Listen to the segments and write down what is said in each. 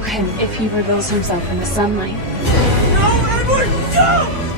kill him if he reveals himself in the sunlight. No, Edward, don't!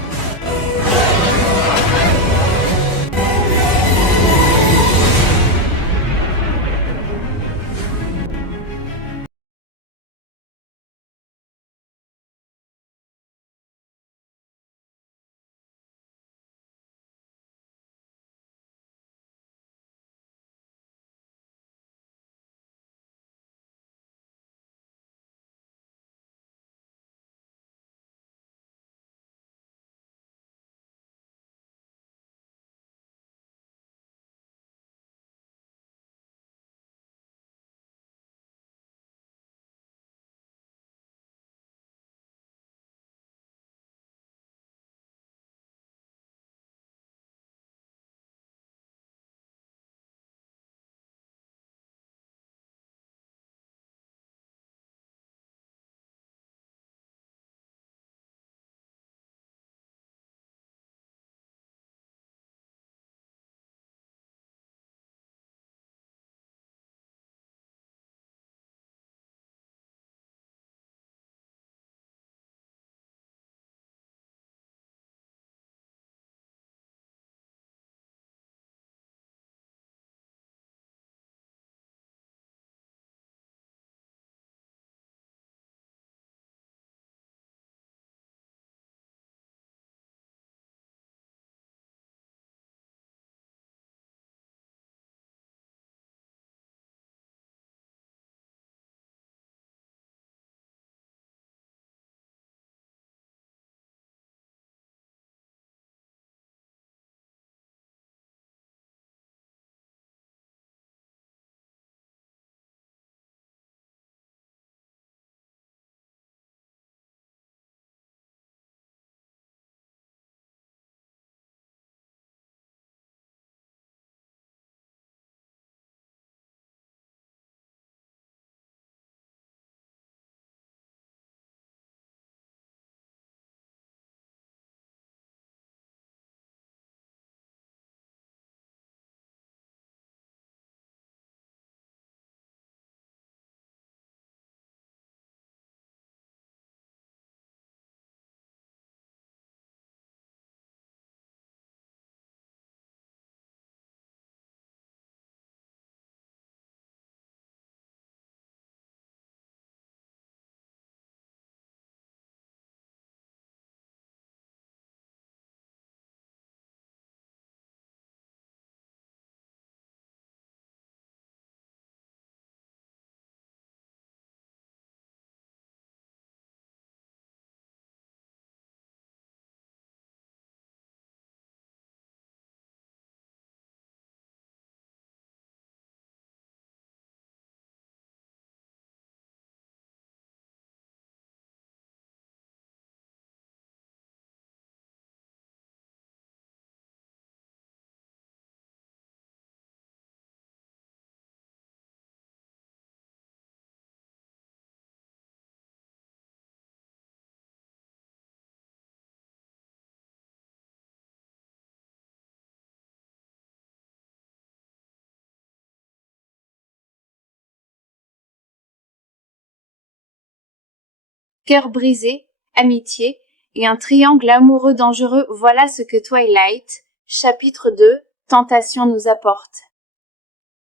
Cœur brisé, amitié et un triangle amoureux dangereux, voilà ce que Twilight, chapitre 2, Tentation nous apporte.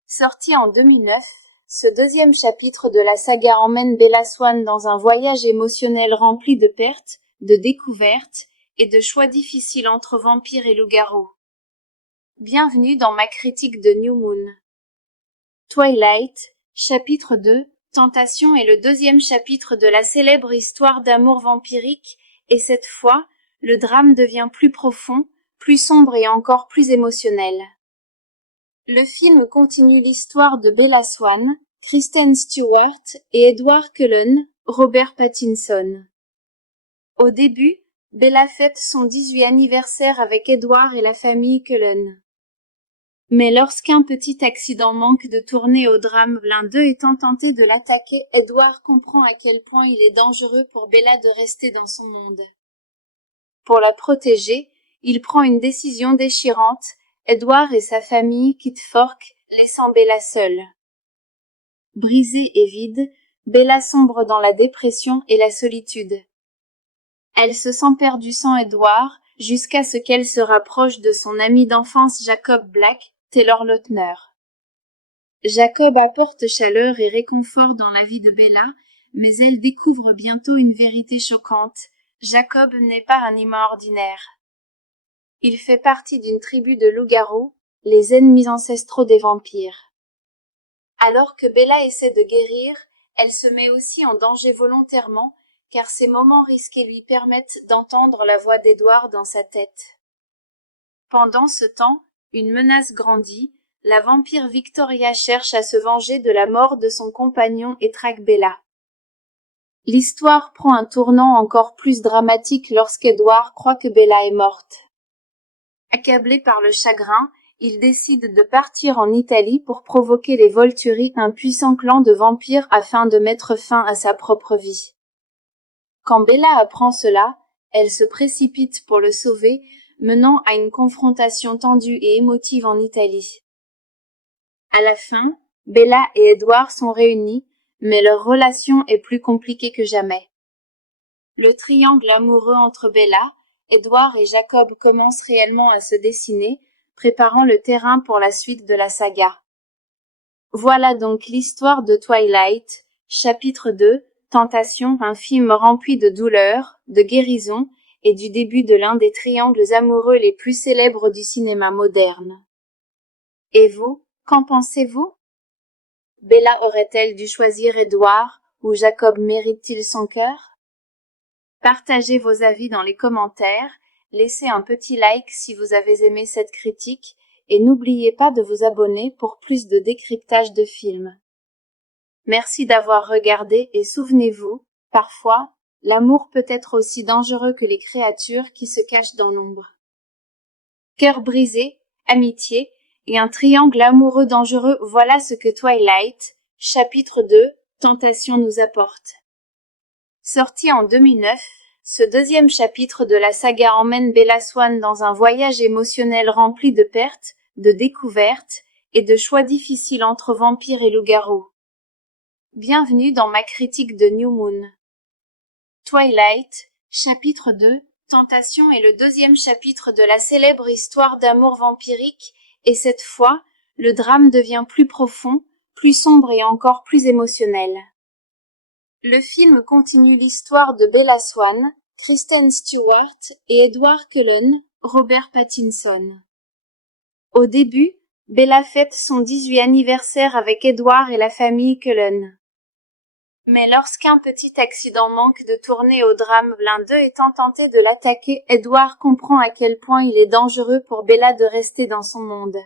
Sorti en 2009, ce deuxième chapitre de la saga emmène Bella Swan dans un voyage émotionnel rempli de pertes, de découvertes et de choix difficiles entre vampires et loups-garous. Bienvenue dans ma critique de New Moon. Twilight, chapitre 2, Tentation est le deuxième chapitre de la célèbre histoire d'amour vampirique, et cette fois, le drame devient plus profond, plus sombre et encore plus émotionnel. Le film continue l'histoire de Bella Swan, Kristen Stewart et Edward Cullen, Robert Pattinson. Au début, Bella fête son 18e anniversaire avec Edward et la famille Cullen. Mais lorsqu'un petit accident manque de tourner au drame, l'un d'eux étant tenté de l'attaquer, Edward comprend à quel point il est dangereux pour Bella de rester dans son monde. Pour la protéger, il prend une décision déchirante. Edward et sa famille quittent Forks, laissant Bella seule. Brisée et vide, Bella sombre dans la dépression et la solitude. Elle se sent perdue sans Edward, jusqu'à ce qu'elle se rapproche de son ami d'enfance Jacob Black, Taylor Lautner. Jacob apporte chaleur et réconfort dans la vie de Bella, mais elle découvre bientôt une vérité choquante. Jacob n'est pas un humain ordinaire. Il fait partie d'une tribu de loups-garous, les ennemis ancestraux des vampires. Alors que Bella essaie de guérir, elle se met aussi en danger volontairement, car ces moments risqués lui permettent d'entendre la voix d'Edward dans sa tête. Pendant ce temps, une menace grandit, la vampire Victoria cherche à se venger de la mort de son compagnon et traque Bella. L'histoire prend un tournant encore plus dramatique lorsqu'Edward croit que Bella est morte. Accablé par le chagrin, il décide de partir en Italie pour provoquer les Volturi, un puissant clan de vampires, afin de mettre fin à sa propre vie. Quand Bella apprend cela, elle se précipite pour le sauver, menant à une confrontation tendue et émotive en Italie. À la fin, Bella et Edward sont réunis, mais leur relation est plus compliquée que jamais. Le triangle amoureux entre Bella, Edward et Jacob commence réellement à se dessiner, préparant le terrain pour la suite de la saga. Voilà donc l'histoire de Twilight, chapitre 2, Tentation, un film rempli de douleur, de guérison, et du début de l'un des triangles amoureux les plus célèbres du cinéma moderne. Et vous, qu'en pensez-vous? Bella aurait-elle dû choisir Edward, ou Jacob mérite-t-il son cœur? Partagez vos avis dans les commentaires, laissez un petit like si vous avez aimé cette critique, et n'oubliez pas de vous abonner pour plus de décryptage de films. Merci d'avoir regardé et souvenez-vous, parfois, l'amour peut être aussi dangereux que les créatures qui se cachent dans l'ombre. Cœur brisé, amitié, et un triangle amoureux dangereux, voilà ce que Twilight, chapitre 2, Tentation nous apporte. Sorti en 2009, ce deuxième chapitre de la saga emmène Bella Swan dans un voyage émotionnel rempli de pertes, de découvertes, et de choix difficiles entre vampires et loups-garous. Bienvenue dans ma critique de New Moon. Twilight, chapitre 2, Tentation est le deuxième chapitre de la célèbre histoire d'amour vampirique, et cette fois, le drame devient plus profond, plus sombre et encore plus émotionnel. Le film continue l'histoire de Bella Swan, Kristen Stewart et Edward Cullen, Robert Pattinson. Au début, Bella fête son 18e anniversaire avec Edward et la famille Cullen. Mais lorsqu'un petit accident manque de tourner au drame, l'un d'eux étant tenté de l'attaquer, Edward comprend à quel point il est dangereux pour Bella de rester dans son monde.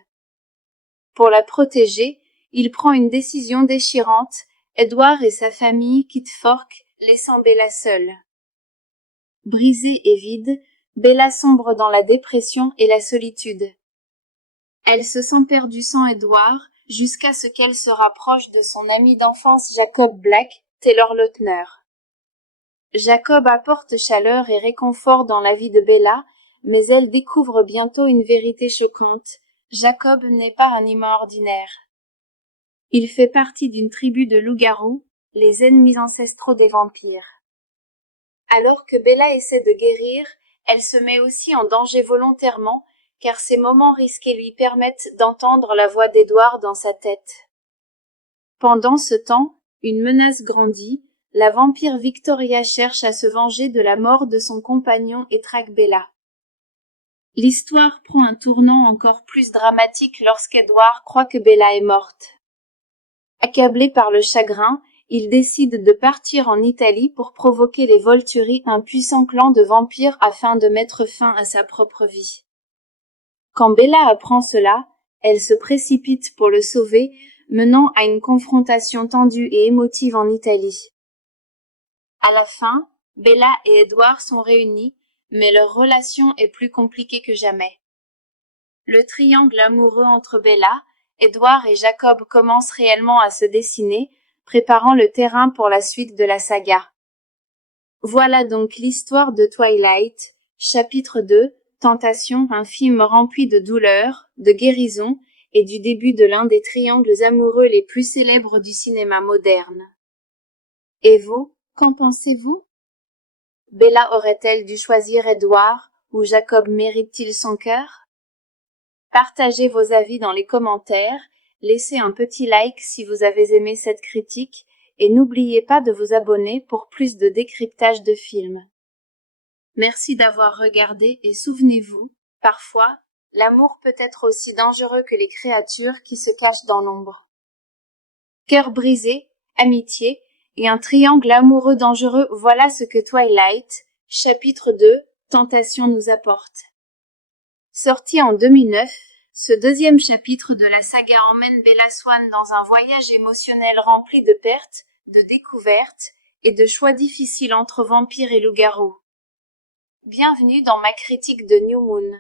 Pour la protéger, il prend une décision déchirante. Edward et sa famille quittent Fork, laissant Bella seule. Brisée et vide, Bella sombre dans la dépression et la solitude. Elle se sent perdue sans Edward, jusqu'à ce qu'elle se rapproche de son ami d'enfance Jacob Black, Taylor Lautner. Jacob apporte chaleur et réconfort dans la vie de Bella, mais elle découvre bientôt une vérité choquante. Jacob n'est pas un humain ordinaire. Il fait partie d'une tribu de loups-garous, les ennemis ancestraux des vampires. Alors que Bella essaie de guérir, elle se met aussi en danger volontairement, car ces moments risqués lui permettent d'entendre la voix d'Edward dans sa tête. Pendant ce temps, une menace grandit, la vampire Victoria cherche à se venger de la mort de son compagnon et traque Bella. L'histoire prend un tournant encore plus dramatique lorsqu'Edward croit que Bella est morte. Accablé par le chagrin, il décide de partir en Italie pour provoquer les Volturi, un puissant clan de vampires, afin de mettre fin à sa propre vie. Quand Bella apprend cela, elle se précipite pour le sauver, menant à une confrontation tendue et émotive en Italie. À la fin, Bella et Edward sont réunis, mais leur relation est plus compliquée que jamais. Le triangle amoureux entre Bella, Edward et Jacob commence réellement à se dessiner, préparant le terrain pour la suite de la saga. Voilà donc l'histoire de Twilight, chapitre 2, Tentation, un film rempli de douleur, de guérison, et du début de l'un des triangles amoureux les plus célèbres du cinéma moderne. Et vous, qu'en pensez-vous? Bella aurait-elle dû choisir Edward, ou Jacob mérite-t-il son cœur? Partagez vos avis dans les commentaires, laissez un petit like si vous avez aimé cette critique, et n'oubliez pas de vous abonner pour plus de décryptage de films. Merci d'avoir regardé et souvenez-vous, parfois, l'amour peut être aussi dangereux que les créatures qui se cachent dans l'ombre. Cœur brisé, amitié, et un triangle amoureux dangereux, voilà ce que Twilight, chapitre 2, Tentation nous apporte. Sorti en 2009, ce deuxième chapitre de la saga emmène Bella Swan dans un voyage émotionnel rempli de pertes, de découvertes, et de choix difficiles entre vampires et loups-garous. Bienvenue dans ma critique de New Moon.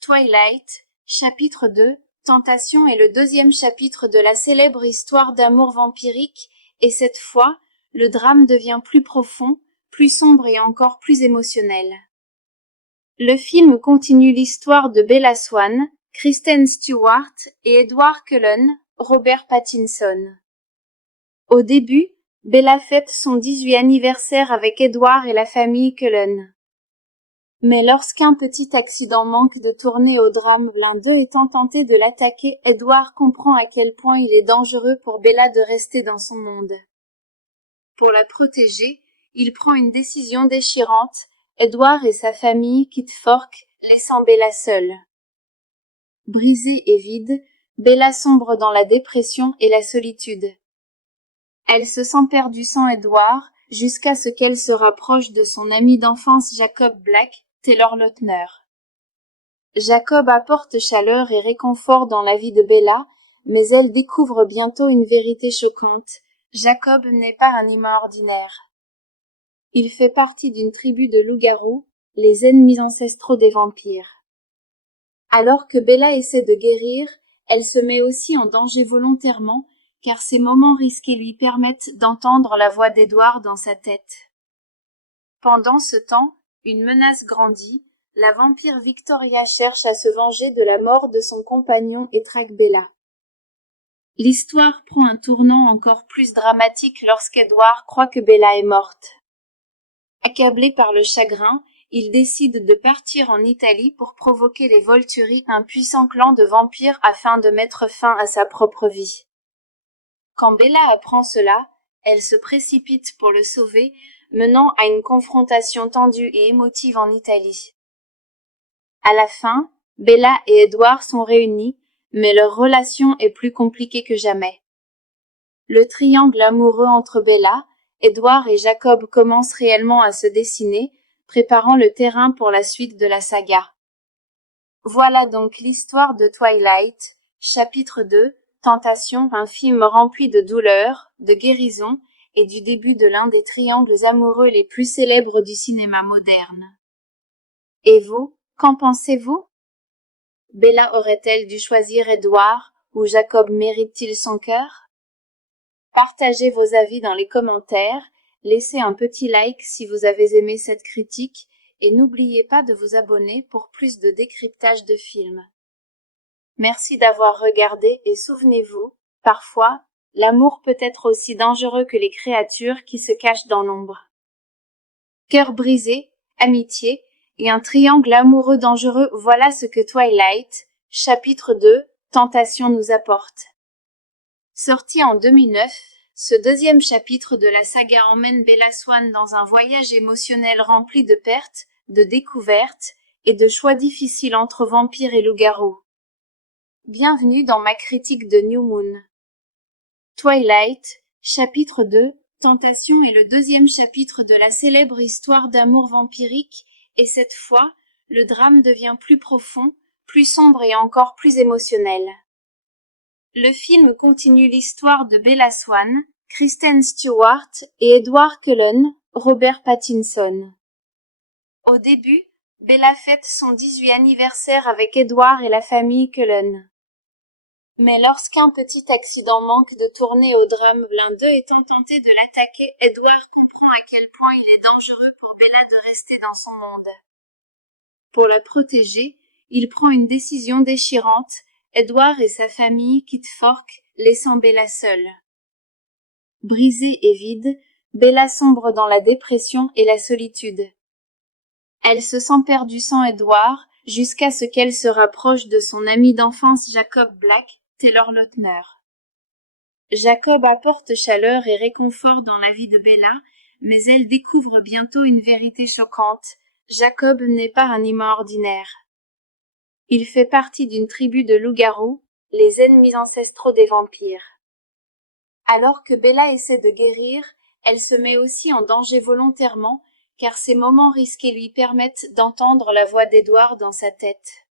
Twilight, chapitre 2, Tentation est le deuxième chapitre de la célèbre histoire d'amour vampirique, et cette fois, le drame devient plus profond, plus sombre et encore plus émotionnel. Le film continue l'histoire de Bella Swan, Kristen Stewart et Edward Cullen, Robert Pattinson. Au début, Bella fête son 18e anniversaire avec Edward et la famille Cullen. Mais lorsqu'un petit accident manque de tourner au drame, l'un d'eux étant tenté de l'attaquer, Edward comprend à quel point il est dangereux pour Bella de rester dans son monde. Pour la protéger, il prend une décision déchirante. Edward et sa famille quittent Fork, laissant Bella seule. Brisée et vide, Bella sombre dans la dépression et la solitude. Elle se sent perdue sans Edward, jusqu'à ce qu'elle se rapproche de son ami d'enfance Jacob Black, Taylor Lautner. Jacob apporte chaleur et réconfort dans la vie de Bella, mais elle découvre bientôt une vérité choquante. Jacob n'est pas un humain ordinaire. Il fait partie d'une tribu de loups-garous, les ennemis ancestraux des vampires. Alors que Bella essaie de guérir, elle se met aussi en danger volontairement, car ces moments risqués lui permettent d'entendre la voix d'Edward dans sa tête. Pendant ce temps, une menace grandit, la vampire Victoria cherche à se venger de la mort de son compagnon et traque Bella. L'histoire prend un tournant encore plus dramatique lorsqu'Edward croit que Bella est morte. Accablé par le chagrin, il décide de partir en Italie pour provoquer les Volturi, un puissant clan de vampires afin de mettre fin à sa propre vie. Quand Bella apprend cela, elle se précipite pour le sauver, menant à une confrontation tendue et émotive en Italie. À la fin, Bella et Edward sont réunis, mais leur relation est plus compliquée que jamais. Le triangle amoureux entre Bella, Edward et Jacob commence réellement à se dessiner, préparant le terrain pour la suite de la saga. Voilà donc l'histoire de Twilight, chapitre 2, Tentation, un film rempli de douleur, de guérison, et du début de l'un des triangles amoureux les plus célèbres du cinéma moderne. Et vous, qu'en pensez-vous? Bella aurait-elle dû choisir Edward, ou Jacob mérite-t-il son cœur? Partagez vos avis dans les commentaires, laissez un petit like si vous avez aimé cette critique, et n'oubliez pas de vous abonner pour plus de décryptage de films. Merci d'avoir regardé et souvenez-vous, parfois, l'amour peut être aussi dangereux que les créatures qui se cachent dans l'ombre. Cœur brisé, amitié, et un triangle amoureux dangereux, voilà ce que Twilight, chapitre 2, Tentation nous apporte. Sorti en 2009, ce deuxième chapitre de la saga emmène Bella Swan dans un voyage émotionnel rempli de pertes, de découvertes, et de choix difficiles entre vampires et loups-garous. Bienvenue dans ma critique de New Moon. Twilight, chapitre 2, Tentation est le deuxième chapitre de la célèbre histoire d'amour vampirique, et cette fois, le drame devient plus profond, plus sombre et encore plus émotionnel. Le film continue l'histoire de Bella Swan, Kristen Stewart et Edward Cullen, Robert Pattinson. Au début, Bella fête son 18e anniversaire avec Edward et la famille Cullen. Mais lorsqu'un petit accident manque de tourner au drame, l'un d'eux étant tenté de l'attaquer, Edward comprend à quel point il est dangereux pour Bella de rester dans son monde. Pour la protéger, il prend une décision déchirante. Edward et sa famille quittent Fork, laissant Bella seule. Brisée et vide, Bella sombre dans la dépression et la solitude. Elle se sent perdue sans Edward, jusqu'à ce qu'elle se rapproche de son ami d'enfance Jacob Black, Taylor Lautner. Jacob apporte chaleur et réconfort dans la vie de Bella, mais elle découvre bientôt une vérité choquante. Jacob n'est pas un humain ordinaire. Il fait partie d'une tribu de loups-garous, les ennemis ancestraux des vampires. Alors que Bella essaie de guérir, elle se met aussi en danger volontairement, car ces moments risqués lui permettent d'entendre la voix d'Edward dans sa tête.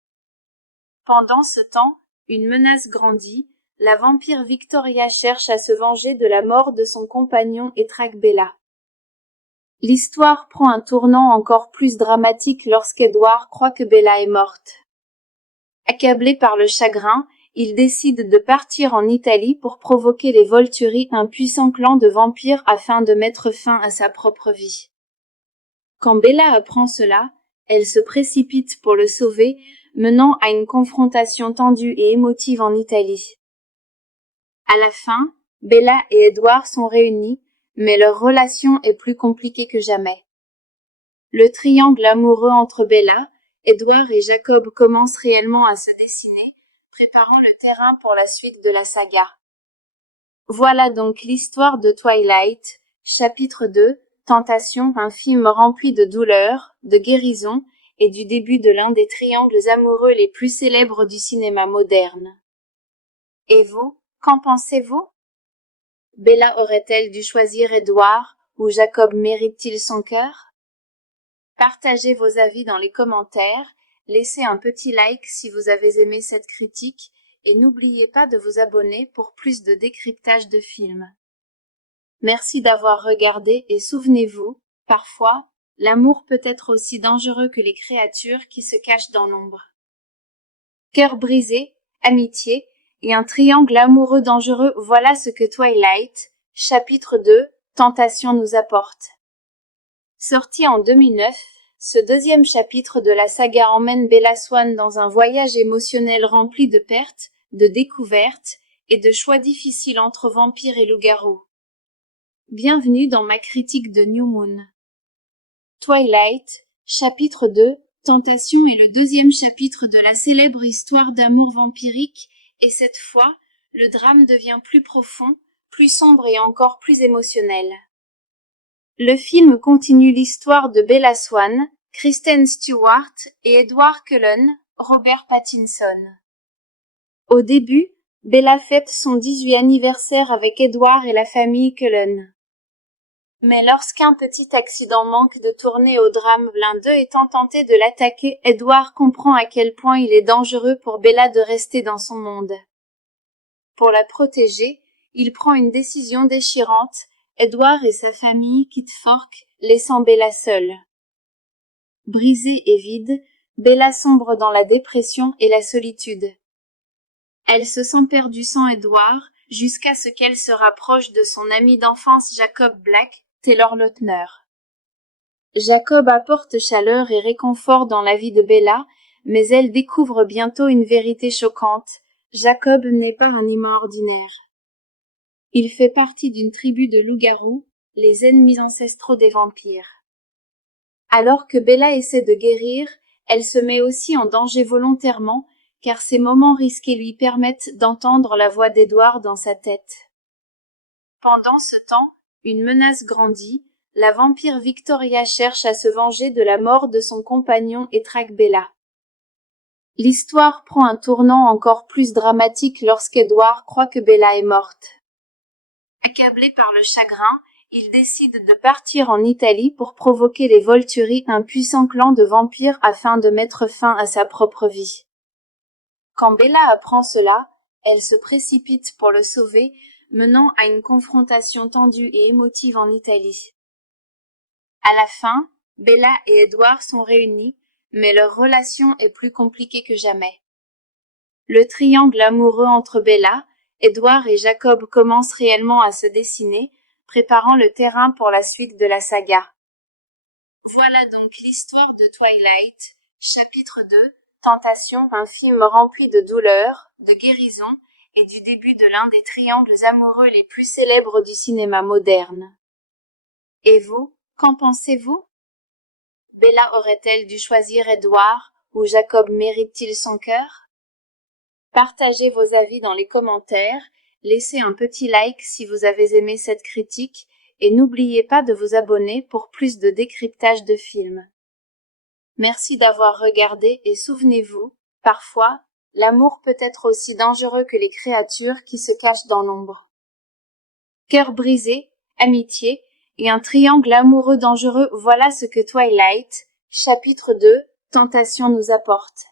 Pendant ce temps, une menace grandit, la vampire Victoria cherche à se venger de la mort de son compagnon et traque Bella. L'histoire prend un tournant encore plus dramatique lorsqu'Edward croit que Bella est morte. Accablé par le chagrin, il décide de partir en Italie pour provoquer les Volturi, un puissant clan de vampires, afin de mettre fin à sa propre vie. Quand Bella apprend cela, elle se précipite pour le sauver, menant à une confrontation tendue et émotive en Italie. À la fin, Bella et Edward sont réunis, mais leur relation est plus compliquée que jamais. Le triangle amoureux entre Bella, Edward et Jacob commence réellement à se dessiner, préparant le terrain pour la suite de la saga. Voilà donc l'histoire de Twilight, chapitre 2, Tentation, un film rempli de douleur, de guérison, et du début de l'un des triangles amoureux les plus célèbres du cinéma moderne. Et vous, qu'en pensez-vous? Bella aurait-elle dû choisir Edward, ou Jacob mérite-t-il son cœur? Partagez vos avis dans les commentaires, laissez un petit like si vous avez aimé cette critique, et n'oubliez pas de vous abonner pour plus de décryptage de films. Merci d'avoir regardé et souvenez-vous, parfois, l'amour peut être aussi dangereux que les créatures qui se cachent dans l'ombre. Cœur brisé, amitié, et un triangle amoureux dangereux, voilà ce que Twilight, chapitre 2, Tentation nous apporte. Sorti en 2009, ce deuxième chapitre de la saga emmène Bella Swan dans un voyage émotionnel rempli de pertes, de découvertes, et de choix difficiles entre vampires et loups-garous. Bienvenue dans ma critique de New Moon. Twilight, chapitre 2, Tentation est le deuxième chapitre de la célèbre histoire d'amour vampirique, et cette fois, le drame devient plus profond, plus sombre et encore plus émotionnel. Le film continue l'histoire de Bella Swan, Kristen Stewart et Edward Cullen, Robert Pattinson. Au début, Bella fête son 18e anniversaire avec Edward et la famille Cullen. Mais lorsqu'un petit accident manque de tourner au drame, l'un d'eux étant tenté de l'attaquer, Edward comprend à quel point il est dangereux pour Bella de rester dans son monde. Pour la protéger, il prend une décision déchirante. Edward et sa famille quittent Fork, laissant Bella seule. Brisée et vide, Bella sombre dans la dépression et la solitude. Elle se sent perdue sans Edward, jusqu'à ce qu'elle se rapproche de son ami d'enfance Jacob Black, Taylor Lautner. Jacob apporte chaleur et réconfort dans la vie de Bella, mais elle découvre bientôt une vérité choquante. Jacob n'est pas un humain ordinaire. Il fait partie d'une tribu de loups-garous, les ennemis ancestraux des vampires. Alors que Bella essaie de guérir, elle se met aussi en danger volontairement, car ces moments risqués lui permettent d'entendre la voix d'Edward dans sa tête. Pendant ce temps, une menace grandit, la vampire Victoria cherche à se venger de la mort de son compagnon et traque Bella. L'histoire prend un tournant encore plus dramatique lorsqu'Edward croit que Bella est morte. Accablé par le chagrin, il décide de partir en Italie pour provoquer les Volturi, un puissant clan de vampires, afin de mettre fin à sa propre vie. Quand Bella apprend cela, elle se précipite pour le sauver, menant à une confrontation tendue et émotive en Italie. À la fin, Bella et Edward sont réunis, mais leur relation est plus compliquée que jamais. Le triangle amoureux entre Bella, Edward et Jacob commence réellement à se dessiner, préparant le terrain pour la suite de la saga. Voilà donc l'histoire de Twilight, chapitre 2, Tentation, un film rempli de douleur, de guérison, et du début de l'un des triangles amoureux les plus célèbres du cinéma moderne. Et vous, qu'en pensez-vous? Bella aurait-elle dû choisir Edward, ou Jacob mérite-t-il son cœur? Partagez vos avis dans les commentaires, laissez un petit like si vous avez aimé cette critique, et n'oubliez pas de vous abonner pour plus de décryptage de films. Merci d'avoir regardé et souvenez-vous, parfois, l'amour peut être aussi dangereux que les créatures qui se cachent dans l'ombre. Cœur brisé, amitié, et un triangle amoureux dangereux, voilà ce que Twilight, chapitre 2, Tentation nous apporte.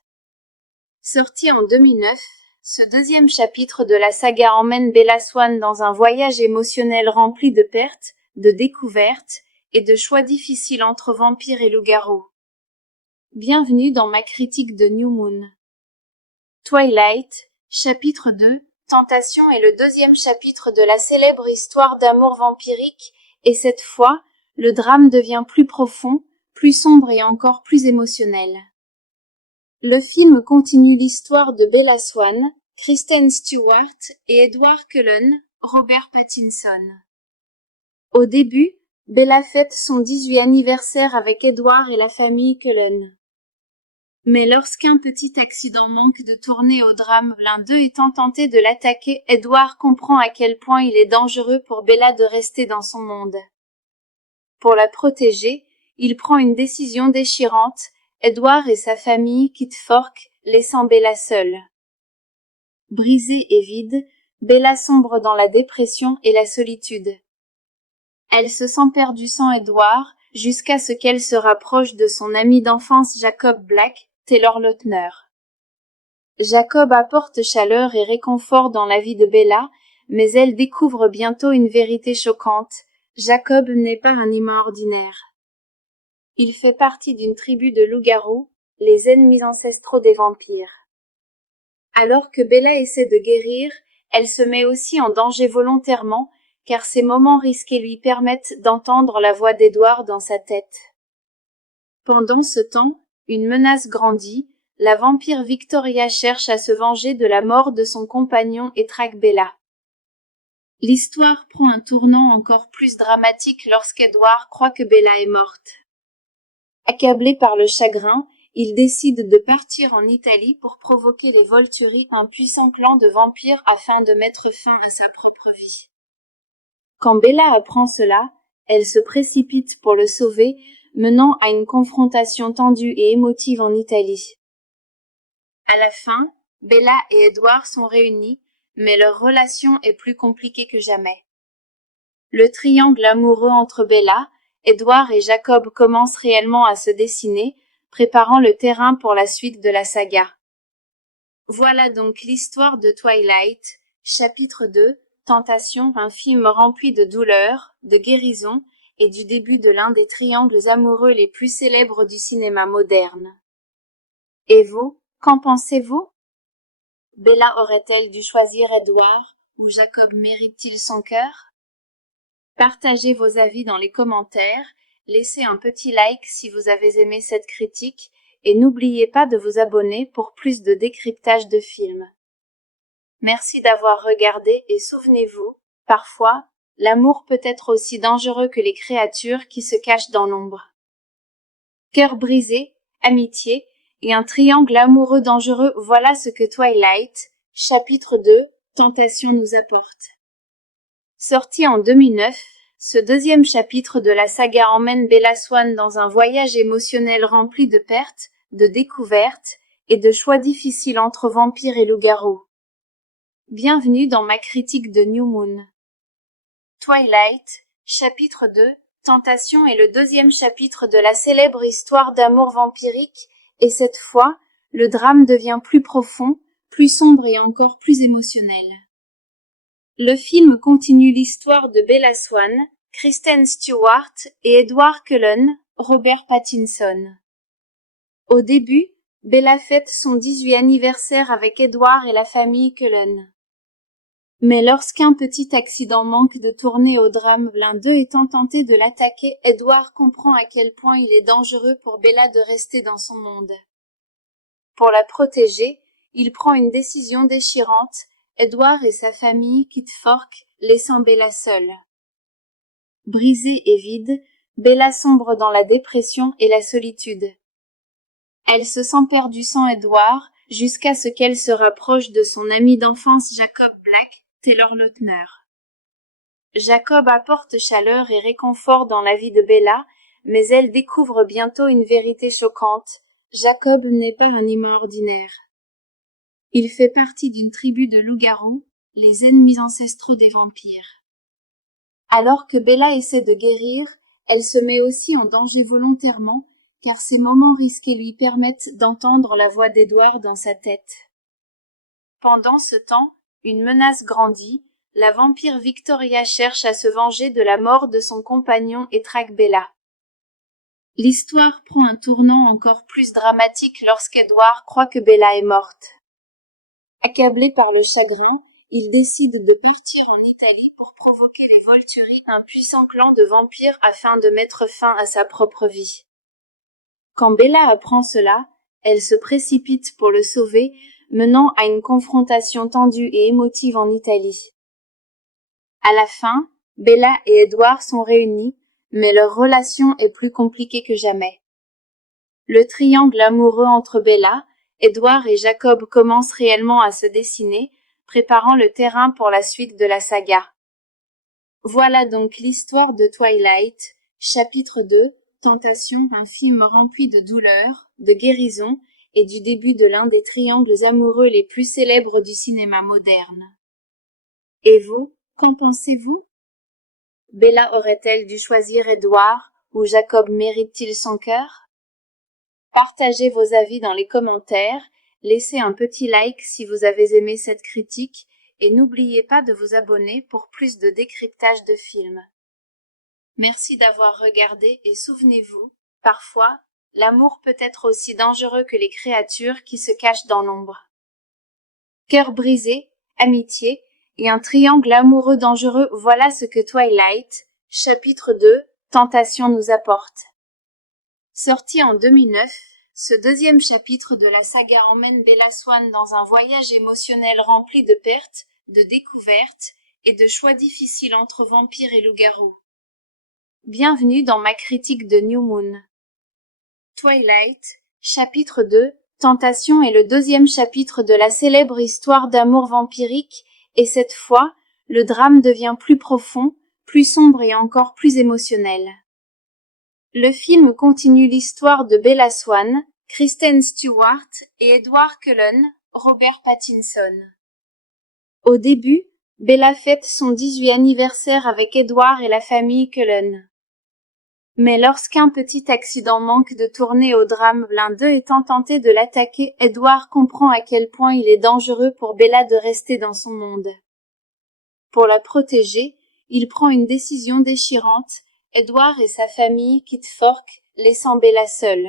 Sorti en 2009, ce deuxième chapitre de la saga emmène Bella Swan dans un voyage émotionnel rempli de pertes, de découvertes, et de choix difficiles entre vampires et loups-garous. Bienvenue dans ma critique de New Moon. Twilight, chapitre 2, Tentation est le deuxième chapitre de la célèbre histoire d'amour vampirique, et cette fois, le drame devient plus profond, plus sombre et encore plus émotionnel. Le film continue l'histoire de Bella Swan, Kristen Stewart et Edward Cullen, Robert Pattinson. Au début, Bella fête son 18e anniversaire avec Edward et la famille Cullen. Mais lorsqu'un petit accident manque de tourner au drame, l'un d'eux étant tenté de l'attaquer, Edward comprend à quel point il est dangereux pour Bella de rester dans son monde. Pour la protéger, il prend une décision déchirante, Edward et sa famille quittent Fork, laissant Bella seule. Brisée et vide, Bella sombre dans la dépression et la solitude. Elle se sent perdue sans Edward, jusqu'à ce qu'elle se rapproche de son ami d'enfance Jacob Black, Taylor Lautner. Jacob apporte chaleur et réconfort dans la vie de Bella, mais elle découvre bientôt une vérité choquante. Jacob n'est pas un humain ordinaire. Il fait partie d'une tribu de loups-garous, les ennemis ancestraux des vampires. Alors que Bella essaie de guérir, elle se met aussi en danger volontairement, car ces moments risqués lui permettent d'entendre la voix d'Edward dans sa tête. Pendant ce temps, une menace grandit, la vampire Victoria cherche à se venger de la mort de son compagnon et traque Bella. L'histoire prend un tournant encore plus dramatique lorsqu'Edward croit que Bella est morte. Accablé par le chagrin, il décide de partir en Italie pour provoquer les Volturi, un puissant clan de vampires afin de mettre fin à sa propre vie. Quand Bella apprend cela, elle se précipite pour le sauver, menant à une confrontation tendue et émotive en Italie. À la fin, Bella et Edward sont réunis, mais leur relation est plus compliquée que jamais. Le triangle amoureux entre Bella, Edward et Jacob commence réellement à se dessiner, préparant le terrain pour la suite de la saga. Voilà donc l'histoire de Twilight, chapitre 2, Tentation, un film rempli de douleur, de guérison, et du début de l'un des triangles amoureux les plus célèbres du cinéma moderne. Et vous, qu'en pensez-vous? Bella aurait-elle dû choisir Edward, ou Jacob mérite-t-il son cœur? Partagez vos avis dans les commentaires, laissez un petit like si vous avez aimé cette critique, et n'oubliez pas de vous abonner pour plus de décryptage de films. Merci d'avoir regardé et souvenez-vous, parfois, l'amour peut être aussi dangereux que les créatures qui se cachent dans l'ombre. Cœur brisé, amitié, et un triangle amoureux dangereux, voilà ce que Twilight, chapitre 2, Tentation nous apporte. Sorti en 2009, ce deuxième chapitre de la saga emmène Bella Swan dans un voyage émotionnel rempli de pertes, de découvertes, et de choix difficiles entre vampires et loups-garous. Bienvenue dans ma critique de New Moon. Twilight, chapitre 2, Tentation est le deuxième chapitre de la célèbre histoire d'amour vampirique, et cette fois, le drame devient plus profond, plus sombre et encore plus émotionnel. Le film continue l'histoire de Bella Swan, Kristen Stewart et Edward Cullen, Robert Pattinson. Au début, Bella fête son 18e anniversaire avec Edward et la famille Cullen. Mais lorsqu'un petit accident manque de tourner au drame, l'un d'eux étant tenté de l'attaquer, Edward comprend à quel point il est dangereux pour Bella de rester dans son monde. Pour la protéger, il prend une décision déchirante, Edward et sa famille quittent Fork, laissant Bella seule. Brisée et vide, Bella sombre dans la dépression et la solitude. Elle se sent perdue sans Edward, jusqu'à ce qu'elle se rapproche de son ami d'enfance Jacob Black, Taylor Lautner. Jacob apporte chaleur et réconfort dans la vie de Bella, mais elle découvre bientôt une vérité choquante. Jacob n'est pas un humain ordinaire. Il fait partie d'une tribu de loups-garous, les ennemis ancestraux des vampires. Alors que Bella essaie de guérir, elle se met aussi en danger volontairement, car ces moments risqués lui permettent d'entendre la voix d'Edward dans sa tête. Pendant ce temps, une menace grandit, la vampire Victoria cherche à se venger de la mort de son compagnon et traque Bella. L'histoire prend un tournant encore plus dramatique lorsqu'Edward croit que Bella est morte. Accablé par le chagrin, il décide de partir en Italie pour provoquer les Volturi, un puissant clan de vampires, afin de mettre fin à sa propre vie. Quand Bella apprend cela, elle se précipite pour le sauver, menant à une confrontation tendue et émotive en Italie. À la fin, Bella et Edward sont réunis, mais leur relation est plus compliquée que jamais. Le triangle amoureux entre Bella, Edward et Jacob commence réellement à se dessiner, préparant le terrain pour la suite de la saga. Voilà donc l'histoire de Twilight, chapitre 2, Tentation, un film rempli de douleur, de guérison et du début de l'un des triangles amoureux les plus célèbres du cinéma moderne. Et vous, qu'en pensez-vous? Bella aurait-elle dû choisir Edward, ou Jacob mérite-t-il son cœur? Partagez vos avis dans les commentaires, laissez un petit like si vous avez aimé cette critique, et n'oubliez pas de vous abonner pour plus de décryptage de films. Merci d'avoir regardé et souvenez-vous, parfois, l'amour peut être aussi dangereux que les créatures qui se cachent dans l'ombre. Cœur brisé, amitié, et un triangle amoureux dangereux, voilà ce que Twilight, chapitre 2, Tentation nous apporte. Sorti en 2009, ce deuxième chapitre de la saga emmène Bella Swan dans un voyage émotionnel rempli de pertes, de découvertes, et de choix difficiles entre vampires et loups-garous. Bienvenue dans ma critique de New Moon. Twilight, chapitre 2, Tentation est le deuxième chapitre de la célèbre histoire d'amour vampirique, et cette fois, le drame devient plus profond, plus sombre et encore plus émotionnel. Le film continue l'histoire de Bella Swan, Kristen Stewart et Edward Cullen, Robert Pattinson. Au début, Bella fête son 18e anniversaire avec Edward et la famille Cullen. Mais lorsqu'un petit accident manque de tourner au drame, l'un d'eux étant tenté de l'attaquer, Edward comprend à quel point il est dangereux pour Bella de rester dans son monde. Pour la protéger, il prend une décision déchirante. Edward et sa famille quittent Fork, laissant Bella seule.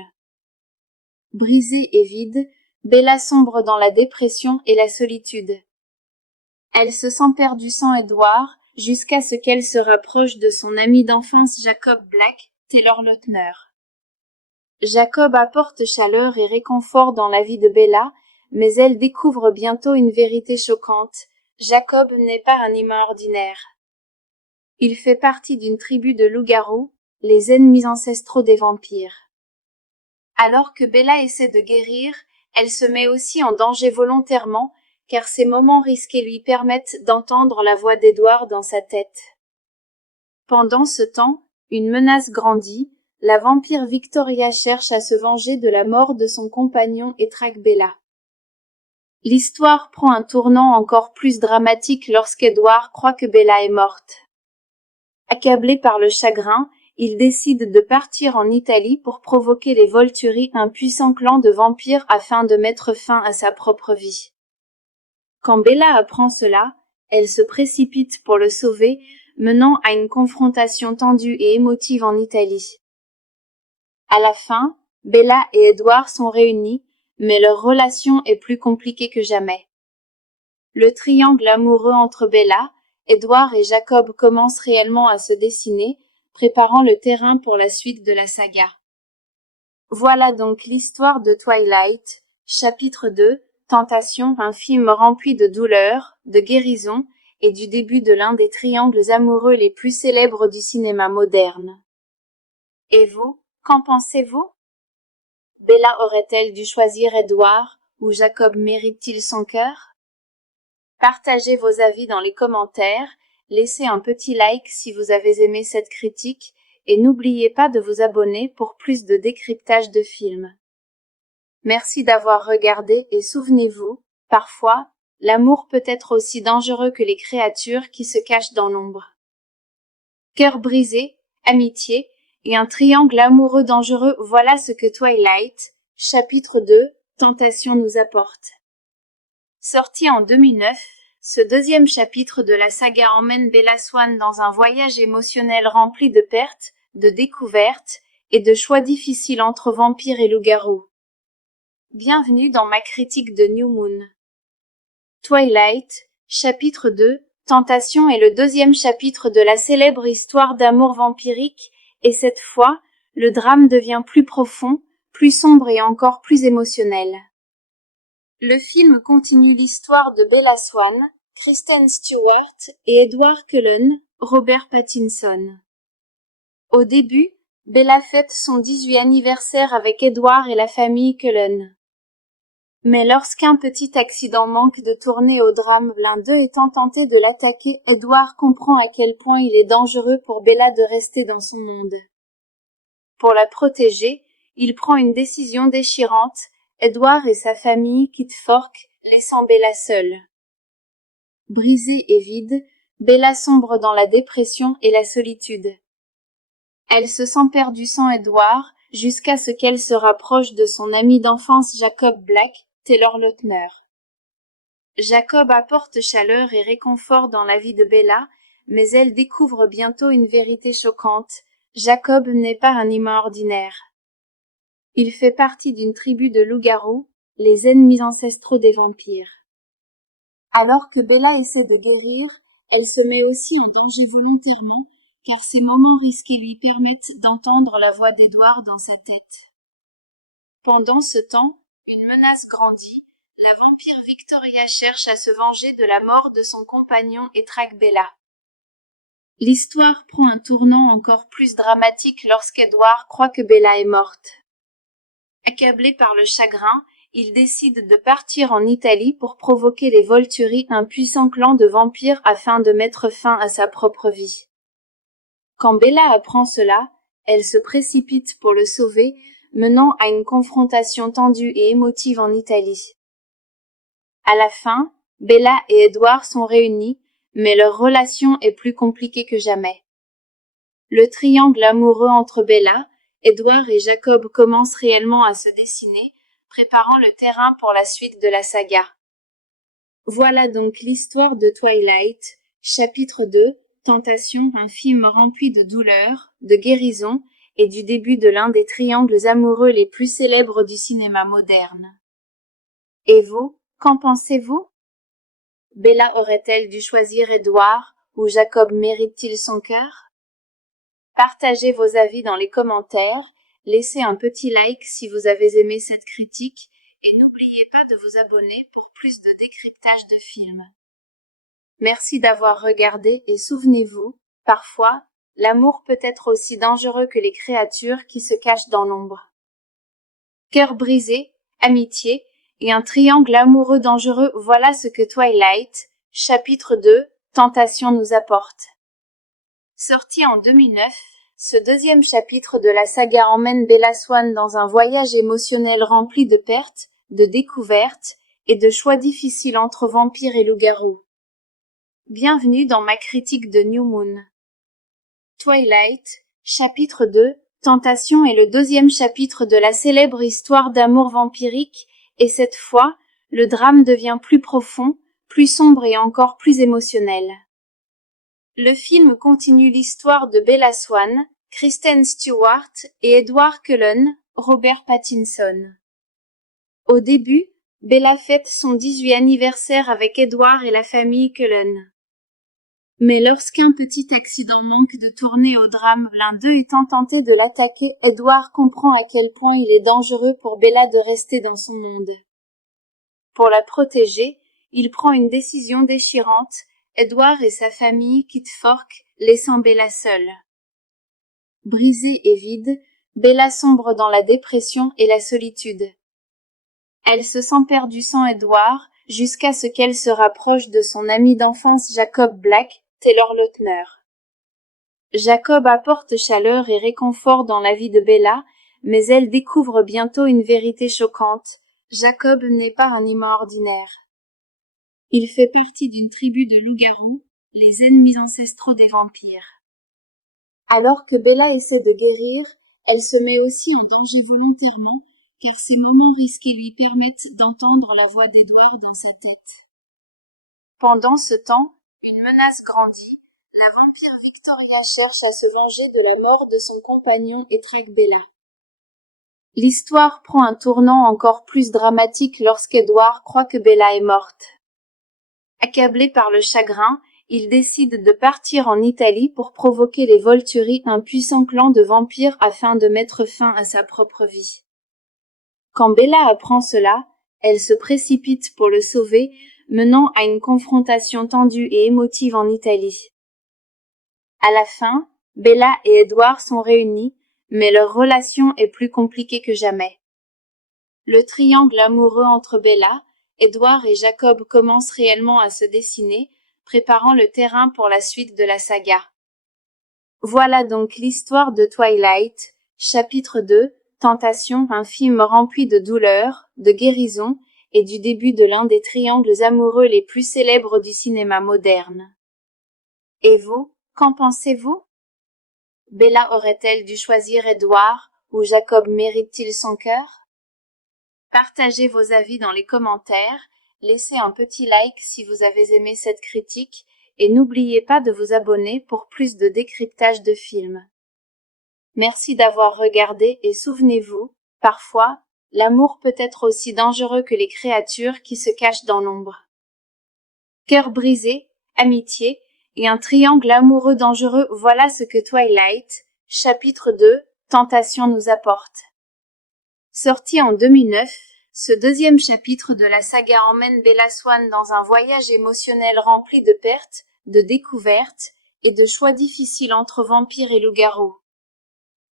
Brisée et vide, Bella sombre dans la dépression et la solitude. Elle se sent perdue sans Edward, jusqu'à ce qu'elle se rapproche de son ami d'enfance Jacob Black, Taylor Lautner. Jacob apporte chaleur et réconfort dans la vie de Bella, mais elle découvre bientôt une vérité choquante. Jacob n'est pas un humain ordinaire. Il fait partie d'une tribu de loups-garous, les ennemis ancestraux des vampires. Alors que Bella essaie de guérir, elle se met aussi en danger volontairement, car ces moments risqués lui permettent d'entendre la voix d'Edward dans sa tête. Pendant ce temps, une menace grandit, la vampire Victoria cherche à se venger de la mort de son compagnon et traque Bella. L'histoire prend un tournant encore plus dramatique lorsqu'Edward croit que Bella est morte. Accablé par le chagrin, il décide de partir en Italie pour provoquer les Volturi, un puissant clan de vampires, afin de mettre fin à sa propre vie. Quand Bella apprend cela, elle se précipite pour le sauver, menant à une confrontation tendue et émotive en Italie. À la fin, Bella et Edward sont réunis, mais leur relation est plus compliquée que jamais. Le triangle amoureux entre Bella, Edward et Jacob commence réellement à se dessiner, préparant le terrain pour la suite de la saga. Voilà donc l'histoire de Twilight, chapitre 2, Tentation, un film rempli de douleur, de guérison, et du début de l'un des triangles amoureux les plus célèbres du cinéma moderne. Et vous, qu'en pensez-vous? Bella aurait-elle dû choisir Edward, ou Jacob mérite-t-il son cœur? Partagez vos avis dans les commentaires, laissez un petit like si vous avez aimé cette critique, et n'oubliez pas de vous abonner pour plus de décryptage de films. Merci d'avoir regardé et souvenez-vous, parfois, l'amour peut être aussi dangereux que les créatures qui se cachent dans l'ombre. Cœur brisé, amitié, et un triangle amoureux dangereux, voilà ce que Twilight, chapitre 2, Tentation nous apporte. Sorti en 2009, ce deuxième chapitre de la saga emmène Bella Swan dans un voyage émotionnel rempli de pertes, de découvertes, et de choix difficiles entre vampires et loups-garous. Bienvenue dans ma critique de New Moon. Twilight, chapitre 2, Tentation est le deuxième chapitre de la célèbre histoire d'amour vampirique, et cette fois, le drame devient plus profond, plus sombre et encore plus émotionnel. Le film continue l'histoire de Bella Swan, Kristen Stewart et Edward Cullen, Robert Pattinson. Au début, Bella fête son 18e anniversaire avec Edward et la famille Cullen. Mais lorsqu'un petit accident manque de tourner au drame, l'un d'eux étant tenté de l'attaquer, Edward comprend à quel point il est dangereux pour Bella de rester dans son monde. Pour la protéger, il prend une décision déchirante. Edward et sa famille quittent Fork, laissant Bella seule. Brisée et vide, Bella sombre dans la dépression et la solitude. Elle se sent perdue sans Edward, jusqu'à ce qu'elle se rapproche de son ami d'enfance Jacob Black, Taylor Lautner. Jacob apporte chaleur et réconfort dans la vie de Bella, mais elle découvre bientôt une vérité choquante. Jacob n'est pas un humain ordinaire. Il fait partie d'une tribu de loups-garous, les ennemis ancestraux des vampires. Alors que Bella essaie de guérir, elle se met aussi en danger volontairement, car ces moments risqués lui permettent d'entendre la voix d'Edward dans sa tête. Pendant ce temps, une menace grandit, la vampire Victoria cherche à se venger de la mort de son compagnon et traque Bella. L'histoire prend un tournant encore plus dramatique lorsqu'Edward croit que Bella est morte. Accablé par le chagrin, il décide de partir en Italie pour provoquer les Volturi, un puissant clan de vampires afin de mettre fin à sa propre vie. Quand Bella apprend cela, elle se précipite pour le sauver, menant à une confrontation tendue et émotive en Italie. À la fin, Bella et Edward sont réunis, mais leur relation est plus compliquée que jamais. Le triangle amoureux entre Bella, Edward et Jacob commence réellement à se dessiner, préparant le terrain pour la suite de la saga. Voilà donc l'histoire de Twilight, chapitre 2, Tentation, un film rempli de douleur, de guérison, et du début de l'un des triangles amoureux les plus célèbres du cinéma moderne. Et vous, qu'en pensez-vous? Bella aurait-elle dû choisir Edward, ou Jacob mérite-t-il son cœur? Partagez vos avis dans les commentaires, laissez un petit like si vous avez aimé cette critique, et n'oubliez pas de vous abonner pour plus de décryptage de films. Merci d'avoir regardé et souvenez-vous, parfois, l'amour peut être aussi dangereux que les créatures qui se cachent dans l'ombre. Cœur brisé, amitié, et un triangle amoureux dangereux, voilà ce que Twilight, chapitre 2, Tentation nous apporte. Sorti en 2009, ce deuxième chapitre de la saga emmène Bella Swan dans un voyage émotionnel rempli de pertes, de découvertes, et de choix difficiles entre vampires et loups-garous. Bienvenue dans ma critique de New Moon. Twilight, chapitre 2, Tentation est le deuxième chapitre de la célèbre histoire d'amour vampirique, et cette fois, le drame devient plus profond, plus sombre et encore plus émotionnel. Le film continue l'histoire de Bella Swan, Kristen Stewart et Edward Cullen, Robert Pattinson. Au début, Bella fête son 18e anniversaire avec Edward et la famille Cullen. Mais lorsqu'un petit accident manque de tourner au drame, l'un d'eux étant tenté de l'attaquer, Edward comprend à quel point il est dangereux pour Bella de rester dans son monde. Pour la protéger, il prend une décision déchirante. Edward et sa famille quittent Fork, laissant Bella seule. Brisée et vide, Bella sombre dans la dépression et la solitude. Elle se sent perdue sans Edward, jusqu'à ce qu'elle se rapproche de son ami d'enfance Jacob Black, Taylor Lautner. Jacob apporte chaleur et réconfort dans la vie de Bella, mais elle découvre bientôt une vérité choquante. Jacob n'est pas un humain ordinaire. Il fait partie d'une tribu de loups-garous, les ennemis ancestraux des vampires. Alors que Bella essaie de guérir, elle se met aussi en danger volontairement, car ces moments risqués lui permettent d'entendre la voix d'Edward dans sa tête. Pendant ce temps, une menace grandit. La vampire Victoria cherche à se venger de la mort de son compagnon et traque Bella. L'histoire prend un tournant encore plus dramatique lorsqu'Edward croit que Bella est morte. Accablé par le chagrin, il décide de partir en Italie pour provoquer les Volturi, un puissant clan de vampires, afin de mettre fin à sa propre vie. Quand Bella apprend cela, elle se précipite pour le sauver, menant à une confrontation tendue et émotive en Italie. À la fin, Bella et Edward sont réunis, mais leur relation est plus compliquée que jamais. Le triangle amoureux entre Bella, Edward et Jacob commence réellement à se dessiner, préparant le terrain pour la suite de la saga. Voilà donc l'histoire de Twilight, chapitre 2, Tentation, un film rempli de douleur, de guérison, et du début de l'un des triangles amoureux les plus célèbres du cinéma moderne. Et vous, qu'en pensez-vous? Bella aurait-elle dû choisir Edward, ou Jacob mérite-t-il son cœur? Partagez vos avis dans les commentaires, laissez un petit like si vous avez aimé cette critique, et n'oubliez pas de vous abonner pour plus de décryptage de films. Merci d'avoir regardé et souvenez-vous, parfois, l'amour peut être aussi dangereux que les créatures qui se cachent dans l'ombre. Cœur brisé, amitié, et un triangle amoureux dangereux, voilà ce que Twilight, chapitre 2, Tentation nous apporte. Sorti en 2009, ce deuxième chapitre de la saga emmène Bella Swan dans un voyage émotionnel rempli de pertes, de découvertes, et de choix difficiles entre vampires et loups-garous.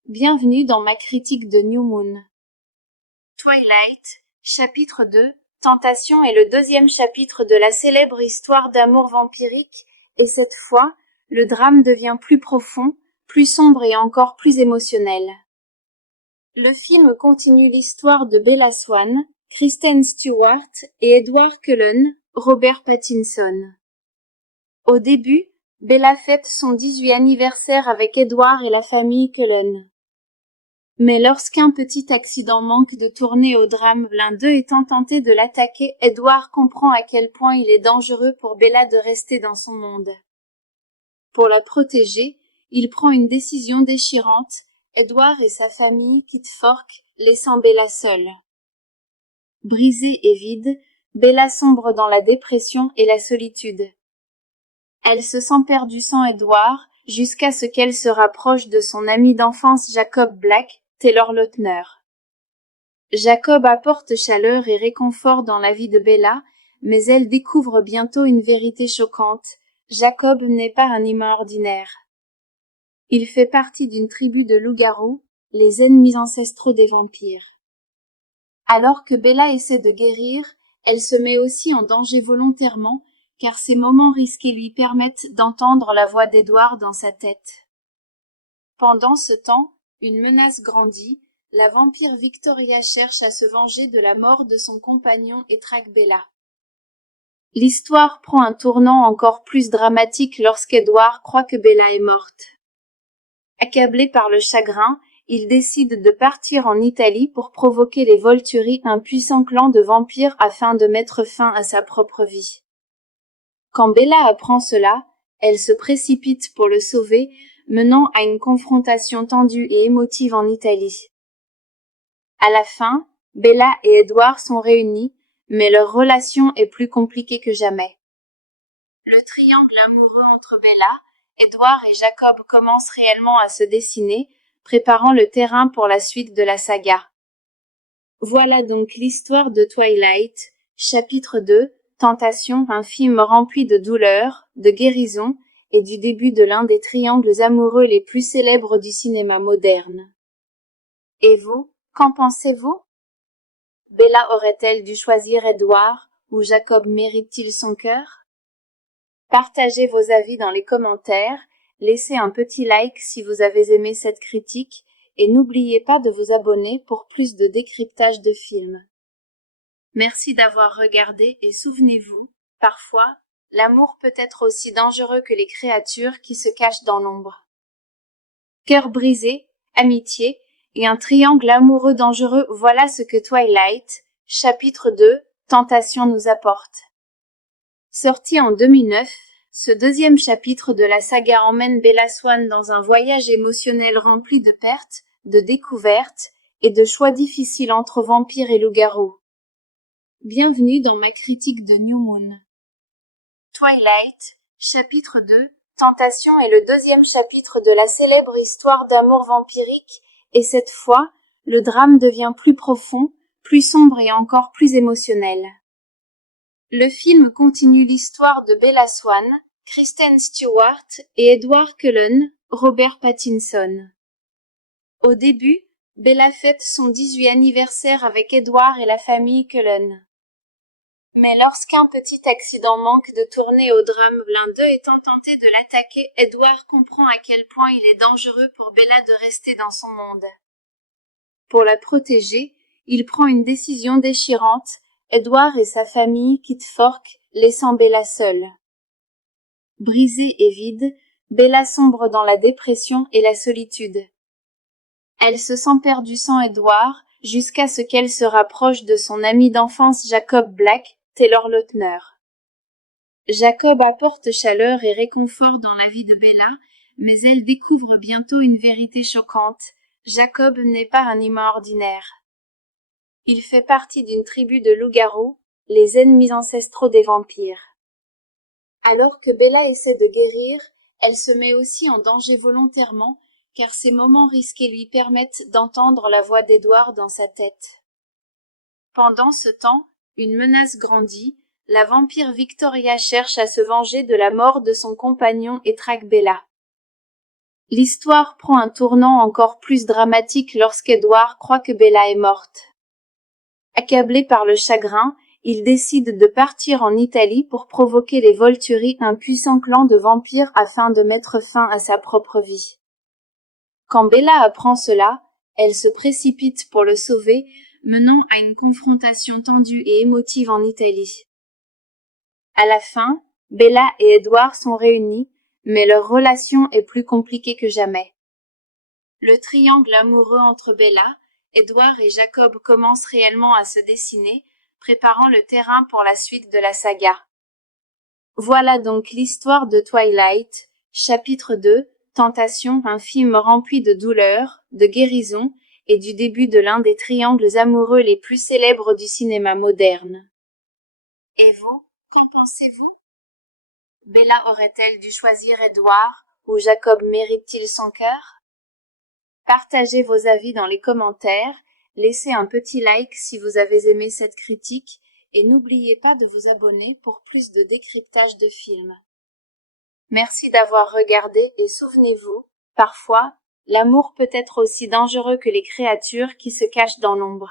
Bienvenue dans ma critique de New Moon. Twilight, chapitre 2, Tentation est le deuxième chapitre de la célèbre histoire d'amour vampirique, et cette fois, le drame devient plus profond, plus sombre et encore plus émotionnel. Le film continue l'histoire de Bella Swan, Kristen Stewart et Edward Cullen, Robert Pattinson. Au début, Bella fête son 18e anniversaire avec Edward et la famille Cullen. Mais lorsqu'un petit accident manque de tourner au drame, l'un d'eux étant tenté de l'attaquer, Edward comprend à quel point il est dangereux pour Bella de rester dans son monde. Pour la protéger, il prend une décision déchirante. Edward et sa famille quittent Fork, laissant Bella seule. Brisée et vide, Bella sombre dans la dépression et la solitude. Elle se sent perdue sans Edward, jusqu'à ce qu'elle se rapproche de son ami d'enfance Jacob Black, Taylor Lautner. Jacob apporte chaleur et réconfort dans la vie de Bella, mais elle découvre bientôt une vérité choquante. Jacob n'est pas un humain ordinaire. Il fait partie d'une tribu de loups-garous, les ennemis ancestraux des vampires. Alors que Bella essaie de guérir, elle se met aussi en danger volontairement, car ces moments risqués lui permettent d'entendre la voix d'Edward dans sa tête. Pendant ce temps, une menace grandit, la vampire Victoria cherche à se venger de la mort de son compagnon et traque Bella. L'histoire prend un tournant encore plus dramatique lorsqu'Edward croit que Bella est morte. Accablé par le chagrin, il décide de partir en Italie pour provoquer les Volturi, un puissant clan de vampires, afin de mettre fin à sa propre vie. Quand Bella apprend cela, elle se précipite pour le sauver, menant à une confrontation tendue et émotive en Italie. À la fin, Bella et Edward sont réunis, mais leur relation est plus compliquée que jamais. Le triangle amoureux entre Bella, Edward et Jacob commence réellement à se dessiner, préparant le terrain pour la suite de la saga. Voilà donc l'histoire de Twilight, Chapitre 2, Tentation, un film rempli de douleur, de guérison, et du début de l'un des triangles amoureux les plus célèbres du cinéma moderne. Et vous, qu'en pensez-vous? Bella aurait-elle dû choisir Edward, ou Jacob mérite-t-il son cœur? Partagez vos avis dans les commentaires, laissez un petit like si vous avez aimé cette critique, et n'oubliez pas de vous abonner pour plus de décryptage de films. Merci d'avoir regardé et souvenez-vous, parfois, l'amour peut être aussi dangereux que les créatures qui se cachent dans l'ombre. Cœur brisé, amitié, et un triangle amoureux dangereux, voilà ce que Twilight, chapitre 2, Tentation nous apporte. Sorti en 2009, ce deuxième chapitre de la saga emmène Bella Swan dans un voyage émotionnel rempli de pertes, de découvertes, et de choix difficiles entre vampires et loups-garous. Bienvenue dans ma critique de New Moon. Twilight, chapitre 2, Tentation est le deuxième chapitre de la célèbre histoire d'amour vampirique, et cette fois, le drame devient plus profond, plus sombre et encore plus émotionnel. Le film continue l'histoire de Bella Swan, Kristen Stewart et Edward Cullen, Robert Pattinson. Au début, Bella fête son 18e anniversaire avec Edward et la famille Cullen. Mais lorsqu'un petit accident manque de tourner au drame, l'un d'eux étant tenté de l'attaquer, Edward comprend à quel point il est dangereux pour Bella de rester dans son monde. Pour la protéger, il prend une décision déchirante. Edward et sa famille quittent Fork, laissant Bella seule. Brisée et vide, Bella sombre dans la dépression et la solitude. Elle se sent perdue sans Edward, jusqu'à ce qu'elle se rapproche de son ami d'enfance Jacob Black, Taylor Lautner. Jacob apporte chaleur et réconfort dans la vie de Bella, mais elle découvre bientôt une vérité choquante. Jacob n'est pas un humain ordinaire. Il fait partie d'une tribu de loups-garous, les ennemis ancestraux des vampires. Alors que Bella essaie de guérir, elle se met aussi en danger volontairement, car ces moments risqués lui permettent d'entendre la voix d'Edward dans sa tête. Pendant ce temps, une menace grandit, la vampire Victoria cherche à se venger de la mort de son compagnon et traque Bella. L'histoire prend un tournant encore plus dramatique lorsqu'Edward croit que Bella est morte. Accablé par le chagrin, il décide de partir en Italie pour provoquer les Volturi, un puissant clan de vampires, afin de mettre fin à sa propre vie. Quand Bella apprend cela, elle se précipite pour le sauver, menant à une confrontation tendue et émotive en Italie. À la fin, Bella et Edward sont réunis, mais leur relation est plus compliquée que jamais. Le triangle amoureux entre Bella, Edward et Jacob commence réellement à se dessiner, préparant le terrain pour la suite de la saga. Voilà donc l'histoire de Twilight, chapitre 2, Tentation, un film rempli de douleur, de guérison, et du début de l'un des triangles amoureux les plus célèbres du cinéma moderne. Et vous, qu'en pensez-vous? Bella aurait-elle dû choisir Edward, ou Jacob mérite-t-il son cœur? Partagez vos avis dans les commentaires, laissez un petit like si vous avez aimé cette critique, et n'oubliez pas de vous abonner pour plus de décryptage de films. Merci d'avoir regardé et souvenez-vous, parfois, l'amour peut être aussi dangereux que les créatures qui se cachent dans l'ombre.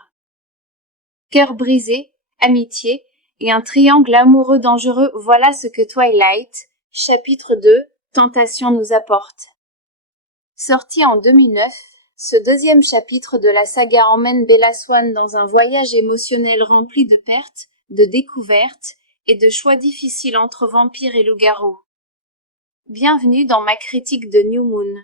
Cœur brisé, amitié, et un triangle amoureux dangereux, voilà ce que Twilight, chapitre 2, Tentation nous apporte. Sorti en 2009, ce deuxième chapitre de la saga emmène Bella Swan dans un voyage émotionnel rempli de pertes, de découvertes, et de choix difficiles entre vampires et loups-garous. Bienvenue dans ma critique de New Moon.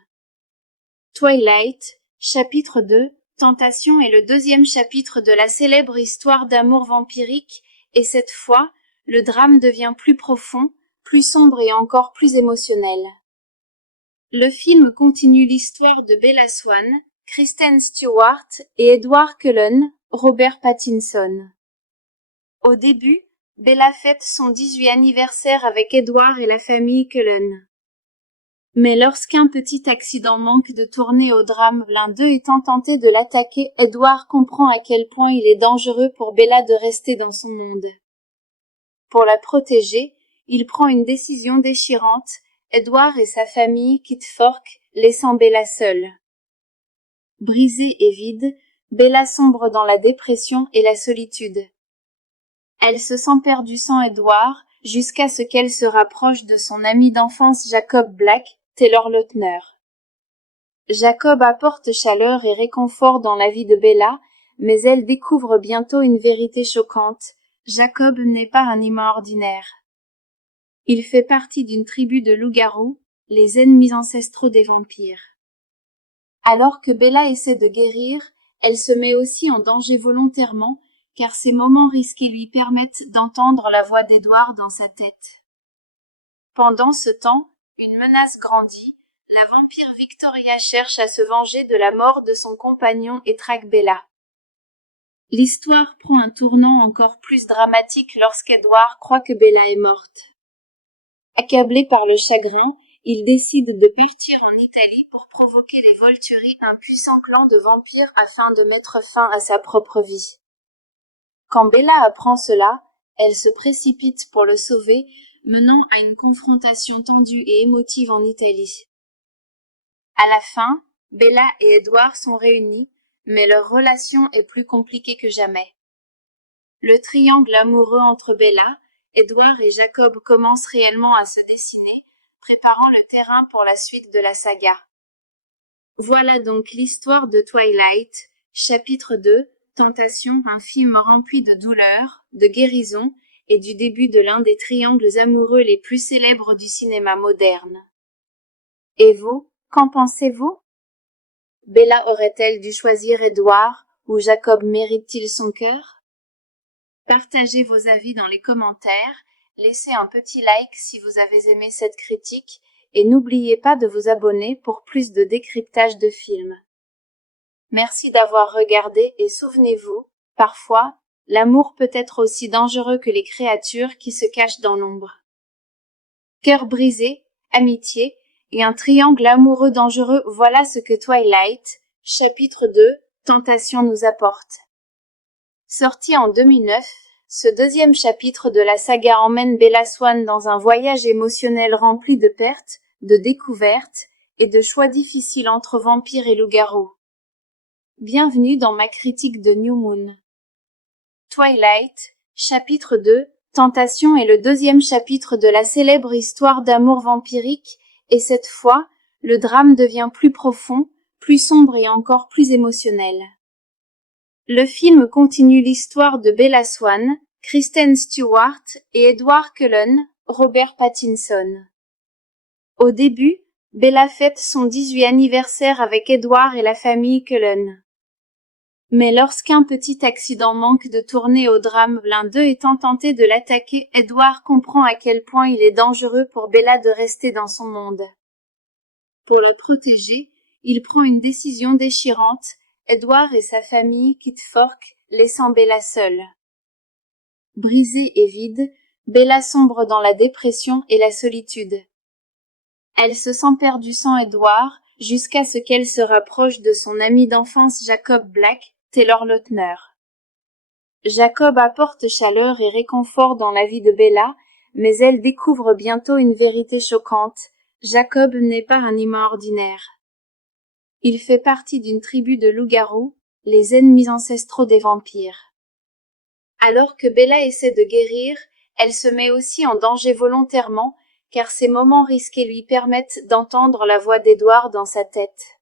Twilight, chapitre 2, Tentation est le deuxième chapitre de la célèbre histoire d'amour vampirique, et cette fois, le drame devient plus profond, plus sombre et encore plus émotionnel. Le film continue l'histoire de Bella Swan, Kristen Stewart et Edward Cullen, Robert Pattinson. Au début, Bella fête son 18e anniversaire avec Edward et la famille Cullen. Mais lorsqu'un petit accident manque de tourner au drame, l'un d'eux étant tenté de l'attaquer, Edward comprend à quel point il est dangereux pour Bella de rester dans son monde. Pour la protéger, il prend une décision déchirante. Edward et sa famille quittent Fork, laissant Bella seule. Brisée et vide, Bella sombre dans la dépression et la solitude. Elle se sent perdue sans Edward, jusqu'à ce qu'elle se rapproche de son ami d'enfance Jacob Black, Taylor Lautner. Jacob apporte chaleur et réconfort dans la vie de Bella, mais elle découvre bientôt une vérité choquante. Jacob n'est pas un humain ordinaire. Il fait partie d'une tribu de loups-garous, les ennemis ancestraux des vampires. Alors que Bella essaie de guérir, elle se met aussi en danger volontairement, car ces moments risqués lui permettent d'entendre la voix d'Edward dans sa tête. Pendant ce temps, une menace grandit. La vampire Victoria cherche à se venger de la mort de son compagnon et traque Bella. L'histoire prend un tournant encore plus dramatique lorsqu'Edward croit que Bella est morte. Accablé par le chagrin, il décide de partir en Italie pour provoquer les Volturi, un puissant clan de vampires, afin de mettre fin à sa propre vie. Quand Bella apprend cela, elle se précipite pour le sauver, menant à une confrontation tendue et émotive en Italie. À la fin, Bella et Edward sont réunis, mais leur relation est plus compliquée que jamais. Le triangle amoureux entre Bella, Edward et Jacob commence réellement à se dessiner, préparant le terrain pour la suite de la saga. Voilà donc l'histoire de Twilight, chapitre 2, Tentation, un film rempli de douleur, de guérison et du début de l'un des triangles amoureux les plus célèbres du cinéma moderne. Et vous, qu'en pensez-vous? Bella aurait-elle dû choisir Edward, ou Jacob mérite-t-il son cœur? Partagez vos avis dans les commentaires, laissez un petit like si vous avez aimé cette critique, et n'oubliez pas de vous abonner pour plus de décryptage de films. Merci d'avoir regardé et souvenez-vous, parfois, l'amour peut être aussi dangereux que les créatures qui se cachent dans l'ombre. Cœur brisé, amitié, et un triangle amoureux dangereux, voilà ce que Twilight, chapitre 2, Tentation nous apporte. Sorti en 2009, ce deuxième chapitre de la saga emmène Bella Swan dans un voyage émotionnel rempli de pertes, de découvertes, et de choix difficiles entre vampires et loups-garous. Bienvenue dans ma critique de New Moon. Twilight, chapitre 2, Tentation est le deuxième chapitre de la célèbre histoire d'amour vampirique, et cette fois, le drame devient plus profond, plus sombre et encore plus émotionnel. Le film continue l'histoire de Bella Swan, Kristen Stewart et Edward Cullen, Robert Pattinson. Au début, Bella fête son 18e anniversaire avec Edward et la famille Cullen. Mais lorsqu'un petit accident manque de tourner au drame, l'un d'eux étant tenté de l'attaquer, Edward comprend à quel point il est dangereux pour Bella de rester dans son monde. Pour le protéger, il prend une décision déchirante. Edward et sa famille quittent Fork, laissant Bella seule. Brisée et vide, Bella sombre dans la dépression et la solitude. Elle se sent perdue sans Edward, jusqu'à ce qu'elle se rapproche de son ami d'enfance Jacob Black, Taylor Lautner. Jacob apporte chaleur et réconfort dans la vie de Bella, mais elle découvre bientôt une vérité choquante. Jacob n'est pas un humain ordinaire. Il fait partie d'une tribu de loups-garous, les ennemis ancestraux des vampires. Alors que Bella essaie de guérir, elle se met aussi en danger volontairement, car ces moments risqués lui permettent d'entendre la voix d'Edward dans sa tête.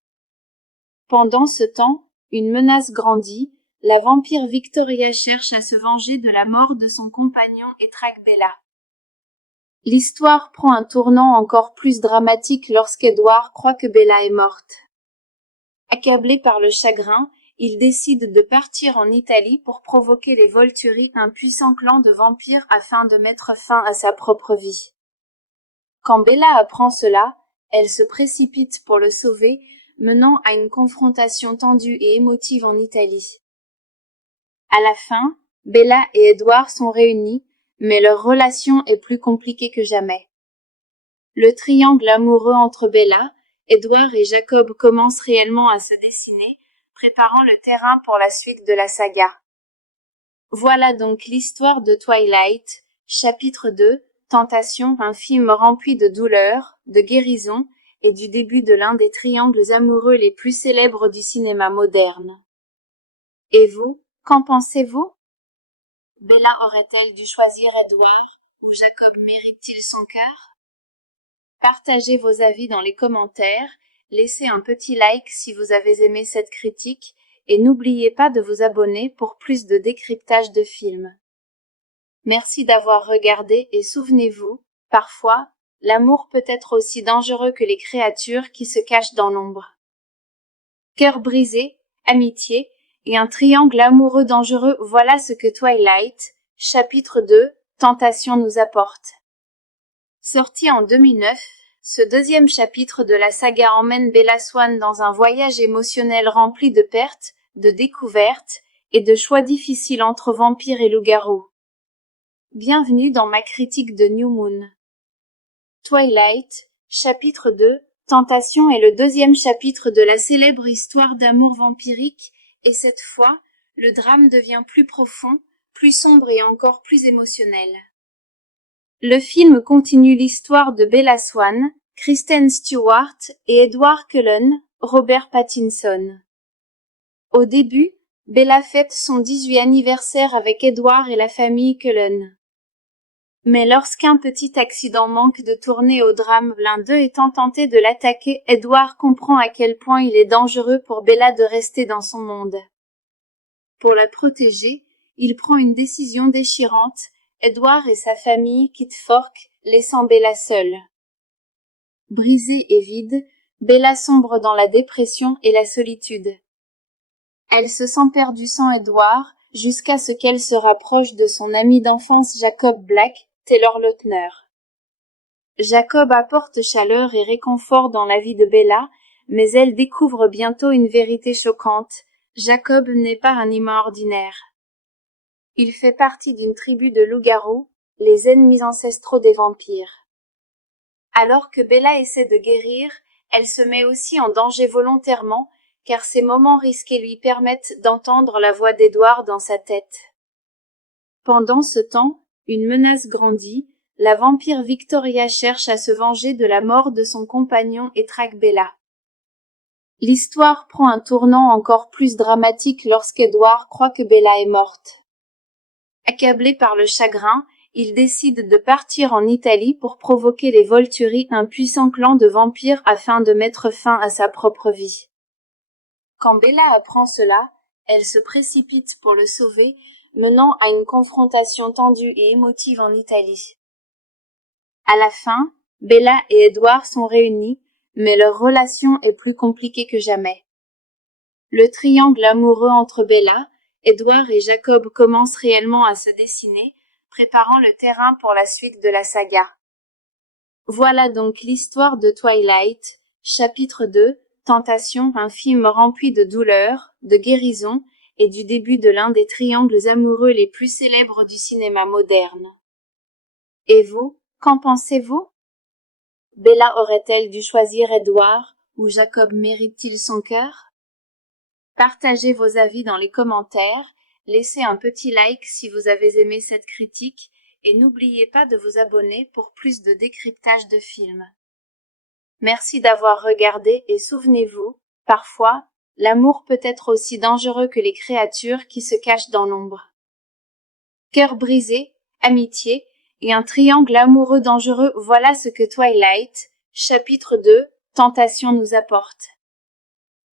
Pendant ce temps, une menace grandit, la vampire Victoria cherche à se venger de la mort de son compagnon et traque Bella. L'histoire prend un tournant encore plus dramatique lorsqu'Edward croit que Bella est morte. Accablé par le chagrin, il décide de partir en Italie pour provoquer les Volturi, un puissant clan de vampires, afin de mettre fin à sa propre vie. Quand Bella apprend cela, elle se précipite pour le sauver, menant à une confrontation tendue et émotive en Italie. À la fin, Bella et Edward sont réunis, mais leur relation est plus compliquée que jamais. Le triangle amoureux entre Bella, Edward et Jacob commence réellement à se dessiner, préparant le terrain pour la suite de la saga. Voilà donc l'histoire de Twilight, Chapitre 2, Tentation, un film rempli de douleur, de guérison, et du début de l'un des triangles amoureux les plus célèbres du cinéma moderne. Et vous, qu'en pensez-vous? Bella aurait-elle dû choisir Edward, ou Jacob mérite-t-il son cœur? Partagez vos avis dans les commentaires, laissez un petit like si vous avez aimé cette critique, et n'oubliez pas de vous abonner pour plus de décryptage de films. Merci d'avoir regardé et souvenez-vous, parfois, l'amour peut être aussi dangereux que les créatures qui se cachent dans l'ombre. Cœur brisé, amitié, et un triangle amoureux dangereux, voilà ce que Twilight, chapitre 2, Tentation nous apporte. Sorti en 2009, ce deuxième chapitre de la saga emmène Bella Swan dans un voyage émotionnel rempli de pertes, de découvertes, et de choix difficiles entre vampires et loups-garous. Bienvenue dans ma critique de New Moon. Twilight, chapitre 2, Tentation est le deuxième chapitre de la célèbre histoire d'amour vampirique, et cette fois, le drame devient plus profond, plus sombre et encore plus émotionnel. Le film continue l'histoire de Bella Swan, Kristen Stewart et Edward Cullen, Robert Pattinson. Au début, Bella fête son 18e anniversaire avec Edward et la famille Cullen. Mais lorsqu'un petit accident manque de tourner au drame, l'un d'eux étant tenté de l'attaquer, Edward comprend à quel point il est dangereux pour Bella de rester dans son monde. Pour la protéger, il prend une décision déchirante, Edward et sa famille quittent Fork, laissant Bella seule. Brisée et vide, Bella sombre dans la dépression et la solitude. Elle se sent perdue sans Edward, jusqu'à ce qu'elle se rapproche de son ami d'enfance Jacob Black, Taylor Lautner. Jacob apporte chaleur et réconfort dans la vie de Bella, mais elle découvre bientôt une vérité choquante. Jacob n'est pas un humain ordinaire. Il fait partie d'une tribu de loups-garous, les ennemis ancestraux des vampires. Alors que Bella essaie de guérir, elle se met aussi en danger volontairement, car ces moments risqués lui permettent d'entendre la voix d'Edward dans sa tête. Pendant ce temps, une menace grandit, la vampire Victoria cherche à se venger de la mort de son compagnon et traque Bella. L'histoire prend un tournant encore plus dramatique lorsqu'Edward croit que Bella est morte. Accablé par le chagrin, il décide de partir en Italie pour provoquer les Volturi, un puissant clan de vampires, afin de mettre fin à sa propre vie. Quand Bella apprend cela, elle se précipite pour le sauver, menant à une confrontation tendue et émotive en Italie. À la fin, Bella et Edward sont réunis, mais leur relation est plus compliquée que jamais. Le triangle amoureux entre Bella, Edward et Jacob commence réellement à se dessiner, préparant le terrain pour la suite de la saga. Voilà donc l'histoire de Twilight, chapitre 2, Tentation, un film rempli de douleur, de guérison, et du début de l'un des triangles amoureux les plus célèbres du cinéma moderne. Et vous, qu'en pensez-vous? Bella aurait-elle dû choisir Edward, ou Jacob mérite-t-il son cœur? Partagez vos avis dans les commentaires, laissez un petit like si vous avez aimé cette critique, et n'oubliez pas de vous abonner pour plus de décryptage de films. Merci d'avoir regardé et souvenez-vous, parfois, l'amour peut être aussi dangereux que les créatures qui se cachent dans l'ombre. Cœur brisé, amitié, et un triangle amoureux dangereux, voilà ce que Twilight, chapitre 2, Tentation nous apporte.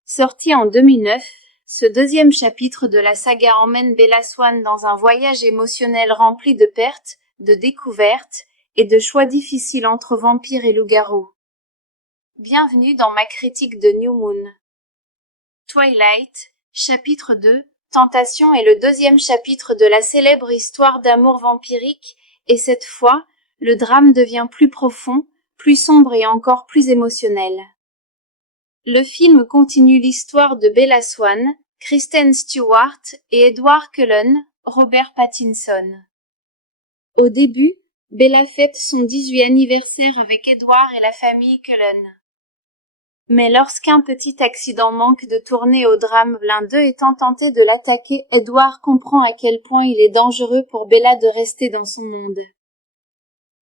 Sorti en 2009, ce deuxième chapitre de la saga emmène Bella Swan dans un voyage émotionnel rempli de pertes, de découvertes, et de choix difficiles entre vampires et loups-garous. Bienvenue dans ma critique de New Moon. Twilight, chapitre 2, Tentation est le deuxième chapitre de la célèbre histoire d'amour vampirique, et cette fois, le drame devient plus profond, plus sombre et encore plus émotionnel. Le film continue l'histoire de Bella Swan, Kristen Stewart et Edward Cullen, Robert Pattinson. Au début, Bella fête son 18e anniversaire avec Edward et la famille Cullen. Mais lorsqu'un petit accident manque de tourner au drame, l'un d'eux étant tenté de l'attaquer, Edward comprend à quel point il est dangereux pour Bella de rester dans son monde.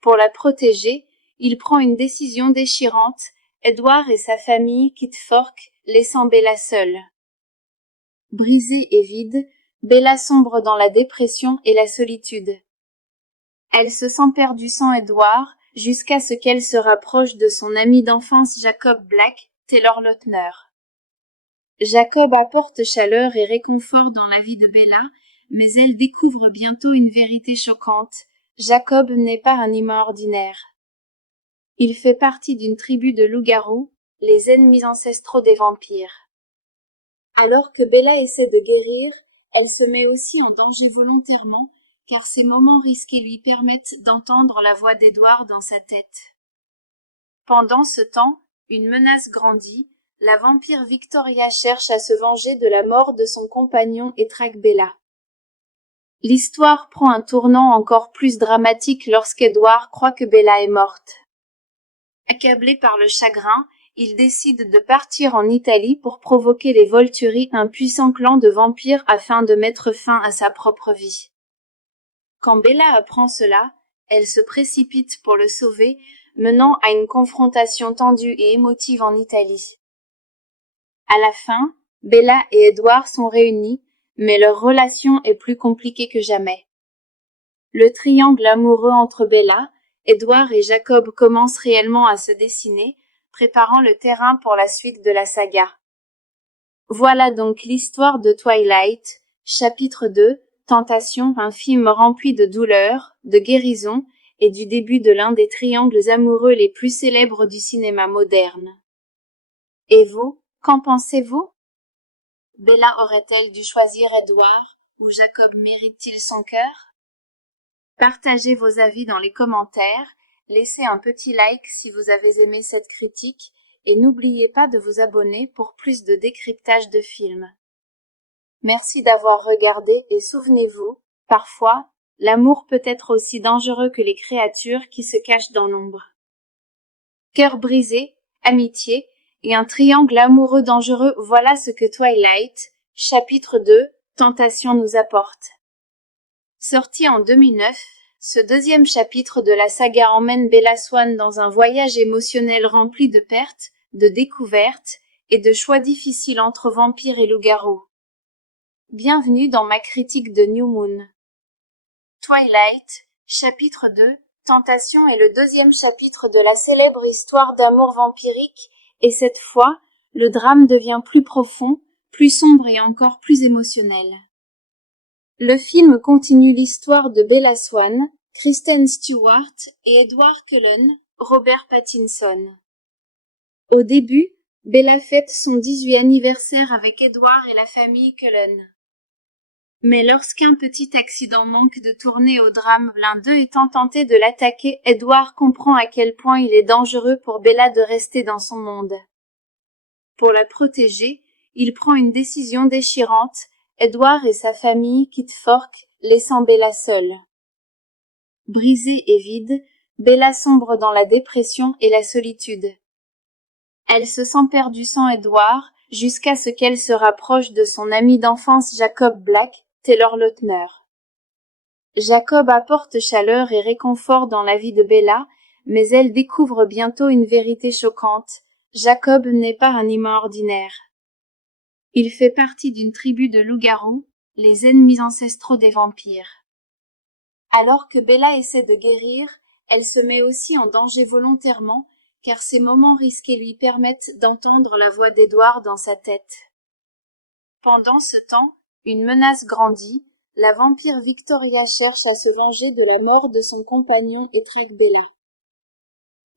Pour la protéger, il prend une décision déchirante. Edward et sa famille quittent Fork, laissant Bella seule. Brisée et vide, Bella sombre dans la dépression et la solitude. Elle se sent perdue sans Edward, jusqu'à ce qu'elle se rapproche de son ami d'enfance Jacob Black, Taylor Lautner. Jacob apporte chaleur et réconfort dans la vie de Bella, mais elle découvre bientôt une vérité choquante. Jacob n'est pas un humain ordinaire. Il fait partie d'une tribu de loups-garous, les ennemis ancestraux des vampires. Alors que Bella essaie de guérir, elle se met aussi en danger volontairement, car ces moments risqués lui permettent d'entendre la voix d'Edward dans sa tête. Pendant ce temps, une menace grandit. La vampire Victoria cherche à se venger de la mort de son compagnon et traque Bella. L'histoire prend un tournant encore plus dramatique lorsqu'Edward croit que Bella est morte. Accablé par le chagrin, il décide de partir en Italie pour provoquer les Volturi, un puissant clan de vampires, afin de mettre fin à sa propre vie. Quand Bella apprend cela, elle se précipite pour le sauver, menant à une confrontation tendue et émotive en Italie. À la fin, Bella et Edward sont réunis, mais leur relation est plus compliquée que jamais. Le triangle amoureux entre Bella, Edward et Jacob commence réellement à se dessiner, préparant le terrain pour la suite de la saga. Voilà donc l'histoire de Twilight, chapitre 2, Tentation, un film rempli de douleur, de guérison, et du début de l'un des triangles amoureux les plus célèbres du cinéma moderne. Et vous, qu'en pensez-vous? Bella aurait-elle dû choisir Edward, ou Jacob mérite-t-il son cœur? Partagez vos avis dans les commentaires, laissez un petit like si vous avez aimé cette critique, et n'oubliez pas de vous abonner pour plus de décryptage de films. Merci d'avoir regardé et souvenez-vous, parfois, l'amour peut être aussi dangereux que les créatures qui se cachent dans l'ombre. Cœur brisé, amitié, et un triangle amoureux dangereux, voilà ce que Twilight, chapitre 2, Tentation nous apporte. Sorti en 2009, ce deuxième chapitre de la saga emmène Bella Swan dans un voyage émotionnel rempli de pertes, de découvertes, et de choix difficiles entre vampires et loups-garous. Bienvenue dans ma critique de New Moon. Twilight, chapitre 2, Tentation est le deuxième chapitre de la célèbre histoire d'amour vampirique, et cette fois, le drame devient plus profond, plus sombre et encore plus émotionnel. Le film continue l'histoire de Bella Swan, Kristen Stewart et Edward Cullen, Robert Pattinson. Au début, Bella fête son 18e anniversaire avec Edward et la famille Cullen. Mais lorsqu'un petit accident manque de tourner au drame, l'un d'eux étant tenté de l'attaquer, Edward comprend à quel point il est dangereux pour Bella de rester dans son monde. Pour la protéger, il prend une décision déchirante. Edward et sa famille quittent Fork, laissant Bella seule. Brisée et vide, Bella sombre dans la dépression et la solitude. Elle se sent perdue sans Edward, jusqu'à ce qu'elle se rapproche de son ami d'enfance Jacob Black, Taylor Lautner. Jacob apporte chaleur et réconfort dans la vie de Bella, mais elle découvre bientôt une vérité choquante. Jacob n'est pas un humain ordinaire. Il fait partie d'une tribu de loups-garous, les ennemis ancestraux des vampires. Alors que Bella essaie de guérir, elle se met aussi en danger volontairement, car ces moments risqués lui permettent d'entendre la voix d'Edward dans sa tête. Pendant ce temps, une menace grandit. La vampire Victoria cherche à se venger de la mort de son compagnon et traque Bella.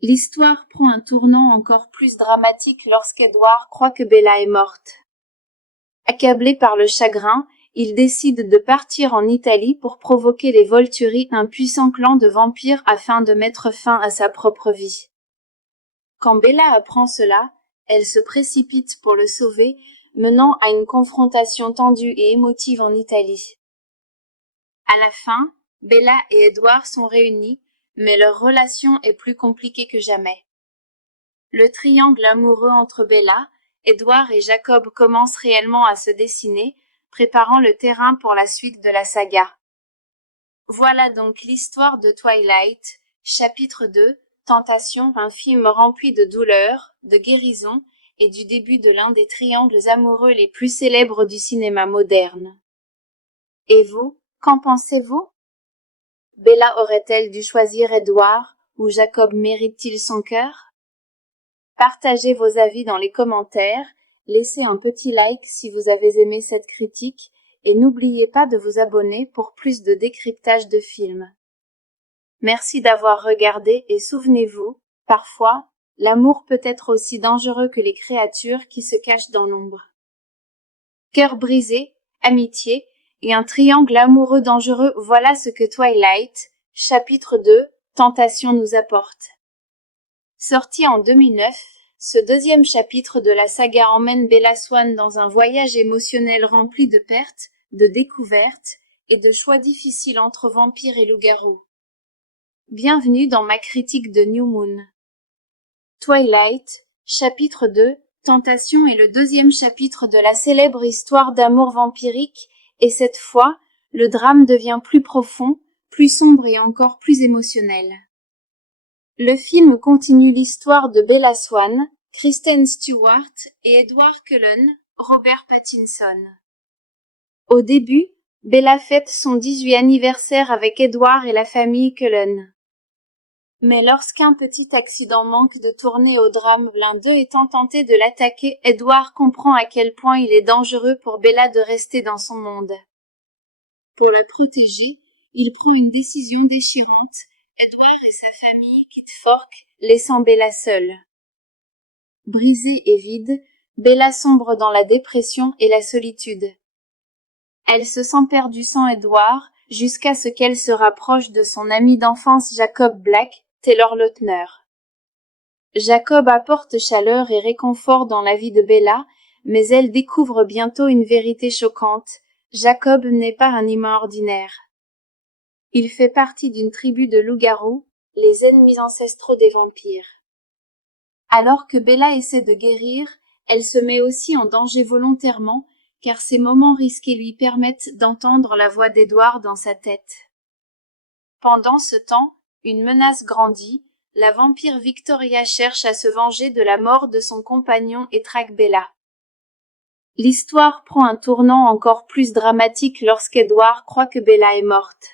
L'histoire prend un tournant encore plus dramatique lorsqu'Edward croit que Bella est morte. Accablé par le chagrin, il décide de partir en Italie pour provoquer les Volturi, un puissant clan de vampires, afin de mettre fin à sa propre vie. Quand Bella apprend cela, elle se précipite pour le sauver, menant à une confrontation tendue et émotive en Italie. À la fin, Bella et Edward sont réunis, mais leur relation est plus compliquée que jamais. Le triangle amoureux entre Bella, Edward et Jacob commence réellement à se dessiner, préparant le terrain pour la suite de la saga. Voilà donc l'histoire de Twilight, chapitre 2, Tentation, un film rempli de douleur, de guérison, et du début de l'un des triangles amoureux les plus célèbres du cinéma moderne. Et vous, qu'en pensez-vous? Bella aurait-elle dû choisir Edward, ou Jacob mérite-t-il son cœur? Partagez vos avis dans les commentaires, laissez un petit like si vous avez aimé cette critique, et n'oubliez pas de vous abonner pour plus de décryptage de films. Merci d'avoir regardé et souvenez-vous, parfois, l'amour peut être aussi dangereux que les créatures qui se cachent dans l'ombre. Cœur brisé, amitié, et un triangle amoureux dangereux, voilà ce que Twilight, chapitre 2, Tentation nous apporte. Sorti en 2009, ce deuxième chapitre de la saga emmène Bella Swan dans un voyage émotionnel rempli de pertes, de découvertes, et de choix difficiles entre vampires et loups-garous. Bienvenue dans ma critique de New Moon. Twilight, chapitre 2, Tentation est le deuxième chapitre de la célèbre histoire d'amour vampirique, et cette fois, le drame devient plus profond, plus sombre et encore plus émotionnel. Le film continue l'histoire de Bella Swan, Kristen Stewart et Edward Cullen, Robert Pattinson. Au début, Bella fête son 18e anniversaire avec Edward et la famille Cullen. Mais lorsqu'un petit accident manque de tourner au drame, l'un d'eux étant tenté de l'attaquer, Edward comprend à quel point il est dangereux pour Bella de rester dans son monde. Pour la protéger, il prend une décision déchirante. Edward et sa famille quittent Fork, laissant Bella seule. Brisée et vide, Bella sombre dans la dépression et la solitude. Elle se sent perdue sans Edward, jusqu'à ce qu'elle se rapproche de son ami d'enfance Jacob Black, Taylor Lautner. Jacob apporte chaleur et réconfort dans la vie de Bella, mais elle découvre bientôt une vérité choquante. Jacob n'est pas un humain ordinaire. Il fait partie d'une tribu de loups-garous, les ennemis ancestraux des vampires. Alors que Bella essaie de guérir, elle se met aussi en danger volontairement, car ces moments risqués lui permettent d'entendre la voix d'Edward dans sa tête. Pendant ce temps, une menace grandit, la vampire Victoria cherche à se venger de la mort de son compagnon et traque Bella. L'histoire prend un tournant encore plus dramatique lorsqu'Edward croit que Bella est morte.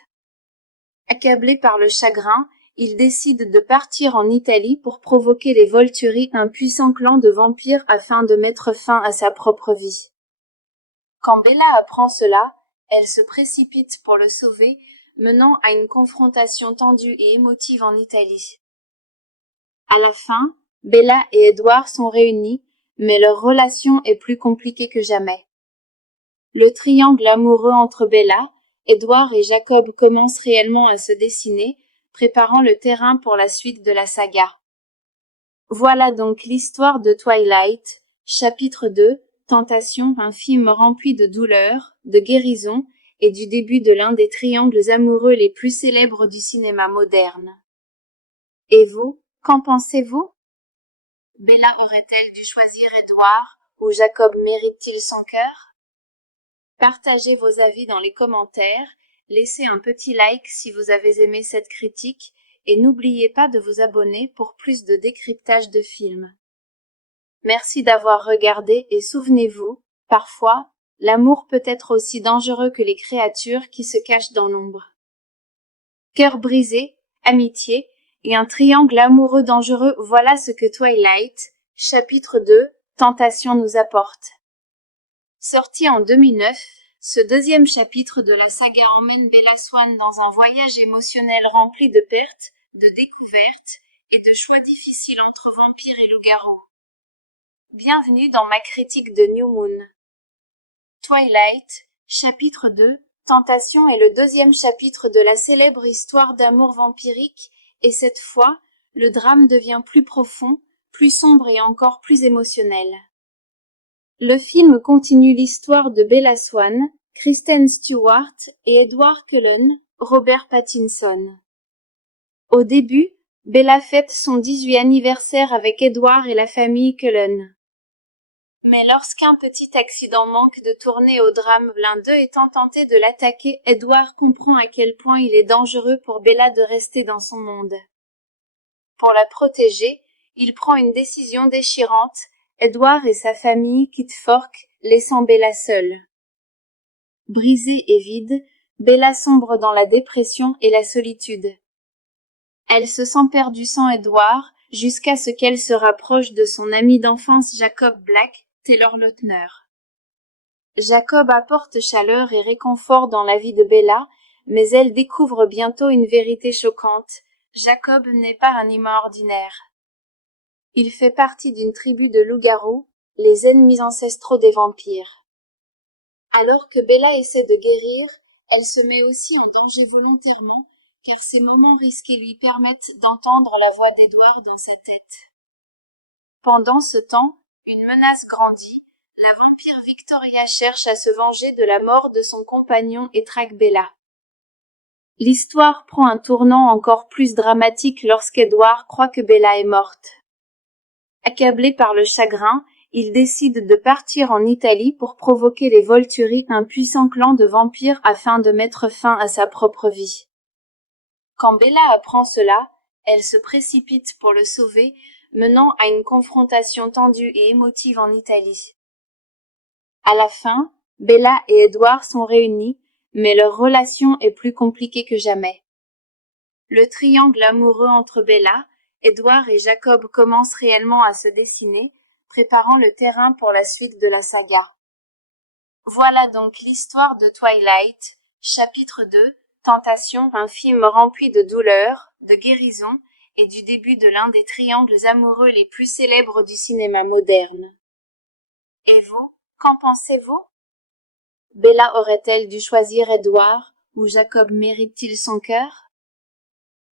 Accablé par le chagrin, il décide de partir en Italie pour provoquer les Volturi, un puissant clan de vampires afin de mettre fin à sa propre vie. Quand Bella apprend cela, elle se précipite pour le sauver, menant à une confrontation tendue et émotive en Italie. À la fin, Bella et Edward sont réunis, mais leur relation est plus compliquée que jamais. Le triangle amoureux entre Bella, Edward et Jacob commence réellement à se dessiner, préparant le terrain pour la suite de la saga. Voilà donc l'histoire de Twilight, chapitre 2, Tentation, un film rempli de douleur, de guérison, et du début de l'un des triangles amoureux les plus célèbres du cinéma moderne. Et vous, qu'en pensez-vous? Bella aurait-elle dû choisir Edward, ou Jacob mérite-t-il son cœur? Partagez vos avis dans les commentaires, laissez un petit like si vous avez aimé cette critique, et n'oubliez pas de vous abonner pour plus de décryptage de films. Merci d'avoir regardé et souvenez-vous, parfois, l'amour peut être aussi dangereux que les créatures qui se cachent dans l'ombre. Cœur brisé, amitié, et un triangle amoureux dangereux, voilà ce que Twilight, chapitre 2, Tentation nous apporte. Sorti en 2009, ce deuxième chapitre de la saga emmène Bella Swan dans un voyage émotionnel rempli de pertes, de découvertes, et de choix difficiles entre vampires et loups-garous. Bienvenue dans ma critique de New Moon. Twilight, chapitre 2, Tentation est le deuxième chapitre de la célèbre histoire d'amour vampirique, et cette fois, le drame devient plus profond, plus sombre et encore plus émotionnel. Le film continue l'histoire de Bella Swan, Kristen Stewart et Edward Cullen, Robert Pattinson. Au début, Bella fête son 18e anniversaire avec Edward et la famille Cullen. Mais lorsqu'un petit accident manque de tourner au drame, l'un d'eux étant tenté de l'attaquer, Edward comprend à quel point il est dangereux pour Bella de rester dans son monde. Pour la protéger, il prend une décision déchirante. Edward et sa famille quittent Fork, laissant Bella seule. Brisée et vide, Bella sombre dans la dépression et la solitude. Elle se sent perdue sans Edward, jusqu'à ce qu'elle se rapproche de son ami d'enfance Jacob Black, Taylor Lautner. Jacob apporte chaleur et réconfort dans la vie de Bella, mais elle découvre bientôt une vérité choquante. Jacob n'est pas un humain ordinaire. Il fait partie d'une tribu de loups-garous, les ennemis ancestraux des vampires. Alors que Bella essaie de guérir, elle se met aussi en danger volontairement, car ces moments risqués lui permettent d'entendre la voix d'Edward dans sa tête. Pendant ce temps, une menace grandit. La vampire Victoria cherche à se venger de la mort de son compagnon et traque Bella. L'histoire prend un tournant encore plus dramatique lorsqu'Edward croit que Bella est morte. Accablé par le chagrin, il décide de partir en Italie pour provoquer les Volturi, un puissant clan de vampires, afin de mettre fin à sa propre vie. Quand Bella apprend cela, elle se précipite pour le sauver, menant à une confrontation tendue et émotive en Italie. À la fin, Bella et Edward sont réunis, mais leur relation est plus compliquée que jamais. Le triangle amoureux entre Bella, Edward et Jacob commence réellement à se dessiner, préparant le terrain pour la suite de la saga. Voilà donc l'histoire de Twilight, chapitre 2, Tentation, un film rempli de douleur, de guérison, et du début de l'un des triangles amoureux les plus célèbres du cinéma moderne. Et vous, qu'en pensez-vous? Bella aurait-elle dû choisir Edward, ou Jacob mérite-t-il son cœur?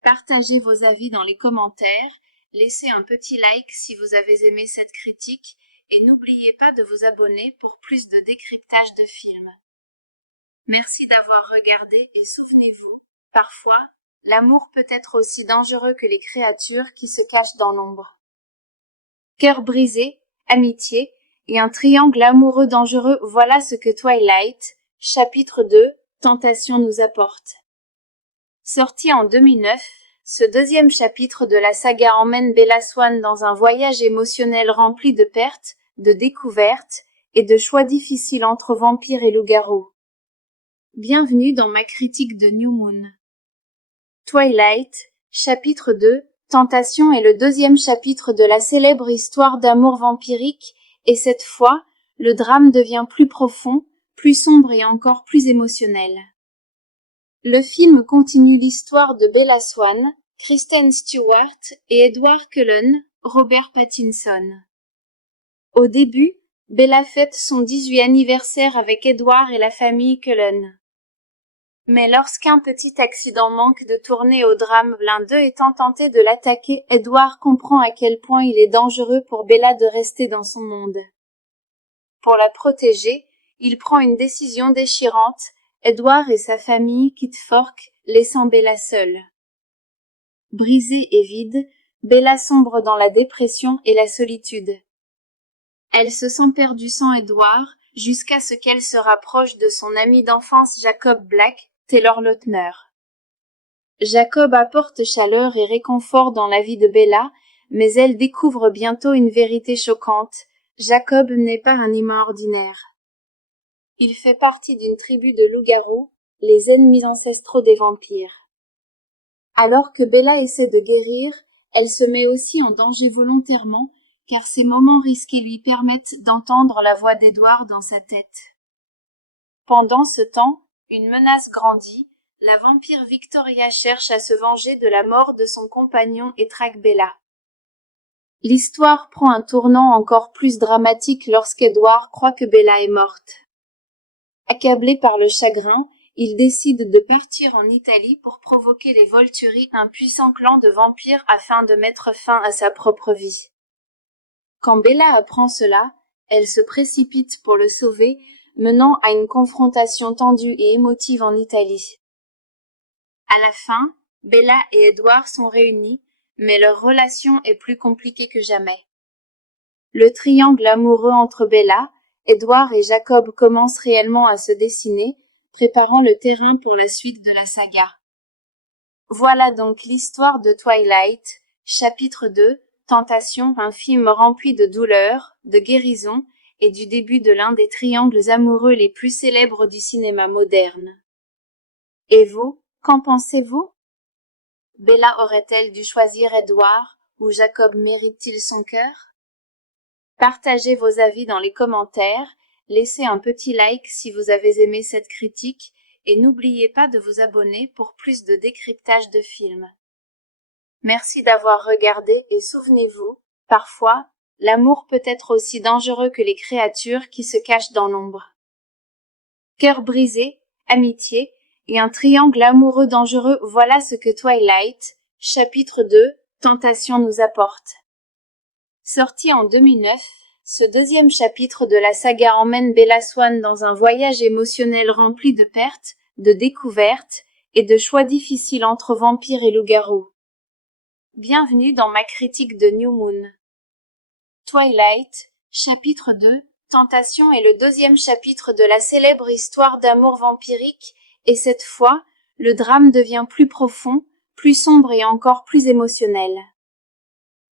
Partagez vos avis dans les commentaires, laissez un petit like si vous avez aimé cette critique, et n'oubliez pas de vous abonner pour plus de décryptage de films. Merci d'avoir regardé et souvenez-vous, parfois, l'amour peut être aussi dangereux que les créatures qui se cachent dans l'ombre. Cœur brisé, amitié, et un triangle amoureux dangereux, voilà ce que Twilight, chapitre 2, Tentation nous apporte. Sorti en 2009, ce deuxième chapitre de la saga emmène Bella Swan dans un voyage émotionnel rempli de pertes, de découvertes, et de choix difficiles entre vampires et loups-garous. Bienvenue dans ma critique de New Moon. Twilight, chapitre 2, Tentation est le deuxième chapitre de la célèbre histoire d'amour vampirique, et cette fois, le drame devient plus profond, plus sombre et encore plus émotionnel. Le film continue l'histoire de Bella Swan, Kristen Stewart et Edward Cullen, Robert Pattinson. Au début, Bella fête son 18e anniversaire avec Edward et la famille Cullen. Mais lorsqu'un petit accident manque de tourner au drame, l'un d'eux étant tenté de l'attaquer, Edward comprend à quel point il est dangereux pour Bella de rester dans son monde. Pour la protéger, il prend une décision déchirante. Edward et sa famille quittent Fork, laissant Bella seule. Brisée et vide, Bella sombre dans la dépression et la solitude. Elle se sent perdue sans Edward, jusqu'à ce qu'elle se rapproche de son ami d'enfance Jacob Black, Taylor Lautner. Jacob apporte chaleur et réconfort dans la vie de Bella, mais elle découvre bientôt une vérité choquante. Jacob n'est pas un humain ordinaire. Il fait partie d'une tribu de loups-garous, les ennemis ancestraux des vampires. Alors que Bella essaie de guérir, elle se met aussi en danger volontairement, car ces moments risqués lui permettent d'entendre la voix d'Edward dans sa tête. Pendant ce temps, une menace grandit, la vampire Victoria cherche à se venger de la mort de son compagnon et traque Bella. L'histoire prend un tournant encore plus dramatique lorsqu'Edward croit que Bella est morte. Accablé par le chagrin, il décide de partir en Italie pour provoquer les Volturi, un puissant clan de vampires, afin de mettre fin à sa propre vie. Quand Bella apprend cela, elle se précipite pour le sauver, menant à une confrontation tendue et émotive en Italie. À la fin, Bella et Edward sont réunis, mais leur relation est plus compliquée que jamais. Le triangle amoureux entre Bella, Edward et Jacob commence réellement à se dessiner, préparant le terrain pour la suite de la saga. Voilà donc l'histoire de Twilight, Chapitre 2, Tentation, un film rempli de douleur, de guérison, et du début de l'un des triangles amoureux les plus célèbres du cinéma moderne. Et vous, qu'en pensez-vous? Bella aurait-elle dû choisir Edward, ou Jacob mérite-t-il son cœur? Partagez vos avis dans les commentaires, laissez un petit like si vous avez aimé cette critique, et n'oubliez pas de vous abonner pour plus de décryptage de films. Merci d'avoir regardé et souvenez-vous, parfois, l'amour peut être aussi dangereux que les créatures qui se cachent dans l'ombre. Cœur brisé, amitié, et un triangle amoureux dangereux, voilà ce que Twilight, chapitre 2, Tentation nous apporte. Sorti en 2009, ce deuxième chapitre de la saga emmène Bella Swan dans un voyage émotionnel rempli de pertes, de découvertes, et de choix difficiles entre vampires et loups-garous. Bienvenue dans ma critique de New Moon. Twilight, chapitre 2, Tentation est le deuxième chapitre de la célèbre histoire d'amour vampirique, et cette fois, le drame devient plus profond, plus sombre et encore plus émotionnel.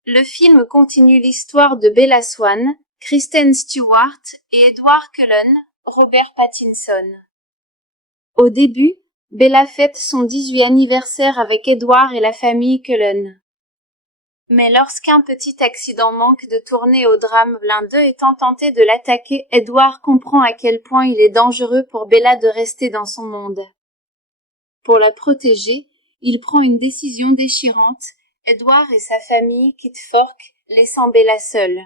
Le film continue l'histoire de Bella Swan, Kristen Stewart et Edward Cullen, Robert Pattinson. Au début, Bella fête son 18e anniversaire avec Edward et la famille Cullen. Mais lorsqu'un petit accident manque de tourner au drame, l'un d'eux étant tenté de l'attaquer, Edward comprend à quel point il est dangereux pour Bella de rester dans son monde. Pour la protéger, il prend une décision déchirante. Edward et sa famille quittent Fork, laissant Bella seule.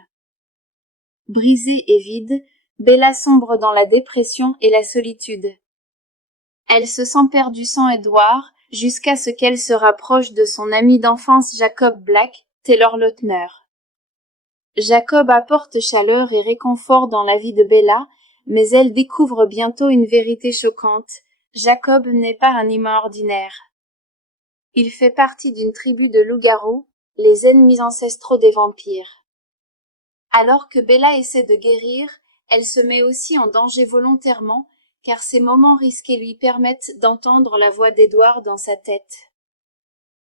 Brisée et vide, Bella sombre dans la dépression et la solitude. Elle se sent perdue sans Edward, jusqu'à ce qu'elle se rapproche de son ami d'enfance Jacob Black, Taylor Lautner. Jacob apporte chaleur et réconfort dans la vie de Bella, mais elle découvre bientôt une vérité choquante. Jacob n'est pas un humain ordinaire. Il fait partie d'une tribu de loups-garous, les ennemis ancestraux des vampires. Alors que Bella essaie de guérir, elle se met aussi en danger volontairement, car ces moments risqués lui permettent d'entendre la voix d'Edward dans sa tête.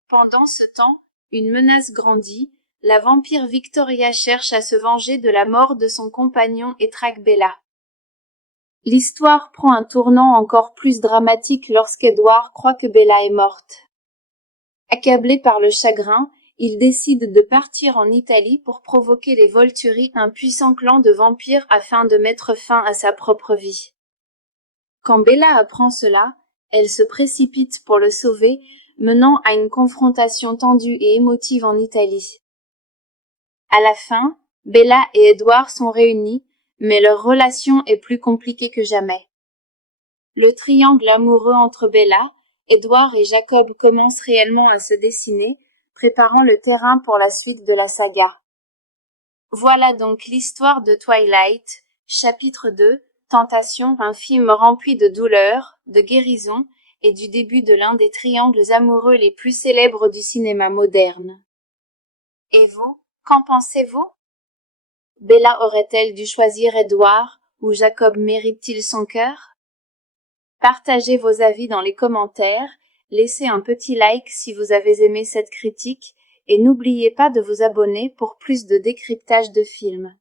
Pendant ce temps, une menace grandit, la vampire Victoria cherche à se venger de la mort de son compagnon et traque Bella. L'histoire prend un tournant encore plus dramatique lorsqu'Edward croit que Bella est morte. Accablé par le chagrin, il décide de partir en Italie pour provoquer les Volturi, un puissant clan de vampires afin de mettre fin à sa propre vie. Quand Bella apprend cela, elle se précipite pour le sauver, menant à une confrontation tendue et émotive en Italie. À la fin, Bella et Edward sont réunis, mais leur relation est plus compliquée que jamais. Le triangle amoureux entre Bella, Edward et Jacob commence réellement à se dessiner, préparant le terrain pour la suite de la saga. Voilà donc l'histoire de Twilight, chapitre 2, Tentation, un film rempli de douleur, de guérison, et du début de l'un des triangles amoureux les plus célèbres du cinéma moderne. Et vous, qu'en pensez-vous? Bella aurait-elle dû choisir Edward, ou Jacob mérite-t-il son cœur? Partagez vos avis dans les commentaires, laissez un petit like si vous avez aimé cette critique, et n'oubliez pas de vous abonner pour plus de décryptage de films.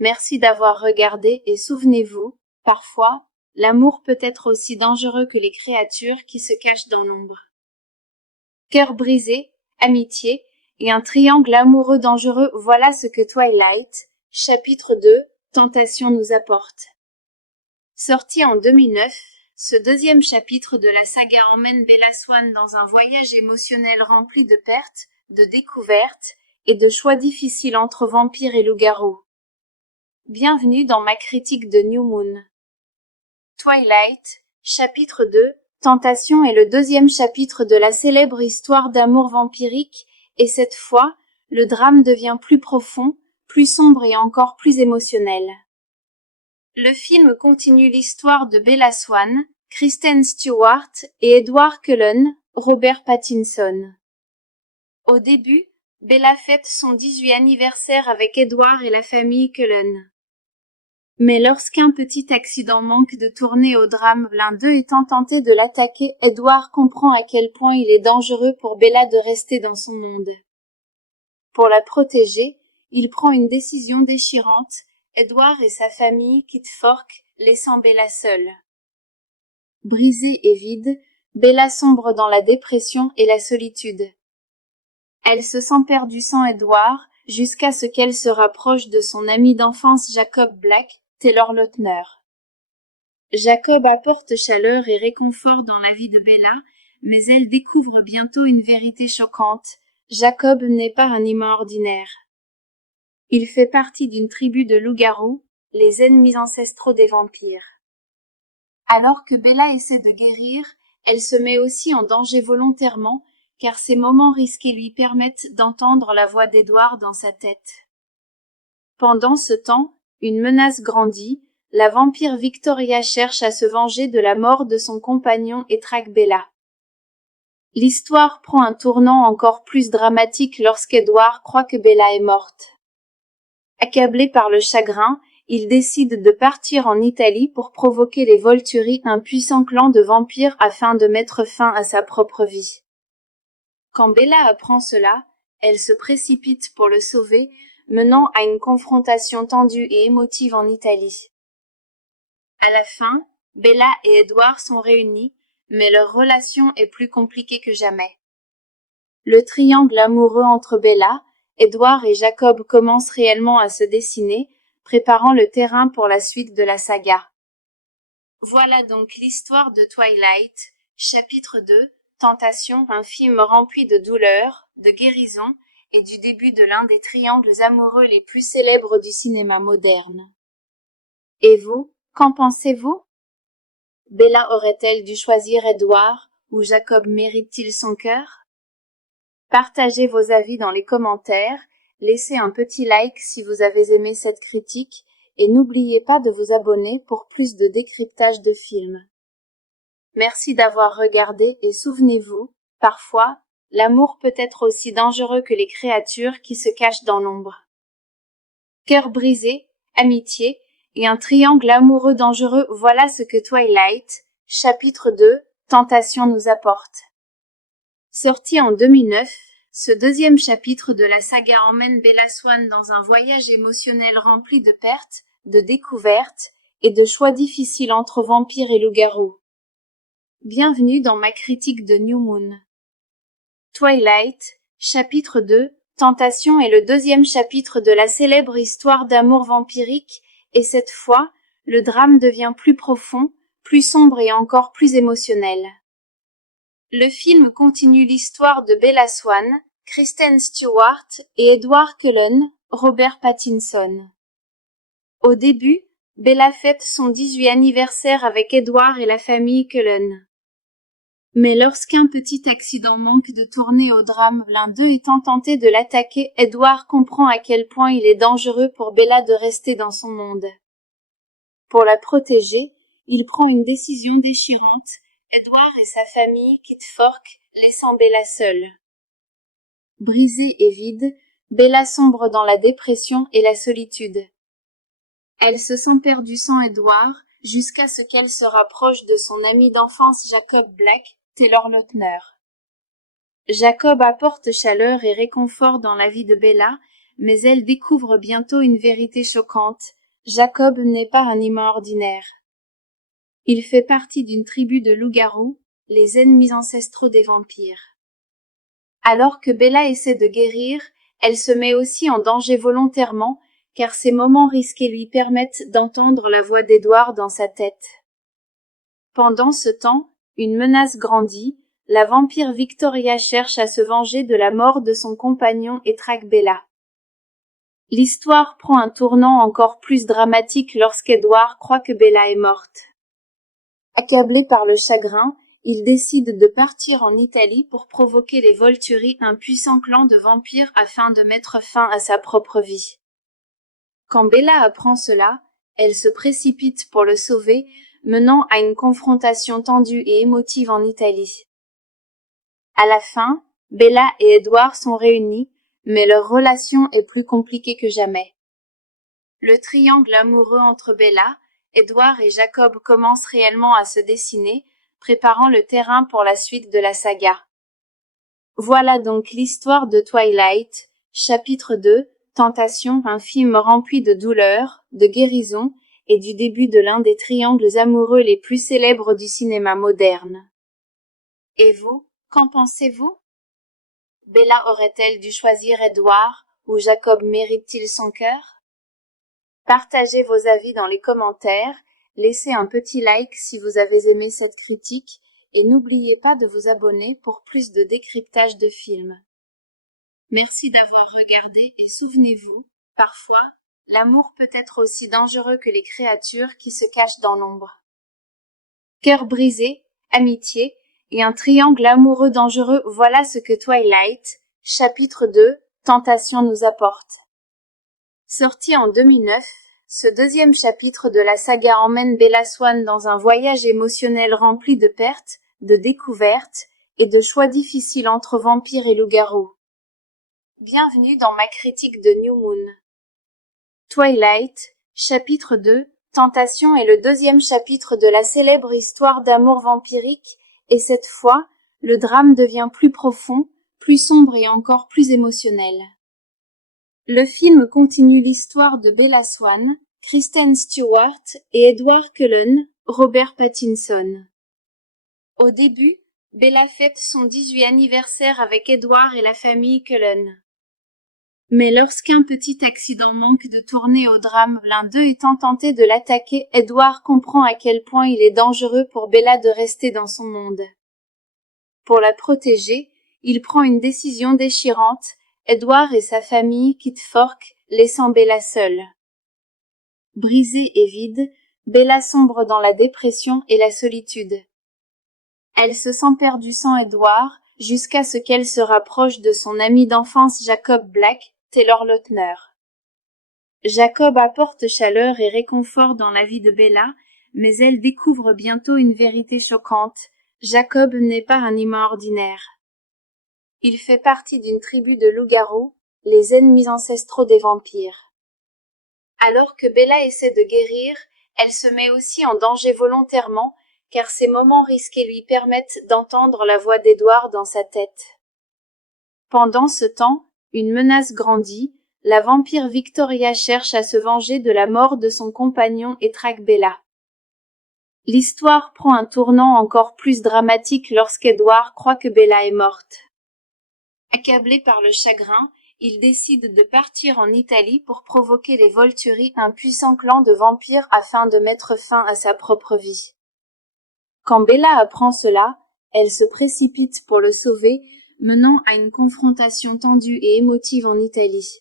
Merci d'avoir regardé et souvenez-vous, parfois, l'amour peut être aussi dangereux que les créatures qui se cachent dans l'ombre. Cœur brisé, amitié, et un triangle amoureux dangereux, voilà ce que Twilight, chapitre 2, Tentation nous apporte. Sorti en 2009, ce deuxième chapitre de la saga emmène Bella Swan dans un voyage émotionnel rempli de pertes, de découvertes, et de choix difficiles entre vampires et loups-garous. Bienvenue dans ma critique de New Moon. Twilight, chapitre 2, Tentation est le deuxième chapitre de la célèbre histoire d'amour vampirique, et cette fois, le drame devient plus profond, plus sombre et encore plus émotionnel. Le film continue l'histoire de Bella Swan, Kristen Stewart et Edward Cullen, Robert Pattinson. Au début, Bella fête son 18e anniversaire avec Edward et la famille Cullen. Mais lorsqu'un petit accident manque de tourner au drame, l'un d'eux étant tenté de l'attaquer, Edward comprend à quel point il est dangereux pour Bella de rester dans son monde. Pour la protéger, il prend une décision déchirante. Edward et sa famille quittent Fork, laissant Bella seule. Brisée et vide, Bella sombre dans la dépression et la solitude. Elle se sent perdue sans Edward, jusqu'à ce qu'elle se rapproche de son ami d'enfance Jacob Black, Taylor Lautner. Jacob apporte chaleur et réconfort dans la vie de Bella, mais elle découvre bientôt une vérité choquante. Jacob n'est pas un humain ordinaire. Il fait partie d'une tribu de loups-garous, les ennemis ancestraux des vampires. Alors que Bella essaie de guérir, elle se met aussi en danger volontairement, car ces moments risqués lui permettent d'entendre la voix d'Edward dans sa tête. Pendant ce temps, une menace grandit, la vampire Victoria cherche à se venger de la mort de son compagnon et traque Bella. L'histoire prend un tournant encore plus dramatique lorsqu'Edward croit que Bella est morte. Accablé par le chagrin, il décide de partir en Italie pour provoquer les Volturi, un puissant clan de vampires, afin de mettre fin à sa propre vie. Quand Bella apprend cela, elle se précipite pour le sauver, menant à une confrontation tendue et émotive en Italie. À la fin, Bella et Edward sont réunis, mais leur relation est plus compliquée que jamais. Le triangle amoureux entre Bella, Edward et Jacob commence réellement à se dessiner, préparant le terrain pour la suite de la saga. Voilà donc l'histoire de Twilight, chapitre 2, Tentation, un film rempli de douleur, de guérison, et du début de l'un des triangles amoureux les plus célèbres du cinéma moderne. Et vous, qu'en pensez-vous? Bella aurait-elle dû choisir Edward, ou Jacob mérite-t-il son cœur? Partagez vos avis dans les commentaires, laissez un petit like si vous avez aimé cette critique, et n'oubliez pas de vous abonner pour plus de décryptage de films. Merci d'avoir regardé et souvenez-vous, parfois, l'amour peut être aussi dangereux que les créatures qui se cachent dans l'ombre. Cœur brisé, amitié, et un triangle amoureux dangereux, voilà ce que Twilight, chapitre 2, Tentation nous apporte. Sorti en 2009, ce deuxième chapitre de la saga emmène Bella Swan dans un voyage émotionnel rempli de pertes, de découvertes, et de choix difficiles entre vampires et loups-garous. Bienvenue dans ma critique de New Moon. Twilight, chapitre 2, Tentation est le deuxième chapitre de la célèbre histoire d'amour vampirique, et cette fois, le drame devient plus profond, plus sombre et encore plus émotionnel. Le film continue l'histoire de Bella Swan, Kristen Stewart et Edward Cullen, Robert Pattinson. Au début, Bella fête son 18e anniversaire avec Edward et la famille Cullen. Mais lorsqu'un petit accident manque de tourner au drame, l'un d'eux étant tenté de l'attaquer, Edward comprend à quel point il est dangereux pour Bella de rester dans son monde. Pour la protéger, il prend une décision déchirante. Edward et sa famille quittent Fork, laissant Bella seule. Brisée et vide, Bella sombre dans la dépression et la solitude. Elle se sent perdue sans Edward, jusqu'à ce qu'elle se rapproche de son ami d'enfance Jacob Black, Taylor Lautner. Jacob apporte chaleur et réconfort dans la vie de Bella, mais elle découvre bientôt une vérité choquante. Jacob n'est pas un humain ordinaire. Il fait partie d'une tribu de loups-garous, les ennemis ancestraux des vampires. Alors que Bella essaie de guérir, elle se met aussi en danger volontairement, car ces moments risqués lui permettent d'entendre la voix d'Edward dans sa tête. Pendant ce temps, une menace grandit, la vampire Victoria cherche à se venger de la mort de son compagnon et traque Bella. L'histoire prend un tournant encore plus dramatique lorsqu'Edward croit que Bella est morte. Accablé par le chagrin, il décide de partir en Italie pour provoquer les Volturi, un puissant clan de vampires, afin de mettre fin à sa propre vie. Quand Bella apprend cela, elle se précipite pour le sauver, menant à une confrontation tendue et émotive en Italie. À la fin, Bella et Edward sont réunis, mais leur relation est plus compliquée que jamais. Le triangle amoureux entre Bella, Edward et Jacob commence réellement à se dessiner, préparant le terrain pour la suite de la saga. Voilà donc l'histoire de Twilight, chapitre 2, Tentation, un film rempli de douleur, de guérison, et du début de l'un des triangles amoureux les plus célèbres du cinéma moderne. Et vous, qu'en pensez-vous? Bella aurait-elle dû choisir Edward, ou Jacob mérite-t-il son cœur? Partagez vos avis dans les commentaires, laissez un petit like si vous avez aimé cette critique, et n'oubliez pas de vous abonner pour plus de décryptage de films. Merci d'avoir regardé et souvenez-vous, parfois, l'amour peut être aussi dangereux que les créatures qui se cachent dans l'ombre. Cœur brisé, amitié, et un triangle amoureux dangereux, voilà ce que Twilight, chapitre 2, Tentation nous apporte. Sorti en 2009, ce deuxième chapitre de la saga emmène Bella Swan dans un voyage émotionnel rempli de pertes, de découvertes, et de choix difficiles entre vampires et loups-garous. Bienvenue dans ma critique de New Moon. Twilight, chapitre 2, Tentation est le deuxième chapitre de la célèbre histoire d'amour vampirique, et cette fois, le drame devient plus profond, plus sombre et encore plus émotionnel. Le film continue l'histoire de Bella Swan, Kristen Stewart et Edward Cullen, Robert Pattinson. Au début, Bella fête son 18e anniversaire avec Edward et la famille Cullen. Mais lorsqu'un petit accident manque de tourner au drame, l'un d'eux étant tenté de l'attaquer, Edward comprend à quel point il est dangereux pour Bella de rester dans son monde. Pour la protéger, il prend une décision déchirante, Edward et sa famille quittent Fork, laissant Bella seule. Brisée et vide, Bella sombre dans la dépression et la solitude. Elle se sent perdue sans Edward, jusqu'à ce qu'elle se rapproche de son ami d'enfance Jacob Black, Taylor Lautner. Jacob apporte chaleur et réconfort dans la vie de Bella, mais elle découvre bientôt une vérité choquante. Jacob n'est pas un humain ordinaire. Il fait partie d'une tribu de loups-garous, les ennemis ancestraux des vampires. Alors que Bella essaie de guérir, elle se met aussi en danger volontairement, car ces moments risqués lui permettent d'entendre la voix d'Edward dans sa tête. Pendant ce temps, une menace grandit, la vampire Victoria cherche à se venger de la mort de son compagnon et traque Bella. L'histoire prend un tournant encore plus dramatique lorsqu'Edward croit que Bella est morte. Accablé par le chagrin, il décide de partir en Italie pour provoquer les Volturi, un puissant clan de vampires afin de mettre fin à sa propre vie. Quand Bella apprend cela, elle se précipite pour le sauver, menant à une confrontation tendue et émotive en Italie.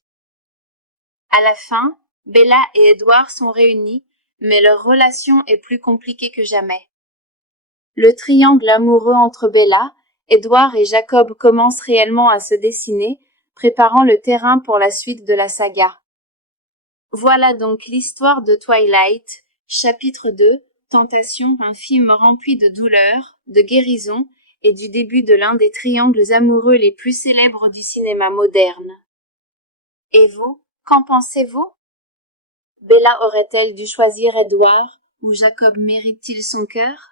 À la fin, Bella et Edward sont réunis, mais leur relation est plus compliquée que jamais. Le triangle amoureux entre Bella, Edward et Jacob commence réellement à se dessiner, préparant le terrain pour la suite de la saga. Voilà donc l'histoire de Twilight, chapitre 2, Tentation, un film rempli de douleur, de guérison, et du début de l'un des triangles amoureux les plus célèbres du cinéma moderne. Et vous, qu'en pensez-vous? Bella aurait-elle dû choisir Edward, ou Jacob mérite-t-il son cœur?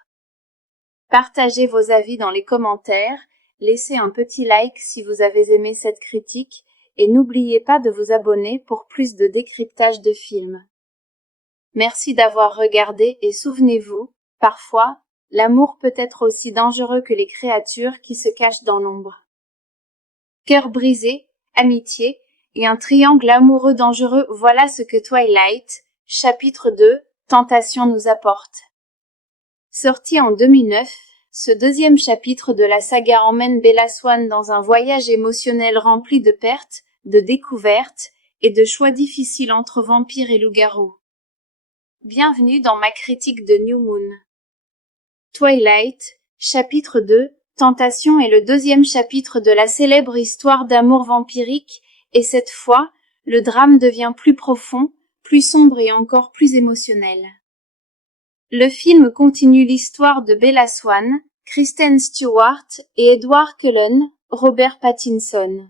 Partagez vos avis dans les commentaires, laissez un petit like si vous avez aimé cette critique, et n'oubliez pas de vous abonner pour plus de décryptage de films. Merci d'avoir regardé et souvenez-vous, parfois, l'amour peut être aussi dangereux que les créatures qui se cachent dans l'ombre. Cœur brisé, amitié, et un triangle amoureux dangereux, voilà ce que Twilight, chapitre 2, Tentation nous apporte. Sorti en 2009, ce deuxième chapitre de la saga emmène Bella Swan dans un voyage émotionnel rempli de pertes, de découvertes, et de choix difficiles entre vampires et loups-garous. Bienvenue dans ma critique de New Moon. Twilight, chapitre 2, Tentation est le deuxième chapitre de la célèbre histoire d'amour vampirique, et cette fois, le drame devient plus profond, plus sombre et encore plus émotionnel. Le film continue l'histoire de Bella Swan, Kristen Stewart et Edward Cullen, Robert Pattinson.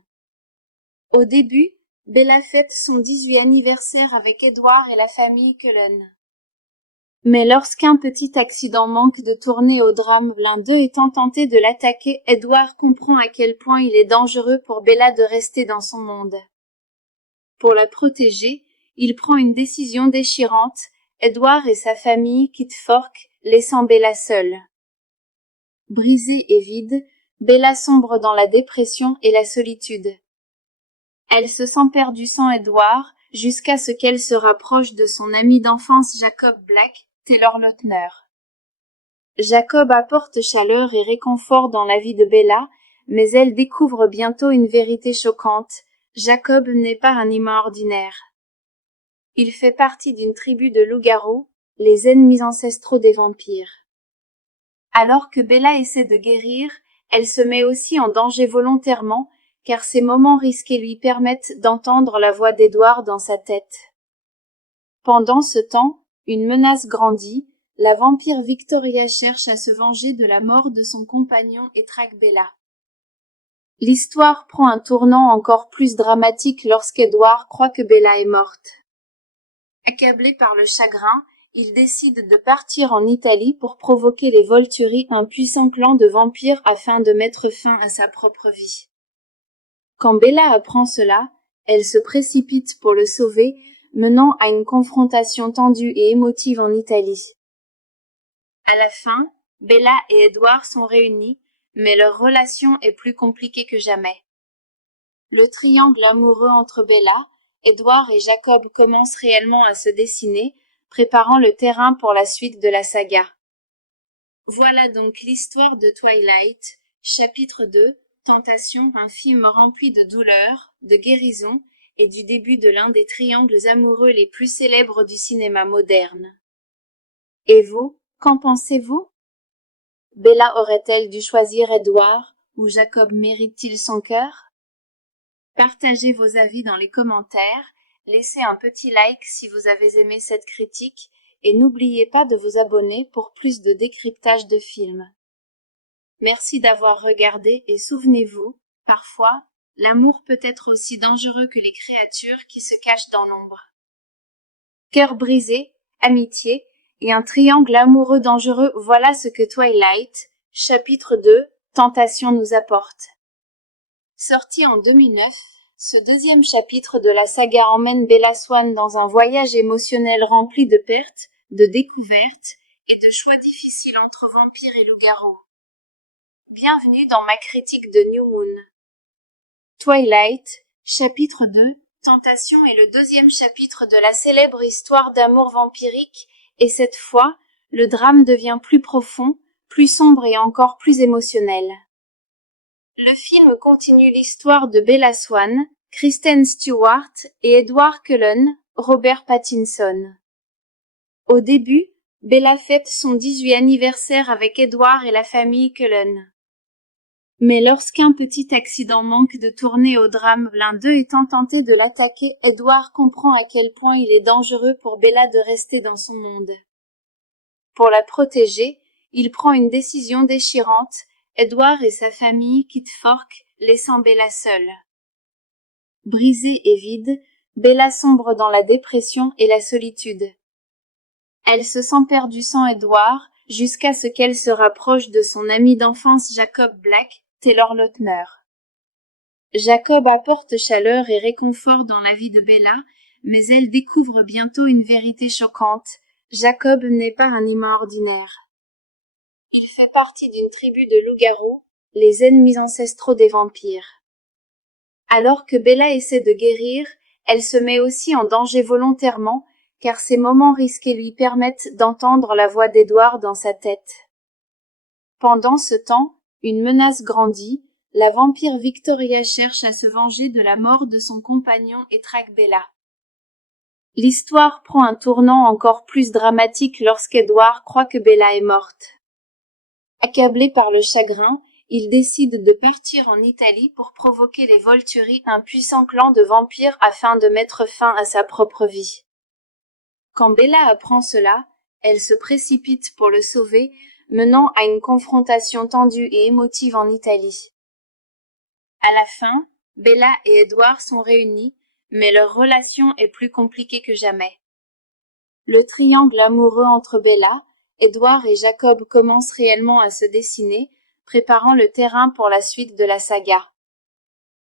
Au début, Bella fête son 18e anniversaire avec Edward et la famille Cullen. Mais lorsqu'un petit accident manque de tourner au drame, l'un d'eux étant tenté de l'attaquer, Edward comprend à quel point il est dangereux pour Bella de rester dans son monde. Pour la protéger, il prend une décision déchirante. Edward et sa famille quittent Fork, laissant Bella seule. Brisée et vide, Bella sombre dans la dépression et la solitude. Elle se sent perdue sans Edward, jusqu'à ce qu'elle se rapproche de son ami d'enfance Jacob Black, Taylor Lautner. Jacob apporte chaleur et réconfort dans la vie de Bella, mais elle découvre bientôt une vérité choquante. Jacob n'est pas un humain ordinaire. Il fait partie d'une tribu de loups-garous, les ennemis ancestraux des vampires. Alors que Bella essaie de guérir, elle se met aussi en danger volontairement, car ces moments risqués lui permettent d'entendre la voix d'Edward dans sa tête. Pendant ce temps, une menace grandit, la vampire Victoria cherche à se venger de la mort de son compagnon et traque Bella. L'histoire prend un tournant encore plus dramatique lorsqu'Edward croit que Bella est morte. Accablé par le chagrin, il décide de partir en Italie pour provoquer les Volturi, un puissant clan de vampires, afin de mettre fin à sa propre vie. Quand Bella apprend cela, elle se précipite pour le sauver, menant à une confrontation tendue et émotive en Italie. À la fin, Bella et Edward sont réunis, mais leur relation est plus compliquée que jamais. Le triangle amoureux entre Bella, Edward et Jacob commence réellement à se dessiner, préparant le terrain pour la suite de la saga. Voilà donc l'histoire de Twilight, chapitre 2, Tentation, un film rempli de douleur, de guérison, et du début de l'un des triangles amoureux les plus célèbres du cinéma moderne. Et vous, qu'en pensez-vous? Bella aurait-elle dû choisir Edward, ou Jacob mérite-t-il son cœur? Partagez vos avis dans les commentaires, laissez un petit like si vous avez aimé cette critique, et n'oubliez pas de vous abonner pour plus de décryptage de films. Merci d'avoir regardé et souvenez-vous, parfois, l'amour peut être aussi dangereux que les créatures qui se cachent dans l'ombre. Cœur brisé, amitié, et un triangle amoureux dangereux, voilà ce que Twilight, chapitre 2, Tentation nous apporte. Sorti en 2009, ce deuxième chapitre de la saga emmène Bella Swan dans un voyage émotionnel rempli de pertes, de découvertes et de choix difficiles entre vampires et loups-garous. Bienvenue dans ma critique de New Moon. Twilight, chapitre 2, Tentation est le deuxième chapitre de la célèbre histoire d'amour vampirique, et cette fois, le drame devient plus profond, plus sombre et encore plus émotionnel. Le film continue l'histoire de Bella Swan, Kristen Stewart et Edward Cullen, Robert Pattinson. Au début, Bella fête son 18e anniversaire avec Edward et la famille Cullen. Mais lorsqu'un petit accident manque de tourner au drame, l'un d'eux étant tenté de l'attaquer, Edward comprend à quel point il est dangereux pour Bella de rester dans son monde. Pour la protéger, il prend une décision déchirante. Edward et sa famille quittent Fork, laissant Bella seule. Brisée et vide, Bella sombre dans la dépression et la solitude. Elle se sent perdue sans Edward, jusqu'à ce qu'elle se rapproche de son ami d'enfance Jacob Black, Taylor Lautner. Jacob apporte chaleur et réconfort dans la vie de Bella, mais elle découvre bientôt une vérité choquante. Jacob n'est pas un humain ordinaire. Il fait partie d'une tribu de loups-garous, les ennemis ancestraux des vampires. Alors que Bella essaie de guérir, elle se met aussi en danger volontairement, car ces moments risqués lui permettent d'entendre la voix d'Edward dans sa tête. Pendant ce temps, une menace grandit, la vampire Victoria cherche à se venger de la mort de son compagnon et traque Bella. L'histoire prend un tournant encore plus dramatique lorsqu'Edward croit que Bella est morte. Accablé par le chagrin, il décide de partir en Italie pour provoquer les Volturi, un puissant clan de vampires, afin de mettre fin à sa propre vie. Quand Bella apprend cela, elle se précipite pour le sauver, menant à une confrontation tendue et émotive en Italie. À la fin, Bella et Edward sont réunis, mais leur relation est plus compliquée que jamais. Le triangle amoureux entre Bella, Edward et Jacob commence réellement à se dessiner, préparant le terrain pour la suite de la saga.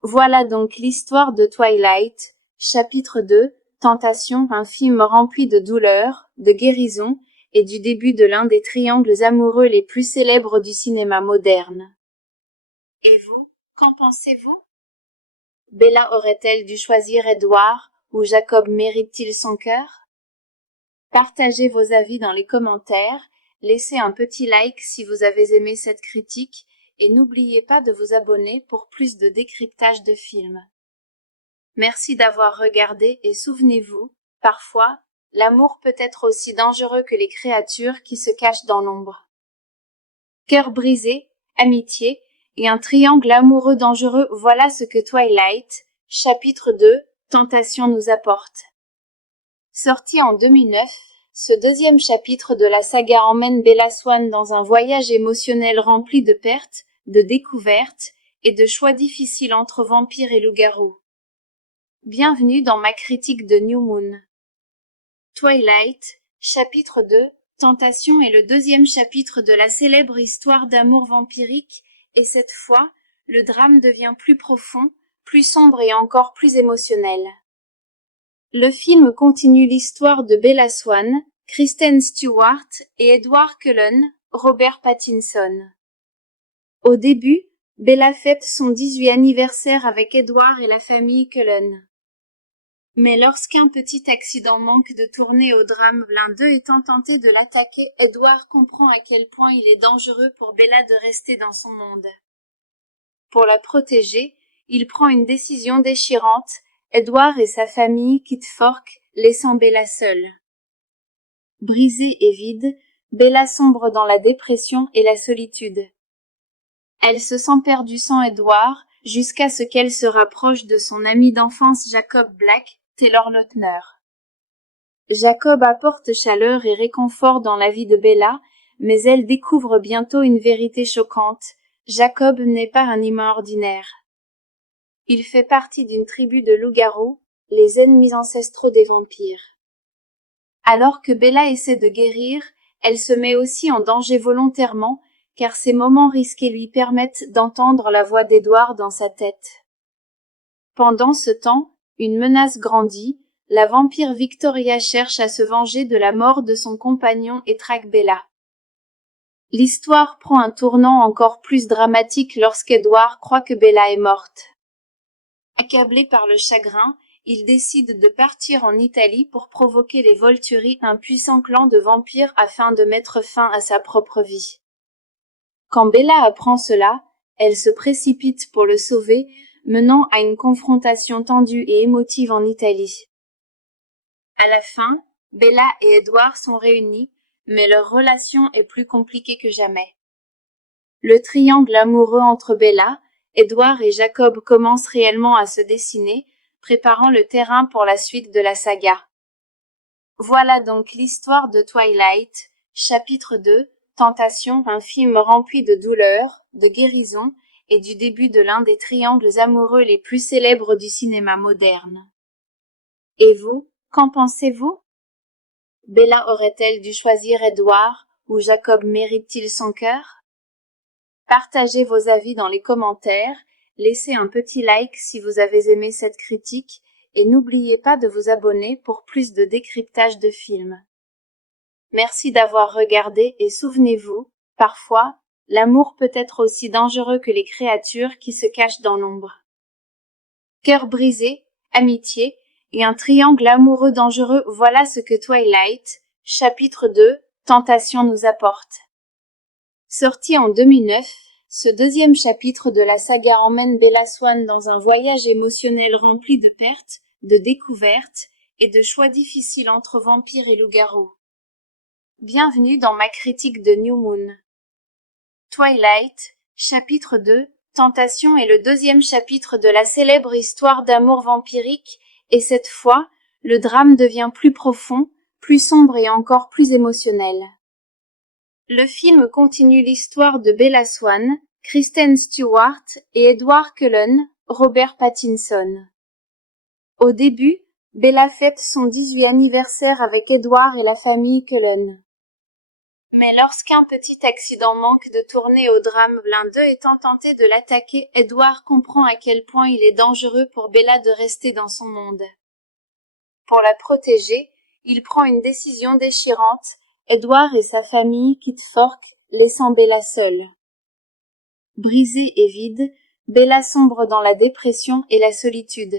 Voilà donc l'histoire de Twilight, Chapitre 2, Tentation, un film rempli de douleur, de guérison, et du début de l'un des triangles amoureux les plus célèbres du cinéma moderne. Et vous, qu'en pensez-vous? Bella aurait-elle dû choisir Edward, ou Jacob mérite-t-il son cœur? Partagez vos avis dans les commentaires, laissez un petit like si vous avez aimé cette critique, et n'oubliez pas de vous abonner pour plus de décryptage de films. Merci d'avoir regardé et souvenez-vous, parfois, l'amour peut être aussi dangereux que les créatures qui se cachent dans l'ombre. Cœur brisé, amitié, et un triangle amoureux dangereux, voilà ce que Twilight, chapitre 2, Tentation nous apporte. Sorti en 2009, ce deuxième chapitre de la saga emmène Bella Swan dans un voyage émotionnel rempli de pertes, de découvertes, et de choix difficiles entre vampires et loups-garous. Bienvenue dans ma critique de New Moon. Twilight, chapitre 2, Tentation est le deuxième chapitre de la célèbre histoire d'amour vampirique, et cette fois, le drame devient plus profond, plus sombre et encore plus émotionnel. Le film continue l'histoire de Bella Swan, Kristen Stewart et Edward Cullen, Robert Pattinson. Au début, Bella fête son 18e anniversaire avec Edward et la famille Cullen. Mais lorsqu'un petit accident manque de tourner au drame, l'un d'eux étant tenté de l'attaquer, Edward comprend à quel point il est dangereux pour Bella de rester dans son monde. Pour la protéger, il prend une décision déchirante. Edward et sa famille quittent Fork, laissant Bella seule. Brisée et vide, Bella sombre dans la dépression et la solitude. Elle se sent perdue sans Edward, jusqu'à ce qu'elle se rapproche de son ami d'enfance Jacob Black, Taylor Lautner. Jacob apporte chaleur et réconfort dans la vie de Bella, mais elle découvre bientôt une vérité choquante. Jacob n'est pas un humain ordinaire. Il fait partie d'une tribu de loups-garous, les ennemis ancestraux des vampires. Alors que Bella essaie de guérir, elle se met aussi en danger volontairement, car ces moments risqués lui permettent d'entendre la voix d'Edward dans sa tête. Pendant ce temps, une menace grandit, la vampire Victoria cherche à se venger de la mort de son compagnon et traque Bella. L'histoire prend un tournant encore plus dramatique lorsqu'Edward croit que Bella est morte. Accablé par le chagrin, il décide de partir en Italie pour provoquer les Volturi, un puissant clan de vampires afin de mettre fin à sa propre vie. Quand Bella apprend cela, elle se précipite pour le sauver, menant à une confrontation tendue et émotive en Italie. À la fin, Bella et Edward sont réunis, mais leur relation est plus compliquée que jamais. Le triangle amoureux entre Bella, Edward et Jacob commence réellement à se dessiner, préparant le terrain pour la suite de la saga. Voilà donc l'histoire de Twilight, chapitre 2, Tentation, un film rempli de douleur, de guérison, et du début de l'un des triangles amoureux les plus célèbres du cinéma moderne. Et vous, qu'en pensez-vous? Bella aurait-elle dû choisir Edward, ou Jacob mérite-t-il son cœur? Partagez vos avis dans les commentaires, laissez un petit like si vous avez aimé cette critique, et n'oubliez pas de vous abonner pour plus de décryptage de films. Merci d'avoir regardé et souvenez-vous, parfois, l'amour peut être aussi dangereux que les créatures qui se cachent dans l'ombre. Cœur brisé, amitié, et un triangle amoureux dangereux, voilà ce que Twilight, chapitre 2, Tentation nous apporte. Sorti en 2009, ce deuxième chapitre de la saga emmène Bella Swan dans un voyage émotionnel rempli de pertes, de découvertes, et de choix difficiles entre vampires et loups-garous. Bienvenue dans ma critique de New Moon. Twilight, chapitre 2, Tentation est le deuxième chapitre de la célèbre histoire d'amour vampirique, et cette fois, le drame devient plus profond, plus sombre et encore plus émotionnel. Le film continue l'histoire de Bella Swan, Kristen Stewart et Edward Cullen, Robert Pattinson. Au début, Bella fête son 18e anniversaire avec Edward et la famille Cullen. Mais lorsqu'un petit accident manque de tourner au drame, l'un d'eux étant tenté de l'attaquer, Edward comprend à quel point il est dangereux pour Bella de rester dans son monde. Pour la protéger, il prend une décision déchirante. Edward et sa famille quittent Fork, laissant Bella seule. Brisée et vide, Bella sombre dans la dépression et la solitude.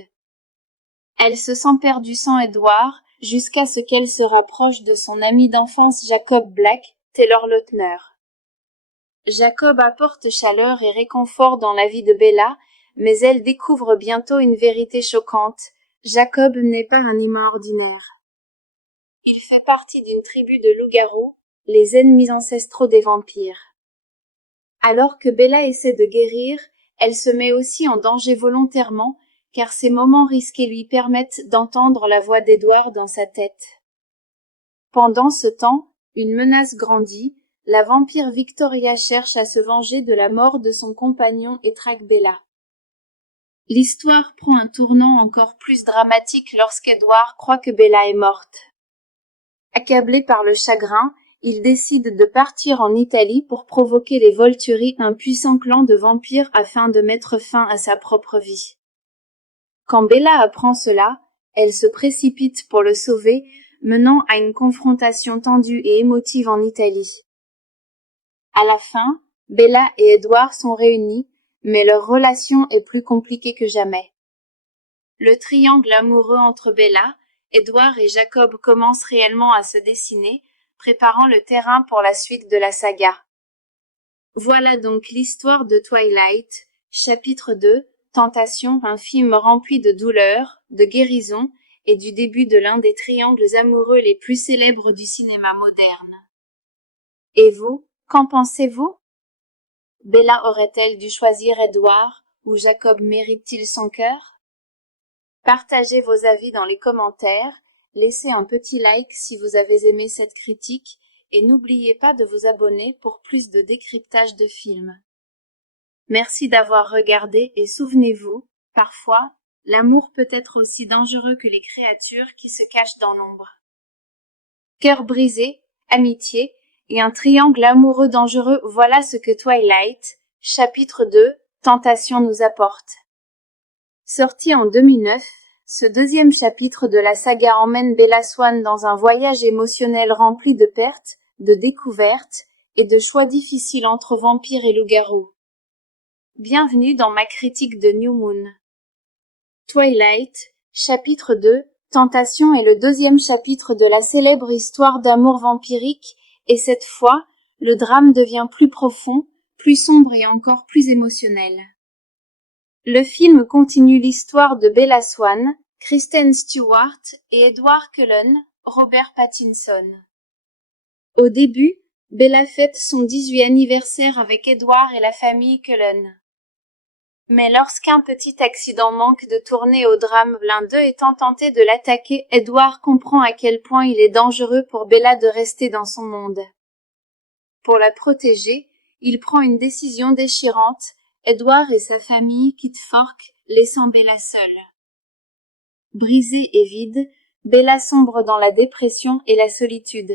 Elle se sent perdue sans Edward, jusqu'à ce qu'elle se rapproche de son ami d'enfance Jacob Black, Taylor Lautner. Jacob apporte chaleur et réconfort dans la vie de Bella, mais elle découvre bientôt une vérité choquante. Jacob n'est pas un humain ordinaire. Il fait partie d'une tribu de loups-garous, les ennemis ancestraux des vampires. Alors que Bella essaie de guérir, elle se met aussi en danger volontairement, car ces moments risqués lui permettent d'entendre la voix d'Edward dans sa tête. Pendant ce temps, une menace grandit, la vampire Victoria cherche à se venger de la mort de son compagnon et traque Bella. L'histoire prend un tournant encore plus dramatique lorsqu'Edward croit que Bella est morte. Accablé par le chagrin, il décide de partir en Italie pour provoquer les Volturi, un puissant clan de vampires, afin de mettre fin à sa propre vie. Quand Bella apprend cela, elle se précipite pour le sauver, menant à une confrontation tendue et émotive en Italie. À la fin, Bella et Edward sont réunis, mais leur relation est plus compliquée que jamais. Le triangle amoureux entre Bella, Edward et Jacob commence réellement à se dessiner, préparant le terrain pour la suite de la saga. Voilà donc l'histoire de Twilight, chapitre 2, Tentation, un film rempli de douleur, de guérison et du début de l'un des triangles amoureux les plus célèbres du cinéma moderne. Et vous, qu'en pensez-vous? Bella aurait-elle dû choisir Edward, ou Jacob mérite-t-il son cœur? Partagez vos avis dans les commentaires, laissez un petit like si vous avez aimé cette critique, et n'oubliez pas de vous abonner pour plus de décryptage de films. Merci d'avoir regardé et souvenez-vous, parfois, l'amour peut être aussi dangereux que les créatures qui se cachent dans l'ombre. Cœur brisé, amitié, et un triangle amoureux dangereux, voilà ce que Twilight, chapitre 2, Tentation nous apporte. Sorti en 2009, ce deuxième chapitre de la saga emmène Bella Swan dans un voyage émotionnel rempli de pertes, de découvertes, et de choix difficiles entre vampires et loups-garous. Bienvenue dans ma critique de New Moon. Twilight, chapitre 2, Tentation est le deuxième chapitre de la célèbre histoire d'amour vampirique, et cette fois, le drame devient plus profond, plus sombre et encore plus émotionnel. Le film continue l'histoire de Bella Swan, Kristen Stewart et Edward Cullen, Robert Pattinson. Au début, Bella fête son 18e anniversaire avec Edward et la famille Cullen. Mais lorsqu'un petit accident manque de tourner au drame, l'un d'eux étant tenté de l'attaquer, Edward comprend à quel point il est dangereux pour Bella de rester dans son monde. Pour la protéger, il prend une décision déchirante. Edward et sa famille quittent Fork, laissant Bella seule. Brisée et vide, Bella sombre dans la dépression et la solitude.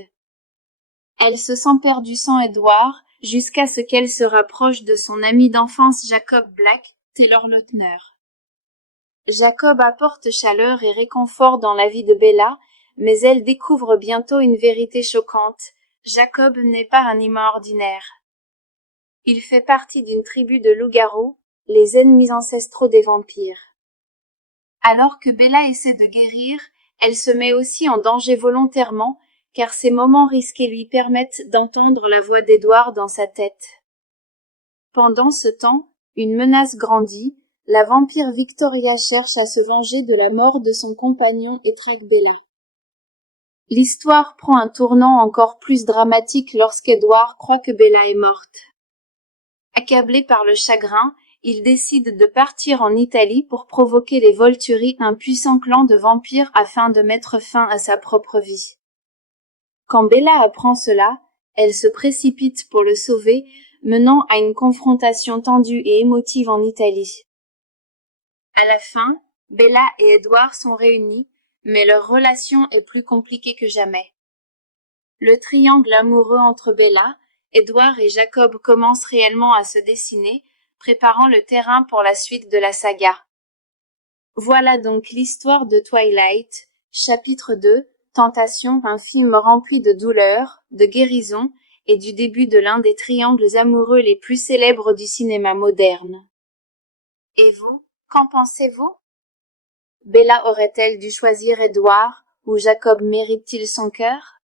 Elle se sent perdue sans Edward, jusqu'à ce qu'elle se rapproche de son ami d'enfance Jacob Black, Taylor Lautner. Jacob apporte chaleur et réconfort dans la vie de Bella, mais elle découvre bientôt une vérité choquante. Jacob n'est pas un humain ordinaire. Il fait partie d'une tribu de loups-garous, les ennemis ancestraux des vampires. Alors que Bella essaie de guérir, elle se met aussi en danger volontairement, car ces moments risqués lui permettent d'entendre la voix d'Edward dans sa tête. Pendant ce temps, une menace grandit, la vampire Victoria cherche à se venger de la mort de son compagnon et traque Bella. L'histoire prend un tournant encore plus dramatique lorsqu'Edward croit que Bella est morte. Accablé par le chagrin, il décide de partir en Italie pour provoquer les Volturi, un puissant clan de vampires, afin de mettre fin à sa propre vie. Quand Bella apprend cela, elle se précipite pour le sauver, menant à une confrontation tendue et émotive en Italie. À la fin, Bella et Edward sont réunis, mais leur relation est plus compliquée que jamais. Le triangle amoureux entre Bella, Edward et Jacob commence réellement à se dessiner, préparant le terrain pour la suite de la saga. Voilà donc l'histoire de Twilight, Chapitre 2, Tentation, un film rempli de douleur, de guérison, et du début de l'un des triangles amoureux les plus célèbres du cinéma moderne. Et vous, qu'en pensez-vous? Bella aurait-elle dû choisir Edward, ou Jacob mérite-t-il son cœur?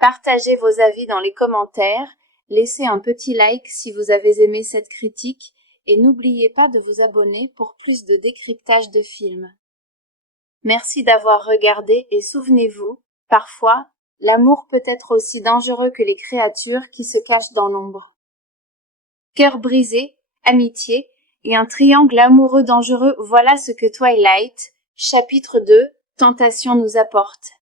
Partagez vos avis dans les commentaires, laissez un petit like si vous avez aimé cette critique, et n'oubliez pas de vous abonner pour plus de décryptage de films. Merci d'avoir regardé et souvenez-vous, parfois, l'amour peut être aussi dangereux que les créatures qui se cachent dans l'ombre. Cœur brisé, amitié, et un triangle amoureux dangereux, voilà ce que Twilight, chapitre 2, Tentation nous apporte.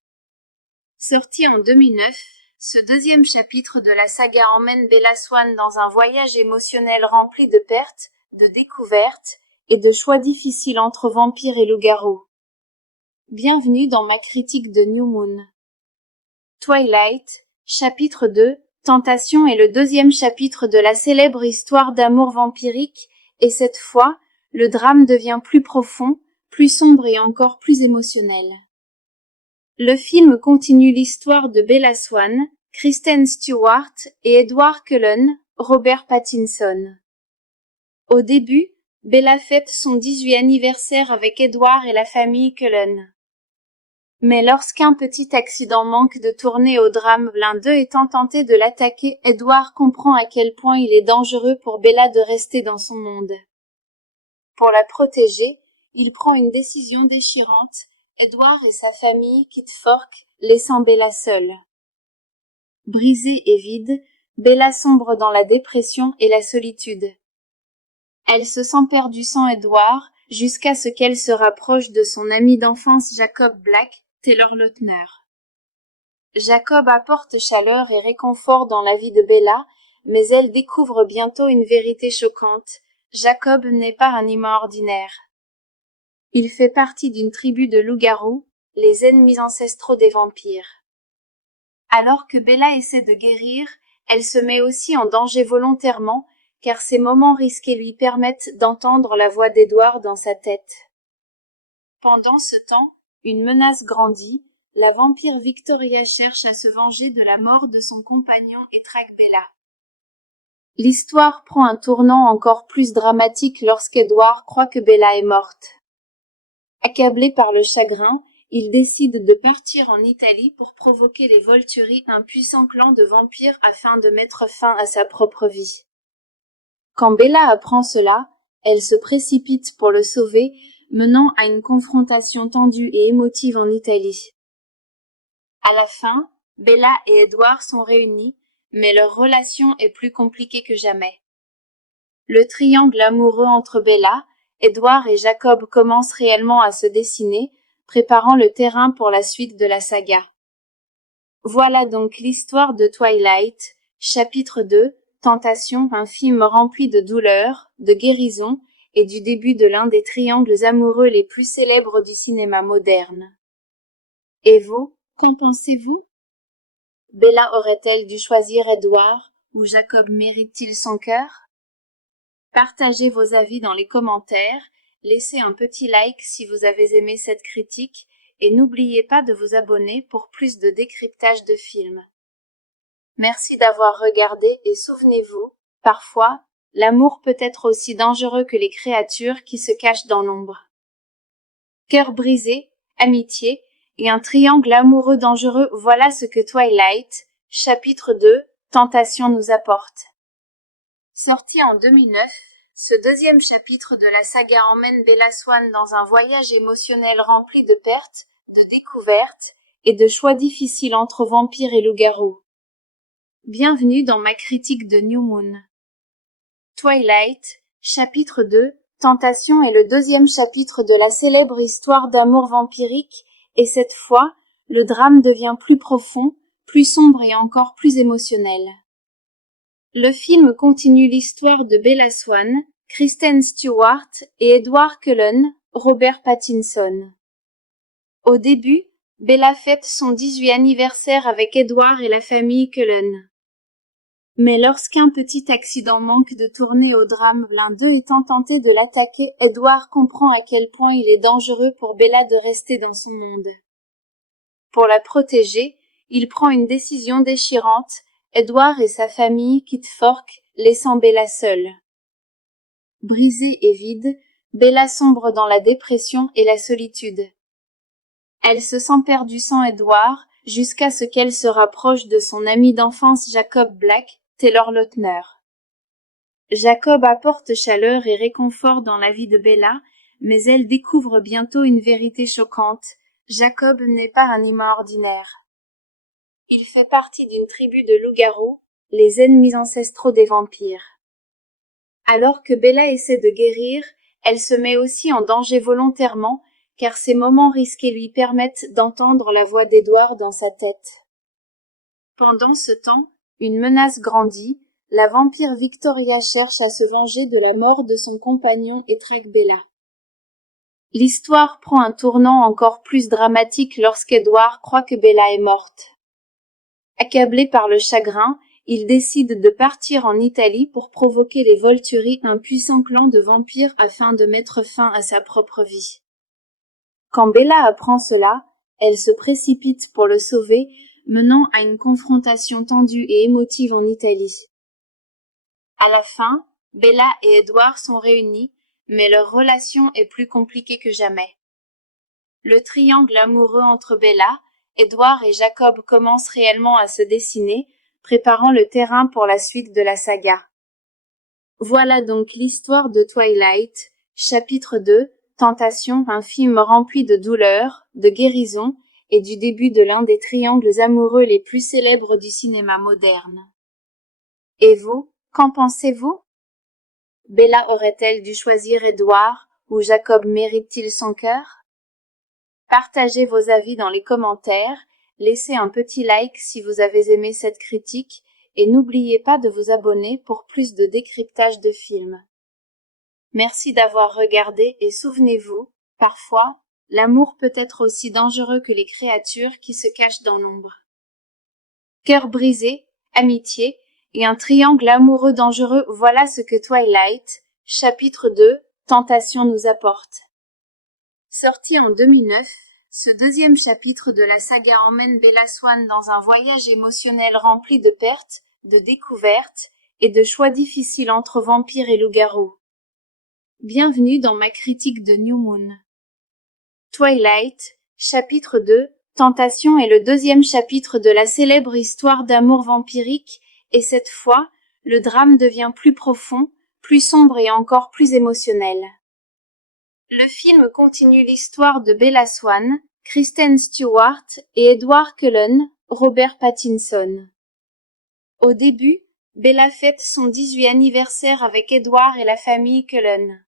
Sorti en 2009, ce deuxième chapitre de la saga emmène Bella Swan dans un voyage émotionnel rempli de pertes, de découvertes, et de choix difficiles entre vampires et loups-garous. Bienvenue dans ma critique de New Moon. Twilight, chapitre 2, Tentation est le deuxième chapitre de la célèbre histoire d'amour vampirique, et cette fois, le drame devient plus profond, plus sombre et encore plus émotionnel. Le film continue l'histoire de Bella Swan, Kristen Stewart et Edward Cullen, Robert Pattinson. Au début, Bella fête son 18e anniversaire avec Edward et la famille Cullen. Mais lorsqu'un petit accident manque de tourner au drame, l'un d'eux étant tenté de l'attaquer, Edward comprend à quel point il est dangereux pour Bella de rester dans son monde. Pour la protéger, il prend une décision déchirante. Edward et sa famille quittent Fork, laissant Bella seule. Brisée et vide, Bella sombre dans la dépression et la solitude. Elle se sent perdue sans Edward, jusqu'à ce qu'elle se rapproche de son ami d'enfance Jacob Black, Taylor Lautner. Jacob apporte chaleur et réconfort dans la vie de Bella, mais elle découvre bientôt une vérité choquante. Jacob n'est pas un humain ordinaire. Il fait partie d'une tribu de loups-garous, les ennemis ancestraux des vampires. Alors que Bella essaie de guérir, elle se met aussi en danger volontairement, car ces moments risqués lui permettent d'entendre la voix d'Edward dans sa tête. Pendant ce temps, une menace grandit, la vampire Victoria cherche à se venger de la mort de son compagnon et traque Bella. L'histoire prend un tournant encore plus dramatique lorsqu'Edward croit que Bella est morte. Accablé par le chagrin, il décide de partir en Italie pour provoquer les Volturi, un puissant clan de vampires afin de mettre fin à sa propre vie. Quand Bella apprend cela, elle se précipite pour le sauver, menant à une confrontation tendue et émotive en Italie. À la fin, Bella et Edward sont réunis, mais leur relation est plus compliquée que jamais. Le triangle amoureux entre Bella, Edward et Jacob commence réellement à se dessiner, préparant le terrain pour la suite de la saga. Voilà donc l'histoire de Twilight, chapitre 2, Tentation, un film rempli de douleur, de guérison, et du début de l'un des triangles amoureux les plus célèbres du cinéma moderne. Et vous, qu'en pensez-vous? Bella aurait-elle dû choisir Edward, ou Jacob mérite-t-il son cœur? Partagez vos avis dans les commentaires, laissez un petit like si vous avez aimé cette critique, et n'oubliez pas de vous abonner pour plus de décryptage de films. Merci d'avoir regardé et souvenez-vous, parfois, l'amour peut être aussi dangereux que les créatures qui se cachent dans l'ombre. Cœur brisé, amitié, et un triangle amoureux dangereux, voilà ce que Twilight, chapitre 2, Tentation nous apporte. Sorti en 2009, ce deuxième chapitre de la saga emmène Bella Swan dans un voyage émotionnel rempli de pertes, de découvertes, et de choix difficiles entre vampires et loups-garous. Bienvenue dans ma critique de New Moon. Twilight, chapitre 2, Tentation est le deuxième chapitre de la célèbre histoire d'amour vampirique, et cette fois, le drame devient plus profond, plus sombre et encore plus émotionnel. Le film continue l'histoire de Bella Swan, Kristen Stewart et Edward Cullen, Robert Pattinson. Au début, Bella fête son 18e anniversaire avec Edward et la famille Cullen. Mais lorsqu'un petit accident manque de tourner au drame, l'un d'eux étant tenté de l'attaquer, Edward comprend à quel point il est dangereux pour Bella de rester dans son monde. Pour la protéger, il prend une décision déchirante. Edward et sa famille quittent Fork, laissant Bella seule. Brisée et vide, Bella sombre dans la dépression et la solitude. Elle se sent perdue sans Edward, jusqu'à ce qu'elle se rapproche de son ami d'enfance Jacob Black, Taylor Lautner. Jacob apporte chaleur et réconfort dans la vie de Bella, mais elle découvre bientôt une vérité choquante. Jacob n'est pas un humain ordinaire. Il fait partie d'une tribu de loups-garous, les ennemis ancestraux des vampires. Alors que Bella essaie de guérir, elle se met aussi en danger volontairement, car ces moments risqués lui permettent d'entendre la voix d'Edward dans sa tête. Pendant ce temps, une menace grandit. La vampire Victoria cherche à se venger de la mort de son compagnon et traque Bella. L'histoire prend un tournant encore plus dramatique lorsqu'Edward croit que Bella est morte. Accablé par le chagrin, il décide de partir en Italie pour provoquer les Volturi, un puissant clan de vampires, afin de mettre fin à sa propre vie. Quand Bella apprend cela, elle se précipite pour le sauver, menant à une confrontation tendue et émotive en Italie. À la fin, Bella et Edward sont réunis, mais leur relation est plus compliquée que jamais. Le triangle amoureux entre Bella, Edward et Jacob commence réellement à se dessiner, préparant le terrain pour la suite de la saga. Voilà donc l'histoire de Twilight, chapitre 2, Tentation, un film rempli de douleur, de guérison, et du début de l'un des triangles amoureux les plus célèbres du cinéma moderne. Et vous, qu'en pensez-vous? Bella aurait-elle dû choisir Edward, ou Jacob mérite-t-il son cœur? Partagez vos avis dans les commentaires, laissez un petit like si vous avez aimé cette critique, et n'oubliez pas de vous abonner pour plus de décryptage de films. Merci d'avoir regardé et souvenez-vous, parfois, l'amour peut être aussi dangereux que les créatures qui se cachent dans l'ombre. Cœur brisé, amitié, et un triangle amoureux dangereux, voilà ce que Twilight, chapitre 2, Tentation nous apporte. Sorti en 2009, ce deuxième chapitre de la saga emmène Bella Swan dans un voyage émotionnel rempli de pertes, de découvertes, et de choix difficiles entre vampires et loups-garous. Bienvenue dans ma critique de New Moon. Twilight, chapitre 2, Tentation est le deuxième chapitre de la célèbre histoire d'amour vampirique, et cette fois, le drame devient plus profond, plus sombre et encore plus émotionnel. Le film continue l'histoire de Bella Swan, Kristen Stewart et Edward Cullen, Robert Pattinson. Au début, Bella fête son 18e anniversaire avec Edward et la famille Cullen.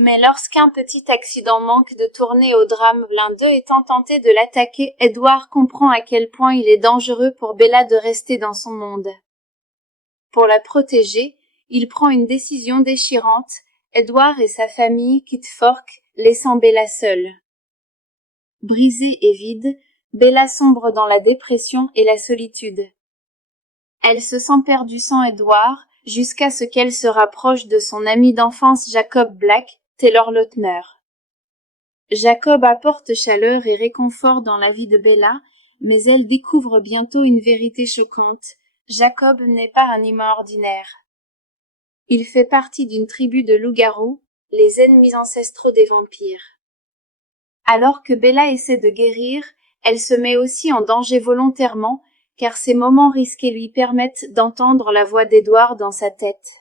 Mais lorsqu'un petit accident manque de tourner au drame, l'un d'eux étant tenté de l'attaquer, Edward comprend à quel point il est dangereux pour Bella de rester dans son monde. Pour la protéger, il prend une décision déchirante. Edward et sa famille quittent Fork, laissant Bella seule. Brisée et vide, Bella sombre dans la dépression et la solitude. Elle se sent perdue sans Edward, jusqu'à ce qu'elle se rapproche de son ami d'enfance Jacob Black, Taylor Lautner. Jacob apporte chaleur et réconfort dans la vie de Bella, mais elle découvre bientôt une vérité choquante. Jacob n'est pas un humain ordinaire. Il fait partie d'une tribu de loups-garous, les ennemis ancestraux des vampires. Alors que Bella essaie de guérir, elle se met aussi en danger volontairement, car ces moments risqués lui permettent d'entendre la voix d'Edward dans sa tête.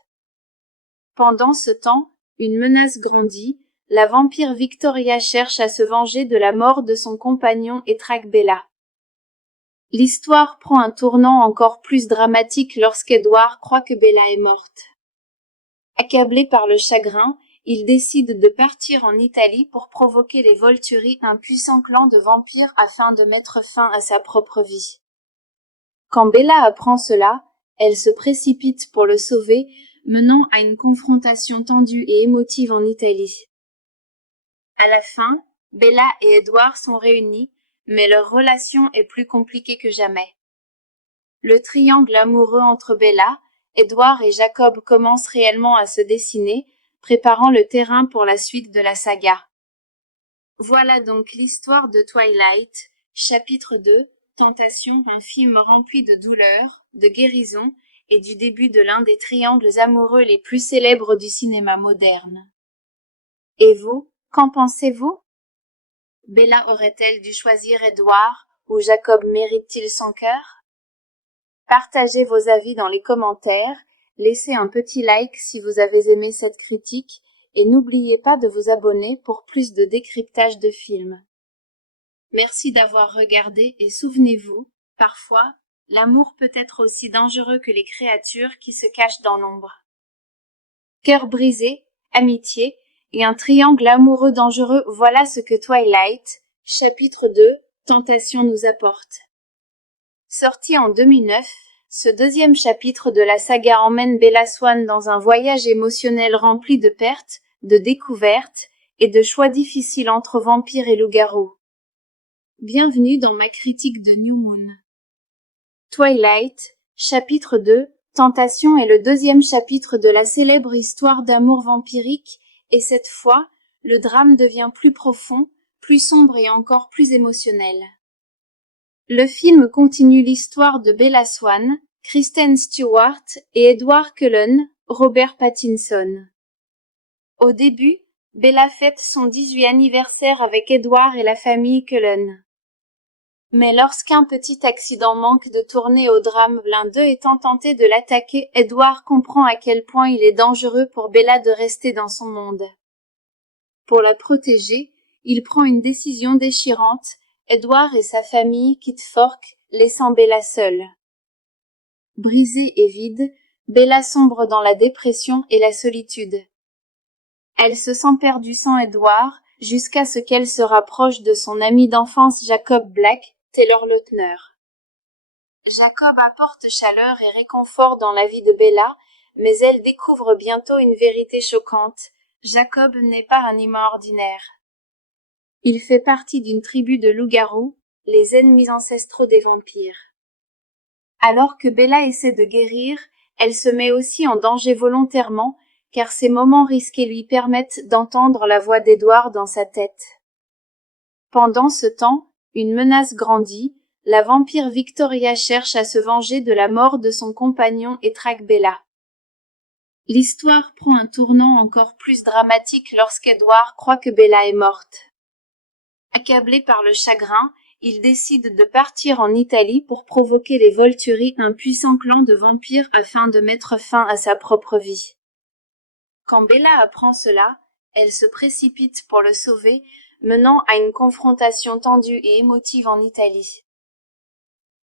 Pendant ce temps, une menace grandit, la vampire Victoria cherche à se venger de la mort de son compagnon et traque Bella. L'histoire prend un tournant encore plus dramatique lorsqu'Edward croit que Bella est morte. Accablé par le chagrin, il décide de partir en Italie pour provoquer les Volturi, un puissant clan de vampires, afin de mettre fin à sa propre vie. Quand Bella apprend cela, elle se précipite pour le sauver, menant à une confrontation tendue et émotive en Italie. À la fin, Bella et Edward sont réunis, mais leur relation est plus compliquée que jamais. Le triangle amoureux entre Bella, Edward et Jacob commence réellement à se dessiner, préparant le terrain pour la suite de la saga. Voilà donc l'histoire de Twilight, Chapitre 2, Tentation, un film rempli de douleur, de guérison, et du début de l'un des triangles amoureux les plus célèbres du cinéma moderne. Et vous, qu'en pensez-vous? Bella aurait-elle dû choisir Edward, ou Jacob mérite-t-il son cœur? Partagez vos avis dans les commentaires, laissez un petit like si vous avez aimé cette critique, et n'oubliez pas de vous abonner pour plus de décryptage de films. Merci d'avoir regardé et souvenez-vous, parfois, l'amour peut être aussi dangereux que les créatures qui se cachent dans l'ombre. Cœur brisé, amitié, et un triangle amoureux dangereux, voilà ce que Twilight, chapitre 2, Tentation nous apporte. Sorti en 2009, ce deuxième chapitre de la saga emmène Bella Swan dans un voyage émotionnel rempli de pertes, de découvertes, et de choix difficiles entre vampires et loups-garous. Bienvenue dans ma critique de New Moon. Twilight, chapitre 2, Tentation est le deuxième chapitre de la célèbre histoire d'amour vampirique, et cette fois, le drame devient plus profond, plus sombre et encore plus émotionnel. Le film continue l'histoire de Bella Swan, Kristen Stewart et Edward Cullen, Robert Pattinson. Au début, Bella fête son 18e anniversaire avec Edward et la famille Cullen. Mais lorsqu'un petit accident manque de tourner au drame, l'un d'eux étant tenté de l'attaquer, Edward comprend à quel point il est dangereux pour Bella de rester dans son monde. Pour la protéger, il prend une décision déchirante, Edward et sa famille quittent Fork, laissant Bella seule. Brisée et vide, Bella sombre dans la dépression et la solitude. Elle se sent perdue sans Edward, jusqu'à ce qu'elle se rapproche de son ami d'enfance Jacob Black, Taylor Lautner. Jacob apporte chaleur et réconfort dans la vie de Bella, mais elle découvre bientôt une vérité choquante. Jacob n'est pas un humain ordinaire. Il fait partie d'une tribu de loups-garous, les ennemis ancestraux des vampires. Alors que Bella essaie de guérir, elle se met aussi en danger volontairement, car ces moments risqués lui permettent d'entendre la voix d'Edward dans sa tête. Pendant ce temps, une menace grandit, la vampire Victoria cherche à se venger de la mort de son compagnon et traque Bella. L'histoire prend un tournant encore plus dramatique lorsqu'Edward croit que Bella est morte. Accablé par le chagrin, il décide de partir en Italie pour provoquer les Volturi, un puissant clan de vampires, afin de mettre fin à sa propre vie. Quand Bella apprend cela, elle se précipite pour le sauver, menant à une confrontation tendue et émotive en Italie.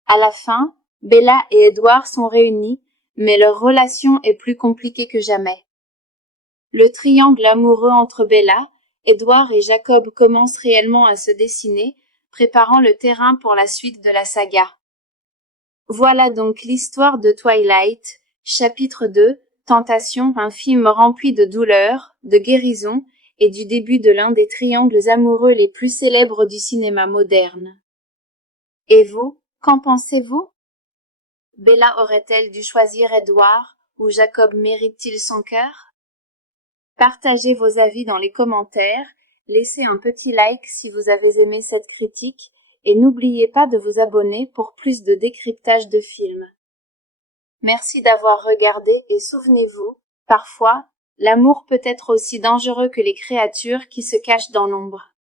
À la fin, Bella et Edward sont réunis, mais leur relation est plus compliquée que jamais. Le triangle amoureux entre Bella, Edward et Jacob commence réellement à se dessiner, préparant le terrain pour la suite de la saga. Voilà donc l'histoire de Twilight, chapitre 2, Tentation, un film rempli de douleur, de guérison, et du début de l'un des triangles amoureux les plus célèbres du cinéma moderne. Et vous, qu'en pensez-vous? Bella aurait-elle dû choisir Edward, ou Jacob mérite-t-il son cœur? Partagez vos avis dans les commentaires, laissez un petit like si vous avez aimé cette critique, et n'oubliez pas de vous abonner pour plus de décryptage de films. Merci d'avoir regardé et souvenez-vous, parfois, l'amour peut être aussi dangereux que les créatures qui se cachent dans l'ombre.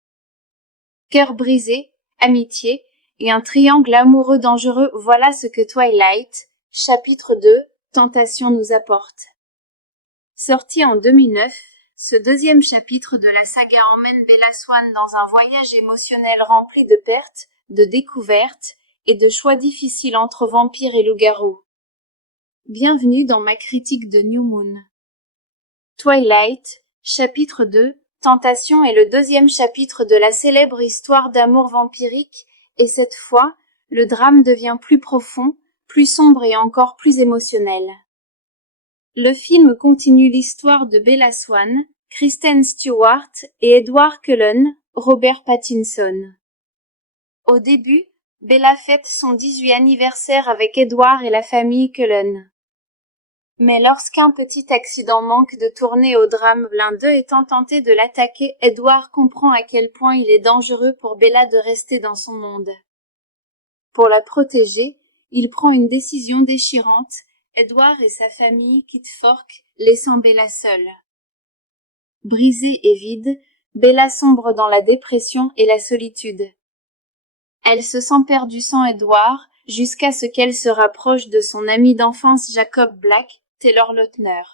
Cœur brisé, amitié, et un triangle amoureux dangereux, voilà ce que Twilight, chapitre 2, Tentation nous apporte. Sorti en 2009, ce deuxième chapitre de la saga emmène Bella Swan dans un voyage émotionnel rempli de pertes, de découvertes, et de choix difficiles entre vampires et loups-garous. Bienvenue dans ma critique de New Moon. Twilight, chapitre 2, Tentation est le deuxième chapitre de la célèbre histoire d'amour vampirique, et cette fois, le drame devient plus profond, plus sombre et encore plus émotionnel. Le film continue l'histoire de Bella Swan, Kristen Stewart et Edward Cullen, Robert Pattinson. Au début, Bella fête son 18e anniversaire avec Edward et la famille Cullen. Mais lorsqu'un petit accident manque de tourner au drame, l'un d'eux étant tenté de l'attaquer, Edward comprend à quel point il est dangereux pour Bella de rester dans son monde. Pour la protéger, il prend une décision déchirante. Edward et sa famille quittent Fork, laissant Bella seule. Brisée et vide, Bella sombre dans la dépression et la solitude. Elle se sent perdue sans Edward, jusqu'à ce qu'elle se rapproche de son ami d'enfance Jacob Black, Taylor Lautner.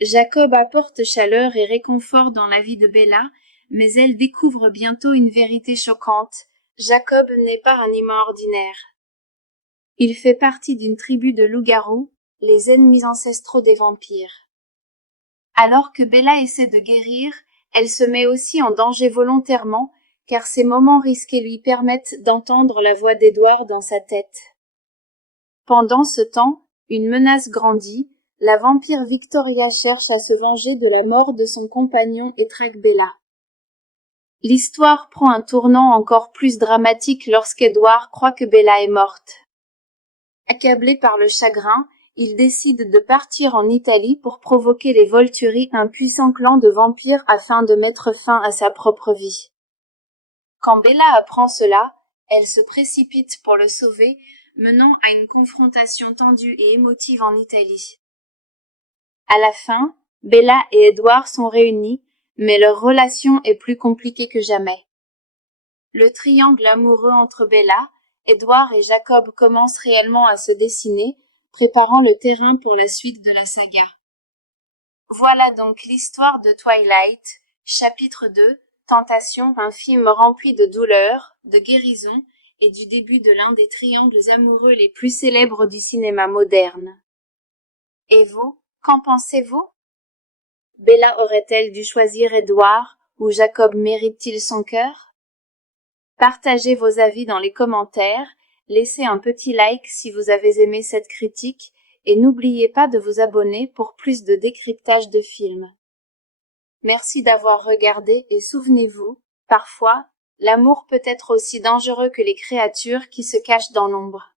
Jacob apporte chaleur et réconfort dans la vie de Bella, mais elle découvre bientôt une vérité choquante. Jacob n'est pas un humain ordinaire. Il fait partie d'une tribu de loups-garous, les ennemis ancestraux des vampires. Alors que Bella essaie de guérir, elle se met aussi en danger volontairement, car ces moments risqués lui permettent d'entendre la voix d'Edward dans sa tête. Pendant ce temps, une menace grandit. La vampire Victoria cherche à se venger de la mort de son compagnon et traque Bella. L'histoire prend un tournant encore plus dramatique lorsqu'Edward croit que Bella est morte. Accablé par le chagrin, il décide de partir en Italie pour provoquer les Volturi, un puissant clan de vampires, afin de mettre fin à sa propre vie. Quand Bella apprend cela, elle se précipite pour le sauver, menant à une confrontation tendue et émotive en Italie. À la fin, Bella et Edward sont réunis, mais leur relation est plus compliquée que jamais. Le triangle amoureux entre Bella, Edward et Jacob commence réellement à se dessiner, préparant le terrain pour la suite de la saga. Voilà donc l'histoire de Twilight, chapitre 2, Tentation, un film rempli de douleur, de guérison et du début de l'un des triangles amoureux les plus célèbres du cinéma moderne. Et vous, qu'en pensez-vous? Bella aurait-elle dû choisir Edward, ou Jacob mérite-t-il son cœur? Partagez vos avis dans les commentaires, laissez un petit like si vous avez aimé cette critique, et n'oubliez pas de vous abonner pour plus de décryptage de films. Merci d'avoir regardé et souvenez-vous, parfois, l'amour peut être aussi dangereux que les créatures qui se cachent dans l'ombre.